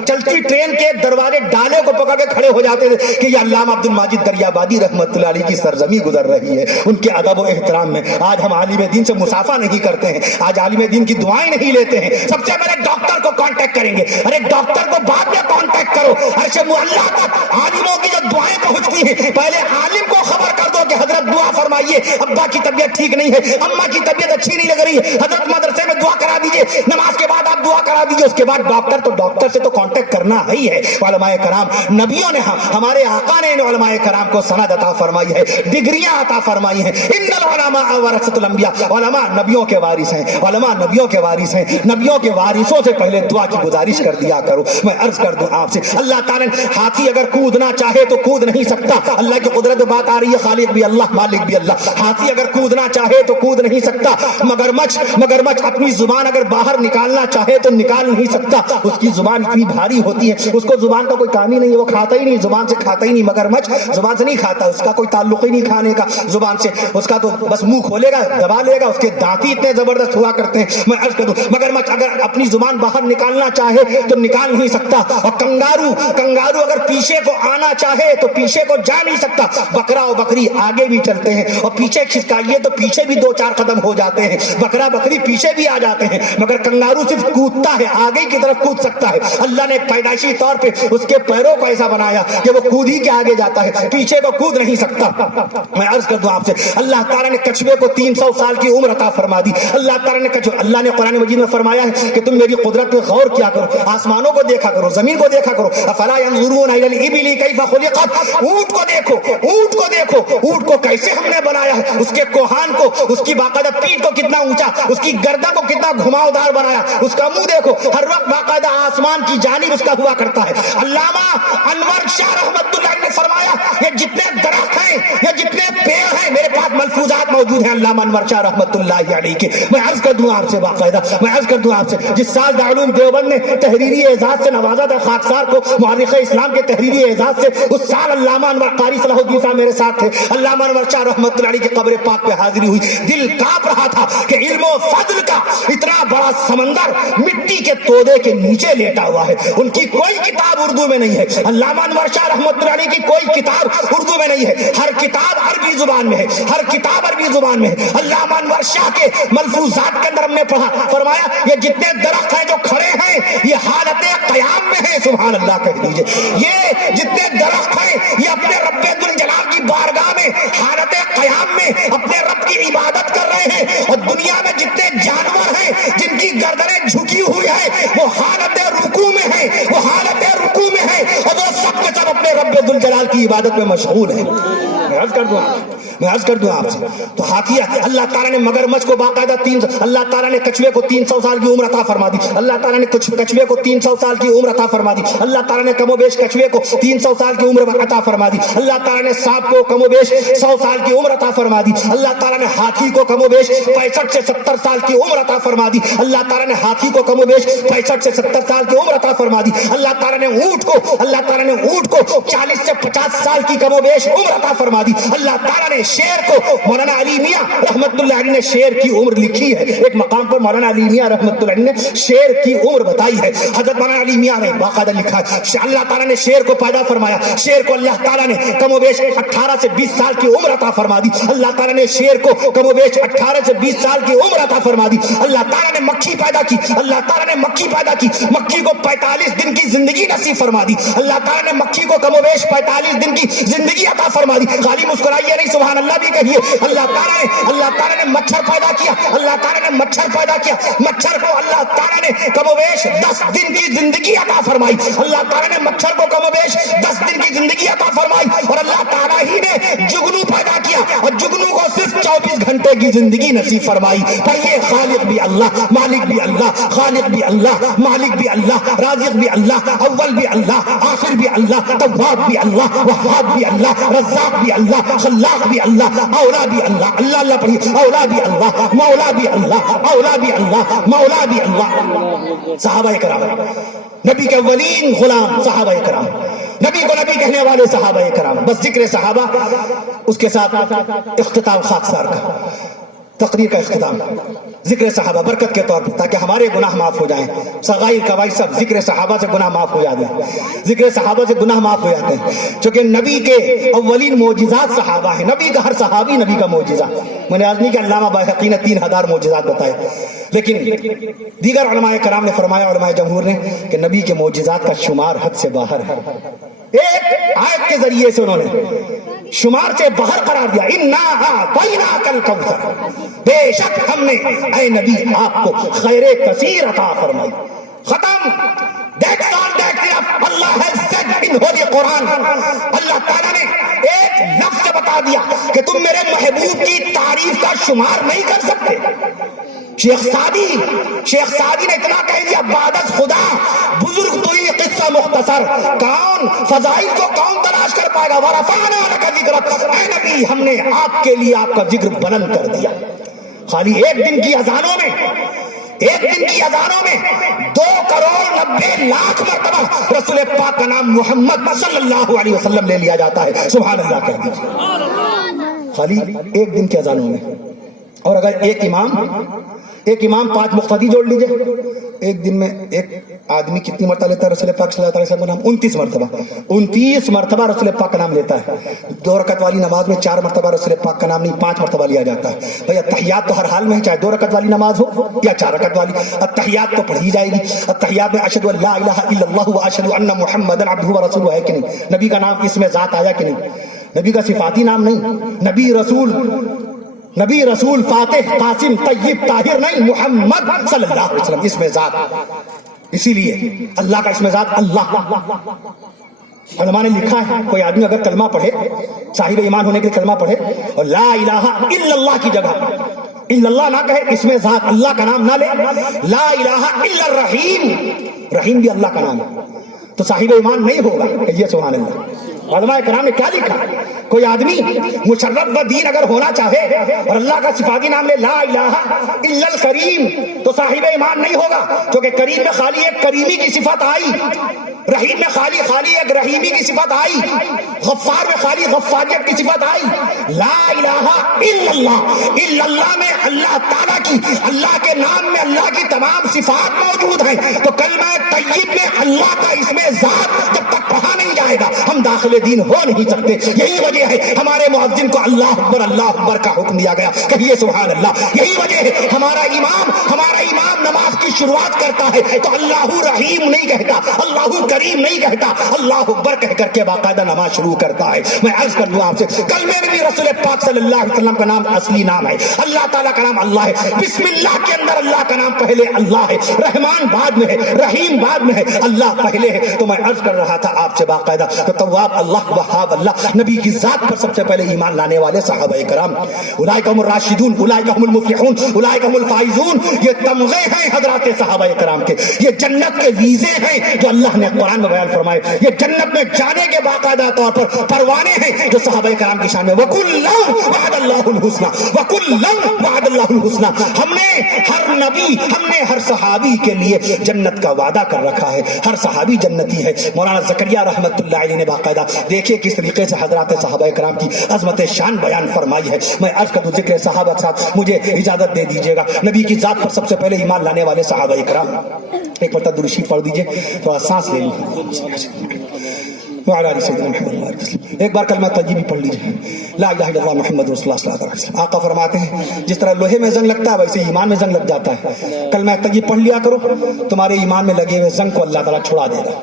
چلتی ٹرین کے دروازے ڈالے کو پکڑ کے کھڑے ہو جاتے تھے کہ یہ علامہ عبد الماجد دریابادی رحمۃ اللہ علیہ کی سرزمی گزر رہی ہے. ان کے ادب و احترام میں آج ہم عالم دین سے مسافہ نہیں کرتے ہیں, آج عالم دین کی دعائیں نہیں لیتے ہیں. سب سے پہلے ڈاکٹر کو کانٹیکٹ کریں گے, ارے ڈاکٹر کو بعد میں کانٹیکٹ کرو. عرش معلیٰ تک عالموں کی جو دعائیں پہنچتی ہیں, پہلے عالم کو خبر کر دو کہ حضرت دعا فرمائیے, ابا کی طبیعت ٹھیک نہیں ہے, اماں کی طبیعت اچھی نہیں لگ رہی ہے, حضرت مدرسے میں دعا کرا دیجیے, نماز کے بعد آپ دعا کرا دیجیے. اس کے بعد ڈاکٹر, تو ڈاکٹر سے تو کانٹیکٹ کرنا ہی ہے. علماء کرام, نبیوں نے, ہمارے آقا نے علماء کرام کو سند عطا فرمائی ہے, ڈگریاں عطا فرمائی ہیں. ان العلماء ورثۃ الانبیاء, علماء نبیوں کے وارث ہیں, علماء نبیوں کے وارث ہیں. نبیوں کے وارثوں سے پہلے دعا کی گزارش کر دیا کرو. میں عرض کر دوں آپ سے, اللہ تعالیٰ نے ہاتھی اگر کودنا چاہے تو کود نہیں سکتا. اللہ کی قدرت بات آ رہی ہے, خالق بھی اللہ, مالک بھی اللہ. ہاتھی اگر کودنا چاہے تو کود نہیں سکتا. مگرمچھ اپنی زبان اگر باہر نکالنا چاہے چاہے تو نکال نہیں سکتا. اس کی زبان اتنی بھاری ہوتی ہے, اس کو زبان کا کوئی کام ہی نہیں ہے, وہ کھاتا ہی نہیں, زبان سے کھاتا ہی نہیں. مگرمچھ زبان سے نہیں کھاتا, اس کا کوئی تعلق ہی نہیں کھانے کا زبان سے, اس کا تو بس منہ کھولے گا دبا لے گا, اس کے دانت ہی اتنے زبردست ہوا کرتے ہیں. میں عرض کر دوں مگرمچھ اگر اپنی زبان باہر نکالنا چاہے تو نکال نہیں سکتا. اور کنگارو اگر پیچھے کو آنا چاہے تو پیچھے کو جا نہیں سکتا. بکرا اور بکری آگے بھی چلتے ہیں اور پیچھے کھسکائیے تو پیچھے بھی 2-4 قدم ہو جاتے ہیں. بکرا بکری پیچھے بھی آ جاتے ہیں, مگر کنگارو صرف کودتا ہے, آگے کی طرف کود سکتا ہے. اللہ نے پیدائشی طور پہ اس کے پیروں کو ایسا بنایا کہ وہ کود ہی کے آگے جاتا ہے, پیچھے کو کود نہیں سکتا. میں عرض کر دوں آپ سے, اللہ تعالیٰ نے کچھوے کو 300 سال کی عمر عطا فرما دی. اللہ نے قرآن مجید میں فرمایا ہے کہ تم میری قدرت پہ غور کیا کرو, آسمانوں کو دیکھا کرو, زمین کو دیکھا کرو. افلا ينظرون الى الابل كيف خلقت, اونٹ کو دیکھو, اونٹ کو کیسے ہم نے بنایا ہے, اس کے کوہان کو, اس کی باقاعدہ پیٹھ کو کتنا اونچا, اس کی گردن کو کتنا گھماؤدار بنایا, اس کا منہ دیکھو, ہر وقت باقاعدہ آسمان کی جانب اس کا ہوا کرتا ہے. علامہ انور شاہ رحمت اللہ علیہ نے فرمایا یہ جتنے درخت ہیں, یہ جتنے پیڑ ہیں, میرے پاس ملفوظات موجود ہیں علامہ انور شاہ رحمت اللہ علیہ کے. میں عرض کر دوں آپ سے باقاعدہ, میں عرض کر دوں آپ سے, جس سال دارالعلوم دیوبند نے تحریری اعزاز سے نوازا تھا خاکسار کو, مورخ اسلام کے تحریری اعزاز سے, اس سال علامہ انور قاری صلاح الدین صاحب میرے ساتھ تھے. علامہ انور شاہ رحمت اللہ علیہ کی قبر پاک پہ حاضری ہوئی, دل کانپ رہا تھا کہ علم و فضل کا اتنا بڑا سمندر مٹی کے تودے کے نیچے لیٹا ہوا ہے. ان کی کوئی کتاب اردو میں نہیں ہے, علامہ انور شاہ رحمت اللہ علیہ کی کوئی کتاب اردو میں نہیں ہے, ہر کتاب عربی زبان میں ہے, ہر کتاب عربی زبان میں ہے. علامہ انور شاہ کے ملفوظات کے اندر ہم نے پڑھا, فرمایا یہ جتنے درخت ہیں جو کھڑے ہیں یہ حالت قیام میں ہیں. سبحان اللہ کہہ دیجئے, یہ جتنے درخت ہیں یہ اپنے رب ذوالجلال کی بارگاہ میں حالت قیام میں اپنے رب کی عبادت کر رہے ہیں. اور دنیا میں جتنے جانور ہیں جن کی گردنیں جھکی ہوئی ہیں وہ حالت رکوع میں ہیں, وہ حالت رکوع میں ہیں, اور وہ سب کے سب اپنے رب ذوالجلال کی عبادت میں مشغول ہیں. میں عرض کر دوں آپ سے, تو ہاتھی اللہ تعالیٰ نے مگرمچھ کو باقاعدہ اللہ تعالیٰ نے کچھوے کو 300 سال کی عمر عطا فرما دی. اللہ تعالیٰ نے کچھوے کو 300 سال کی عمر عطا فرما دی. اللہ تعالیٰ نے کم و بیش کچھوے کو 300 سال کی عمر عطا فرما دی. اللہ تعالیٰ نے سانپ کو کم و بیش 100 سال کی عمر عطا فرما دی. اللہ تعالیٰ نے ہاتھی کو کم و بیش 65 سے 70 سال کی عمر عطا فرما دی. اللہ تعالیٰ نے ہاتھی کو کم و بیش 65 سے 70 سال کی عمر عطا فرما دی. اللہ تعالیٰ نے اونٹ کو 40 سے 50 سال کی کم و بیش عمر عطا فرما دی. اللہ تعالیٰ نے شیر کو, مولانا علی میاں رحمت اللہ علیہ نے شیر کی عمر لکھی ہے, ایک مقام پر مولانا علی میاں رحمت اللہ علیہ نے شیر کی عمر بتائی ہے. حضرت مولانا علی میاں نے باقاعدہ لکھا ہے اللہ تعالیٰ نے شیر کو پیدا فرمایا, شیر کو اللہ تعالیٰ نے کم و بیش 18 سے 20 سال کی عمر عطا فرما دی. اللہ تعالیٰ نے شیر کو کم و بیش 18 سے 20 سال کی عمر عطا فرما دی. اللہ تعالیٰ نے مکھی پیدا کی, اللہ تعالیٰ نے مکھی پیدا کی, مکھی کو 45 دن کی زندگی نصیب فرما دی. اللہ تعالیٰ نے مکھی کو کم و بیش 45 دن کی زندگی عطا فرما دی. خالی مسکرائیے نہیں, سبحان اللہ بھی کہیے. اللہ تعالیٰ نے مچھر پیدا کیا, اللہ تعالیٰ نے مچھر پیدا کیا, مچھر کو اللہ تعالیٰ نے کم و بیش 10 دن کی زندگی عطا فرمائی. اللہ تعالیٰ نے مچھر کو کم و بیش 10 دن کی زندگی عطا فرمائی. اور اللہ تعالیٰ ہی نے جگنو پیدا کیا, اور جگنو کو صرف 24 گھنٹے کی زندگی نصیب فرمائی. پر یہ خالق بھی اللہ, مالک بھی اللہ, خالق بھی اللہ, مالک بھی اللہ, رازق بھی اللہ, اول بھی اللہ, آخر بھی اللہ, تواب بھی اللہ, وہاب بھی اللہ, رزاق بھی اللہ, خلاق بھی اللہ, اولا بھی اللہ. اللہ اللہ پڑھیے, اولا بھی اللہ, مولا بھی اللہ, اولا بھی اللہ, مولا بھی اللہ. صحابہ کرام, نبی کے اولین غلام صحابہ کرام, نبی کو نبی کہنے والے صحابہ کرام. بس ذکر صحابہ, اس کے ساتھ اختتام خاکسار کا, تقریر کا اختتام, ذکر صحابہ برکت کے طور پر, تاکہ ہمارے گناہ معاف ہو جائیں. صغائر کبائر سب ذکر صحابہ سے گناہ معاف ہو جاتے ہیں, ذکر صحابہ سے گناہ معاف ہو جاتے ہیں, چونکہ نبی کے اولین معجزات صحابہ ہیں. نبی کا ہر صحابی نبی کا معجزہ. میں نے آج نہیں کہ علامہ بائہقی نے 3000 معجزات بتائے, لیکن دیگر علماء کرام نے فرمایا, علماء جمہور نے, کہ نبی کے معجزات کا شمار حد سے باہر ہے. ایک آیت کے ذریعے سے انہوں نے شمار سے باہر قرار دیا, اِنَّا أَعْطَيْنَاكَ الْكَوْثَرَ, بے شک ہم نے اے نبی آپ کو خیر کثیر عطا فرمائی. ختم. That's all that Allah has said in Holy Quran. اللہ تعالیٰ نے ایک لفظ سے بتا دیا کہ تم میرے محبوب کی تعریف کا شمار نہیں کر سکتے. شیخ سعدی نے اتنا کہہ دیا, بعد از خدا بزرگ تو یہ قصہ مختصر, کون فضائل کو کون تلاش کر پائے گا. ورفعنا لک ذکرک, اے نبی ہم نے آپ کے لیے آپ کا ذکر بلند کر دیا. خالی ایک دن کی اذانوں میں ایک دن کی اذانوں میں 2,90,00,000 مرتبہ رسول پاک کا نام محمد صلی اللہ علیہ وسلم لے لیا جاتا ہے. سبحان اللہ کہہ دیجیے خالی ایک دن کی اذانوں میں. اور اگر ایک امام 5 مقتدی جوڑ لیجئے، ایک دن میں ایک آدمی کتنی مرتبہ لیتا ہے رسول پاک صلی اللہ علیہ وسلم کا نام؟ 29 مرتبہ رسول پاک کا نام لیتا ہے. 2 رکعت والی نماز میں 4 مرتبہ رسول پاک کا نام نہیں 5 مرتبہ لیا جاتا ہے. بھئی التحیات تو ہر حال میں ہے، چاہے 2 رکعت والی نماز ہو یا 4 رکعت والی، التحیات تو پڑھی جائے گی. التحیات میں اشہد ان لا الہ الا اللہ و اشہد ان محمدا عبدہ و رسولہ ہے کہ نہیں؟ نبی کا نام اس میں ذات آیا کہ نہیں؟ نبی کا صفاتی نام نہیں، نبی رسول فاتح قاسم طیب طاہر نہیں، محمد صلی اللہ علیہ وسلم اس میں ذات. اسی لیے اللہ کا اس میں ذات اللہ. علماء نے لکھا ہے کوئی آدمی اگر کلمہ پڑھے، صاحب ایمان ہونے کے کلمہ پڑھے اور لا الہ الا اللہ کی جگہ الا اللہ نہ کہے، اس میں ذات اللہ کا نام نہ لے، لا الہ الا الرحیم، رحیم بھی اللہ کا نام ہے، تو صاحب ایمان نہیں ہوگا. کہیے سبحان اللہ. علماء کرام نے کیا لکھا؟ کوئی آدمی مشرف و دین اگر ہونا چاہے اور اللہ کا صفاتی نام لے لا الہ الا الکریم، تو صاحب ایمان نہیں ہوگا، کیونکہ کریم میں خالی ایک کریمی کی صفت آئی، رحیم میں خالی ایک رحیمی کی صفت آئی، غفار میں خالی غفاریت کی صفت آئی. لا الہ الا اللہ میں اللہ تعالیٰ کی، اللہ کے نام میں اللہ کی تمام صفات موجود ہیں. تو کلمہ طیب میں اللہ کا اس میں ذات جب تک پڑھا نہیں جائے گا ہم داخل دین ہو نہیں سکتے. یہی وجہ ہے ہمارے مؤذن کو اللہ اکبر کا حکم دیا گیا. کہیے سبحان اللہ. یہی وجہ ہے ہمارا امام نماز کی شروعات کرتا ہے تو اللہ رحیم نہیں کہتا، اللہ کریم نہیں کہتا، اللہ اکبر کہہ کر کے باقاعدہ نماز شروع کرتا ہے. میں عرض کر دوں آپ سے، کلمے میں بھی رسول پاک صلی اللہ علیہ وسلم کا نام اصلی نام ہے، اللہ تعالیٰ کا نام اللہ ہے. بسم اللہ کے اندر اللہ کا نام پہلے اللہ ہے، رحمان بعد میں ہے، رحیم بعد میں ہے، اللہ پہلے ہے. تو میں عرض کر رہا تھا آپ سے باقاعدہ تو تواب اللہ، وہاب اللہ، نبی کی ذات پر سب سے پہلے ایمان لانے والے صحابہ کرام، اولئک هم الراشدون، اولئک هم المفلحون، اولئک هم الفائزون. یہ تمغے ہیں حضرات صحابہ کرام کے، یہ جنت کے ویزے ہیں جو اللہ نے قرآن میں بیان فرمائے. یہ جنت میں جانے کے باقاعدہ طور پر پروانے ہیں جو صحابہ کرام کی شان میں. وَكُلًّا وَعَدَ اللَّهُ الْحُسْنَى وَكُلًّا وَعَدَ اللَّهُ الْحُسْنَى. ہم نے ہر نبی، ہم نے ہر صحابی کے لیے جنت کا وعدہ کر رکھا ہے، ہر صحابی جنتی ہے. مولانا زکریا رحمت اللہ علیہ نے باقاعدہ دیکھیے کس طریقے سے حضرات صحابہ کرام کی عظمت شان بیان فرمائی ہے. میں عرض کر دوں ذکر صحابہ کے ساتھ مجھے اجازت دے دیجیے گا. نبی کی ذات پر سب سے پہلے ایمان لانے والے صحابہ کرام، ایک مرتبہ درود شریف پڑھ دیجیے، تھوڑا سانس لے لیجیے. ایک بار کلمہ طیب پڑھ لیجیے، لا الہ الا اللہ محمد رسول اللہ صلی اللہ علیہ وسلم. آقا فرماتے ہیں جس طرح لوہے میں زنگ لگتا ہے ویسے ایمان میں زنگ لگ جاتا ہے. کلمہ طیب پڑھ لیا کرو، تمہارے ایمان میں لگے ہوئے زنگ کو اللہ تعالیٰ چھڑا دے گا.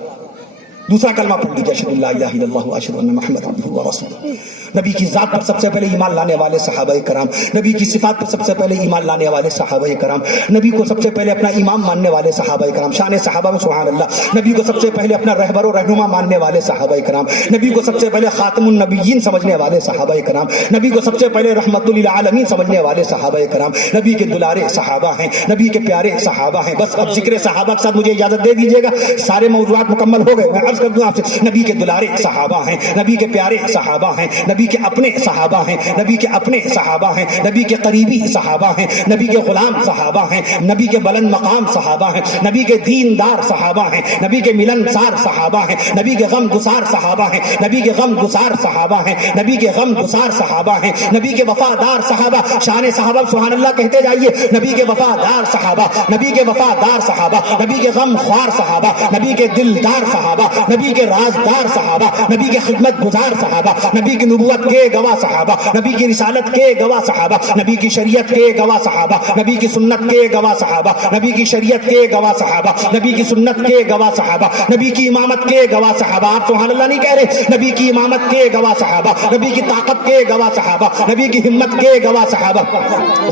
دوسرا کلمہ پڑھ لیجیے، اشہد ان لا الہ الا اللہ واشہد ان محمد عبدہ ورسولہ. نبی کی ذات پر سب سے پہلے ایمان لانے والے صحابہ کرام، نبی کی صفات پر سب سے پہلے ایمان لانے والے صحابہ کرام، نبی کو سب سے پہلے اپنا امام ماننے والے صحابہ کرام. شان صحابہ میں سبحان اللہ. نبی کو سب سے پہلے اپنا رہبر و رہنما ماننے والے صحابہ کرام، نبی کو سب سے پہلے خاتم النبیین سمجھنے والے صحابہ کرام، نبی کو سب سے پہلے رحمت للعالمین سمجھنے والے صحابہ کرام. نبی کے دلارے صحابہ ہیں، نبی کے پیارے صحابہ ہیں. بس اب ذکر صحابہ کے ساتھ مجھے اجازت دے دیجیے گا، سارے موضوعات مکمل ہو گئے. میں عرض کر دوں آپ سے، نبی کے دلارے صحابہ ہیں، نبی کے پیارے صحابہ ہیں، نبی کے اپنے صحابہ ہیں، نبی کے اپنے صحابہ ہیں، نبی کے قریبی صحابہ ہیں، نبی کے غلام صحابہ ہیں، نبی کے بلند مقام صحابہ ہیں، نبی کے دیندار صحابہ ہیں، نبی کے ملنسار صحابہ ہیں، نبی کے غم گسار صحابہ ہیں، نبی کے غم گسار صحابہ ہیں، نبی کے غم گسار صحابہ ہیں، نبی کے وفادار صحابہ. شان صحابہ سبحان اللہ کہتے جائیے. نبی کے وفادار صحابہ، نبی کے وفادار صحابہ، نبی کے غم خوار صحابہ، نبی کے دلدار صحابہ، نبی کے رازدار صحابہ، نبی کے خدمت گزار صحابہ، نبی کی نبوت کے گواہ صحابہ، نبی کی رسالت کے گواہ صحابہ، نبی کی شریعت کے گواہ صحابہ، نبی کی سنت کے گواہ صحابہ، نبی کی شریعت کے گواہ صحابہ، نبی کی سنت کے گواہ صحابہ، نبی کی امامت کے گواہ صحابہ. آپ سبحان اللہ نہیں کہہ رہے؟ نبی کی امامت کے گواہ صحابہ، نبی کی طاقت کے گواہ صحابہ، نبی کی ہمت کے گواہ صحابہ.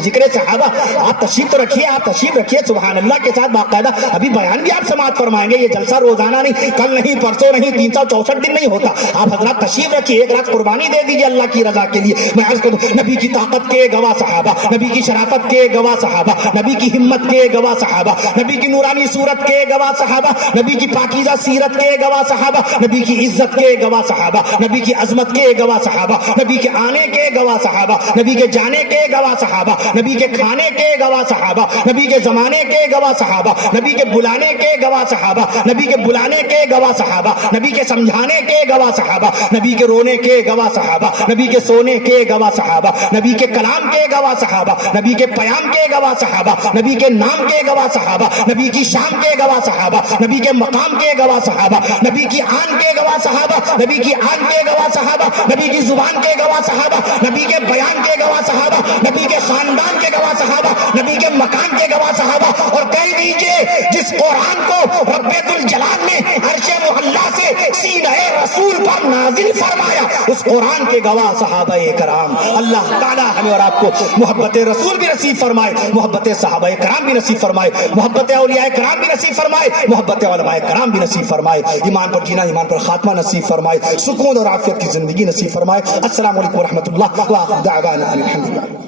ذکر صحابہ آپ تشریف تو رکھیے، آپ تشریف رکھیے سبحان اللہ کے ساتھ باقاعدہ. ابھی بیان بھی آپ سماعت فرمائیں گے. یہ جلسہ روزانہ نہیں، کل نہیں، پرسوں نہیں، 364 دن نہیں ہوتا. آپ حضرات تشریف رکھیے، ایک رات قربانی دے دیجیے اللہ کی رضا کے لیے. میں عرض کروں نبی کی طاقت کے گواہ صحابہ, نبی کی شرافت کے گواہ صحابہ, نبی کی ہمت کے گواہ صحابہ, نبی کی نورانی صورت کے گواہ صحابہ, نبی کی پاکیزہ سیرت کے گواہ صحابہ, نبی کی عزت کے گواہ صحابہ, نبی کی عظمت کے گواہ صحابہ, نبی کے آنے کے گواہ صحابہ, نبی کے جانے کے گواہ صحابہ, نبی کے کھانے کے گواہ صحابہ, نبی کے زمانے کے گواہ صحابہ, نبی کے بلانے کے گواہ صحابہ, نبی کے بلانے کے گواہ صحابہ, نبی کے سمجھانے کے گواہ صحابہ, نبی کے رونے کے گواہ صحابہ, نبی کے سونے کے گواہ صحابہ, نبی کے کلام کے گواہ صحابہ, نبی کے پیام کے گواہ صحابہ, نبی کے نام کے گواہ صحابہ, نبی کی شان کے گواہ صحابہ, نبی کے مقام کے گواہ صحابہ, نبی کی آن کے گواہ صحابہ, نبی کی آن کے گواہ صحابہ, نبی کی زبان کے گواہ صحابہ, نبی کے بیان کے گواہ صحابہ, نبی کے خاندان کے گواہ صحابہ, نبی کے مکان کے گواہ صحابہ. اور کہہ دیجئے جس قرآن کو رب الجلال نے عرش معلیٰ سے سینہ رسول پر نازل فرمایا, اس قرآن کے گواہ صحابہ کرام. اللہ تعالی ہمیں اور آپ کو محبت رسول بھی نصیب فرمائے, محبت صحابہ کرام بھی نصیب فرمائے, محبت اولیاء کرام بھی نصیب فرمائے, محبت علماء کرام بھی نصیب فرمائے, ایمان پر جینا ایمان پر خاتمہ نصیب فرمائے, سکون اور عافیت کی زندگی نصیب فرمائے. السلام علیکم ورحمۃ اللہ وآخر دعوانا الحمدللہ.